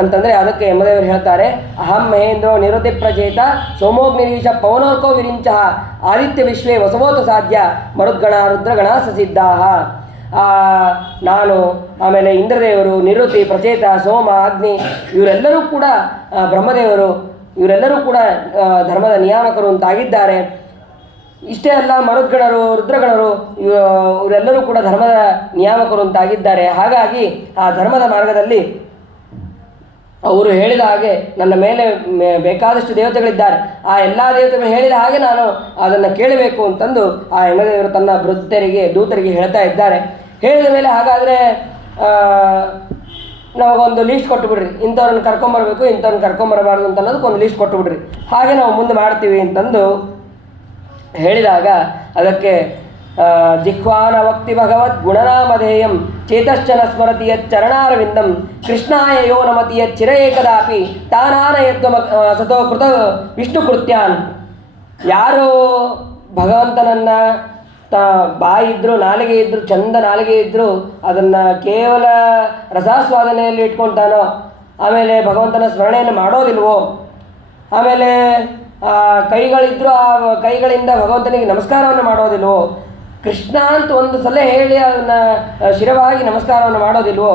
ಅಂತಂದರೆ ಅದಕ್ಕೆ ಯಮದೇವರು ಹೇಳ್ತಾರೆ, ಅಹಂ ಮಹೇಂದ್ರೋ ನಿರುತಿ ಪ್ರಚೇತ ಸೋಮೋಗ್ನಿರೀಶ ಪವನೋರ್ಕೋ ವಿರಿಂಚ ಆದಿತ್ಯ ವಿಶ್ವೇ ವಸವೋತ ಸಾಧ್ಯ ಮರುದ್ಗಣ ರುದ್ರಗಣ ಸಸಿದ್ಧಾಹ. ನಾನು, ಆಮೇಲೆ ಇಂದ್ರದೇವರು, ನಿರುತಿ, ಪ್ರಚೇತ, ಸೋಮ, ಅಗ್ನಿ ಇವರೆಲ್ಲರೂ ಕೂಡ ಬ್ರಹ್ಮದೇವರು, ಇವರೆಲ್ಲರೂ ಕೂಡ ಧರ್ಮದ ನಿಯಾಮಕರು ಅಂತಾಗಿದ್ದಾರೆ. ಇಷ್ಟೇ ಅಲ್ಲ, ಮರುದ್ಗಣರು, ರುದ್ರಗಣರು ಇವರೆಲ್ಲರೂ ಕೂಡ ಧರ್ಮದ ನಿಯಾಮಕರು ಅಂತಾಗಿದ್ದಾರೆ. ಹಾಗಾಗಿ ಆ ಧರ್ಮದ ಮಾರ್ಗದಲ್ಲಿ ಅವರು ಹೇಳಿದ ಹಾಗೆ ನನ್ನ ಮೇಲೆ ಬೇಕಾದಷ್ಟು ದೇವತೆಗಳಿದ್ದಾರೆ, ಆ ಎಲ್ಲ ದೇವತೆಗಳು ಹೇಳಿದ ಹಾಗೆ ನಾನು ಅದನ್ನು ಕೇಳಬೇಕು ಅಂತಂದು ಆ ಯಮದೇವರು ತನ್ನ ದೂತರಿಗೆ ಹೇಳ್ತಾ ಇದ್ದಾರೆ. ಹೇಳಿದ ಮೇಲೆ ಹಾಗಾದರೆ ನಮಗೊಂದು ಲೀಸ್ಟ್ ಕೊಟ್ಟುಬಿಡ್ರಿ, ಇಂಥವ್ರನ್ನ ಕರ್ಕೊಂಬರ್ಬೇಕು, ಇಂಥವ್ರನ್ನ ಕರ್ಕೊಂಬರಬಾರ್ದು ಅಂತ ಅನ್ನೋದಕ್ಕೆ ಲೀಸ್ಟ್ ಕೊಟ್ಟುಬಿಡ್ರಿ, ಹಾಗೆ ನಾವು ಮುಂದೆ ಮಾಡ್ತೀವಿ ಅಂತಂದು ಹೇಳಿದಾಗ ಅದಕ್ಕೆ ಜಿಹ್ವಾನ ವಕ್ತಿ ಭಗವದ್ ಗುಣನಾಮಧೇಯಂ ಚೇತಶ್ಚನ ಸ್ಮರತಿ ಯಚ್ಚರಣಾರವಿಂದಂ ಕೃಷ್ಣಾಯ ಯೋ ನಮತಿ ಯಚ್ಚಿರ ಏಕದಾಪಿ ತಾನಾನಯತ್ವ ಸತೋ ಕೃತ ವಿಷ್ಣು ಕೃತ್ಯಾನ್. ಯಾರು ಭಗವಂತನನ್ನು ಬಾಯಿ ಇದ್ದರೂ ನಾಲಿಗೆ ಇದ್ದರೂ ಚಂದ ನಾಲಿಗೆ ಇದ್ದರೂ ಅದನ್ನು ಕೇವಲ ರಸಾಸ್ವಾದನೆಯಲ್ಲಿ ಇಟ್ಕೊಳ್ತಾನೋ, ಆಮೇಲೆ ಭಗವಂತನ ಸ್ಮರಣೆಯನ್ನು ಮಾಡೋದಿಲ್ವೋ, ಆಮೇಲೆ ಕೈಗಳಿದ್ದರೂ ಆ ಕೈಗಳಿಂದ ಭಗವಂತನಿಗೆ ನಮಸ್ಕಾರವನ್ನು ಮಾಡೋದಿಲ್ವೋ, ಕೃಷ್ಣ ಅಂತ ಒಂದು ಸಲ ಹೇಳಿ ಅದನ್ನು ಶಿರವಾಗಿ ನಮಸ್ಕಾರವನ್ನು ಮಾಡೋದಿಲ್ವೋ,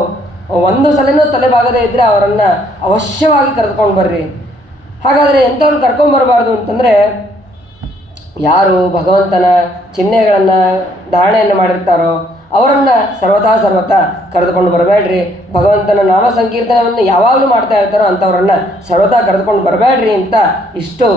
ಒಂದು ಸಲನೂ ತಲೆಬಾಗದೇ ಇದ್ದರೆ ಅವರನ್ನು ಅವಶ್ಯವಾಗಿ ಕರೆದುಕೊಂಡು ಬರ್ರಿ. ಹಾಗಾದರೆ ಎಂಥವ್ರನ್ನ ಕರ್ಕೊಂಬರಬಾರ್ದು ಅಂತಂದರೆ, ಯಾರು ಭಗವಂತನ ಚಿಹ್ನೆಗಳನ್ನು ಧಾರಣೆಯನ್ನು ಮಾಡಿರ್ತಾರೋ ಅವರನ್ನು ಸರ್ವತಾ ಕರೆದುಕೊಂಡು ಬರಬೇಡ್ರಿ. ಭಗವಂತನ ನಾಮ ಸಂಕೀರ್ತನವನ್ನು ಯಾವಾಗಲೂ ಮಾಡ್ತಾ ಇರ್ತಾರೋ ಅಂಥವ್ರನ್ನು ಸರ್ವತಾ ಕರೆದುಕೊಂಡು ಬರಬೇಡ್ರಿ ಅಂತ ಇಷ್ಟು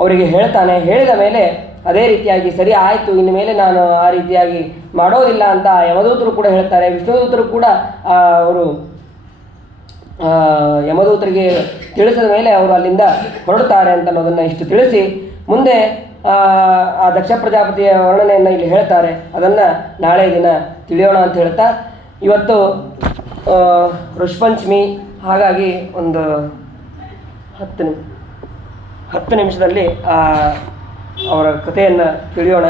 ಅವರಿಗೆ ಹೇಳ್ತಾನೆ. ಹೇಳಿದ ಮೇಲೆ ಅದೇ ರೀತಿಯಾಗಿ ಸರಿ ಆಯಿತು, ಇನ್ನು ಮೇಲೆ ನಾನು ಆ ರೀತಿಯಾಗಿ ಮಾಡೋದಿಲ್ಲ ಅಂತ ಯಮದೂತರು ಕೂಡ ಹೇಳ್ತಾರೆ. ವಿಷ್ಣುದೂತರು ಕೂಡ ಅವರು ಯಮದೂತರಿಗೆ ತಿಳಿಸಿದ ಮೇಲೆ ಅವರು ಅಲ್ಲಿಂದ ಹೊರಡ್ತಾರೆ ಅಂತ ಅನ್ನೋದನ್ನು ಇಷ್ಟು ತಿಳಿಸಿ ಮುಂದೆ ಆ ದಕ್ಷ ಪ್ರಜಾಪತಿಯ ವರ್ಣನೆಯನ್ನು ಇಲ್ಲಿ ಹೇಳ್ತಾರೆ. ಅದನ್ನು ನಾಳೆ ದಿನ ತಿಳಿಯೋಣ ಅಂತ ಹೇಳ್ತಾ, ಇವತ್ತು ಋಷಪಂಚಮಿ, ಹಾಗಾಗಿ ಒಂದು 10 ನಿಮಿಷದಲ್ಲಿ ಅವರ ಕಥೆಯನ್ನು ತಿಳಿಯೋಣ.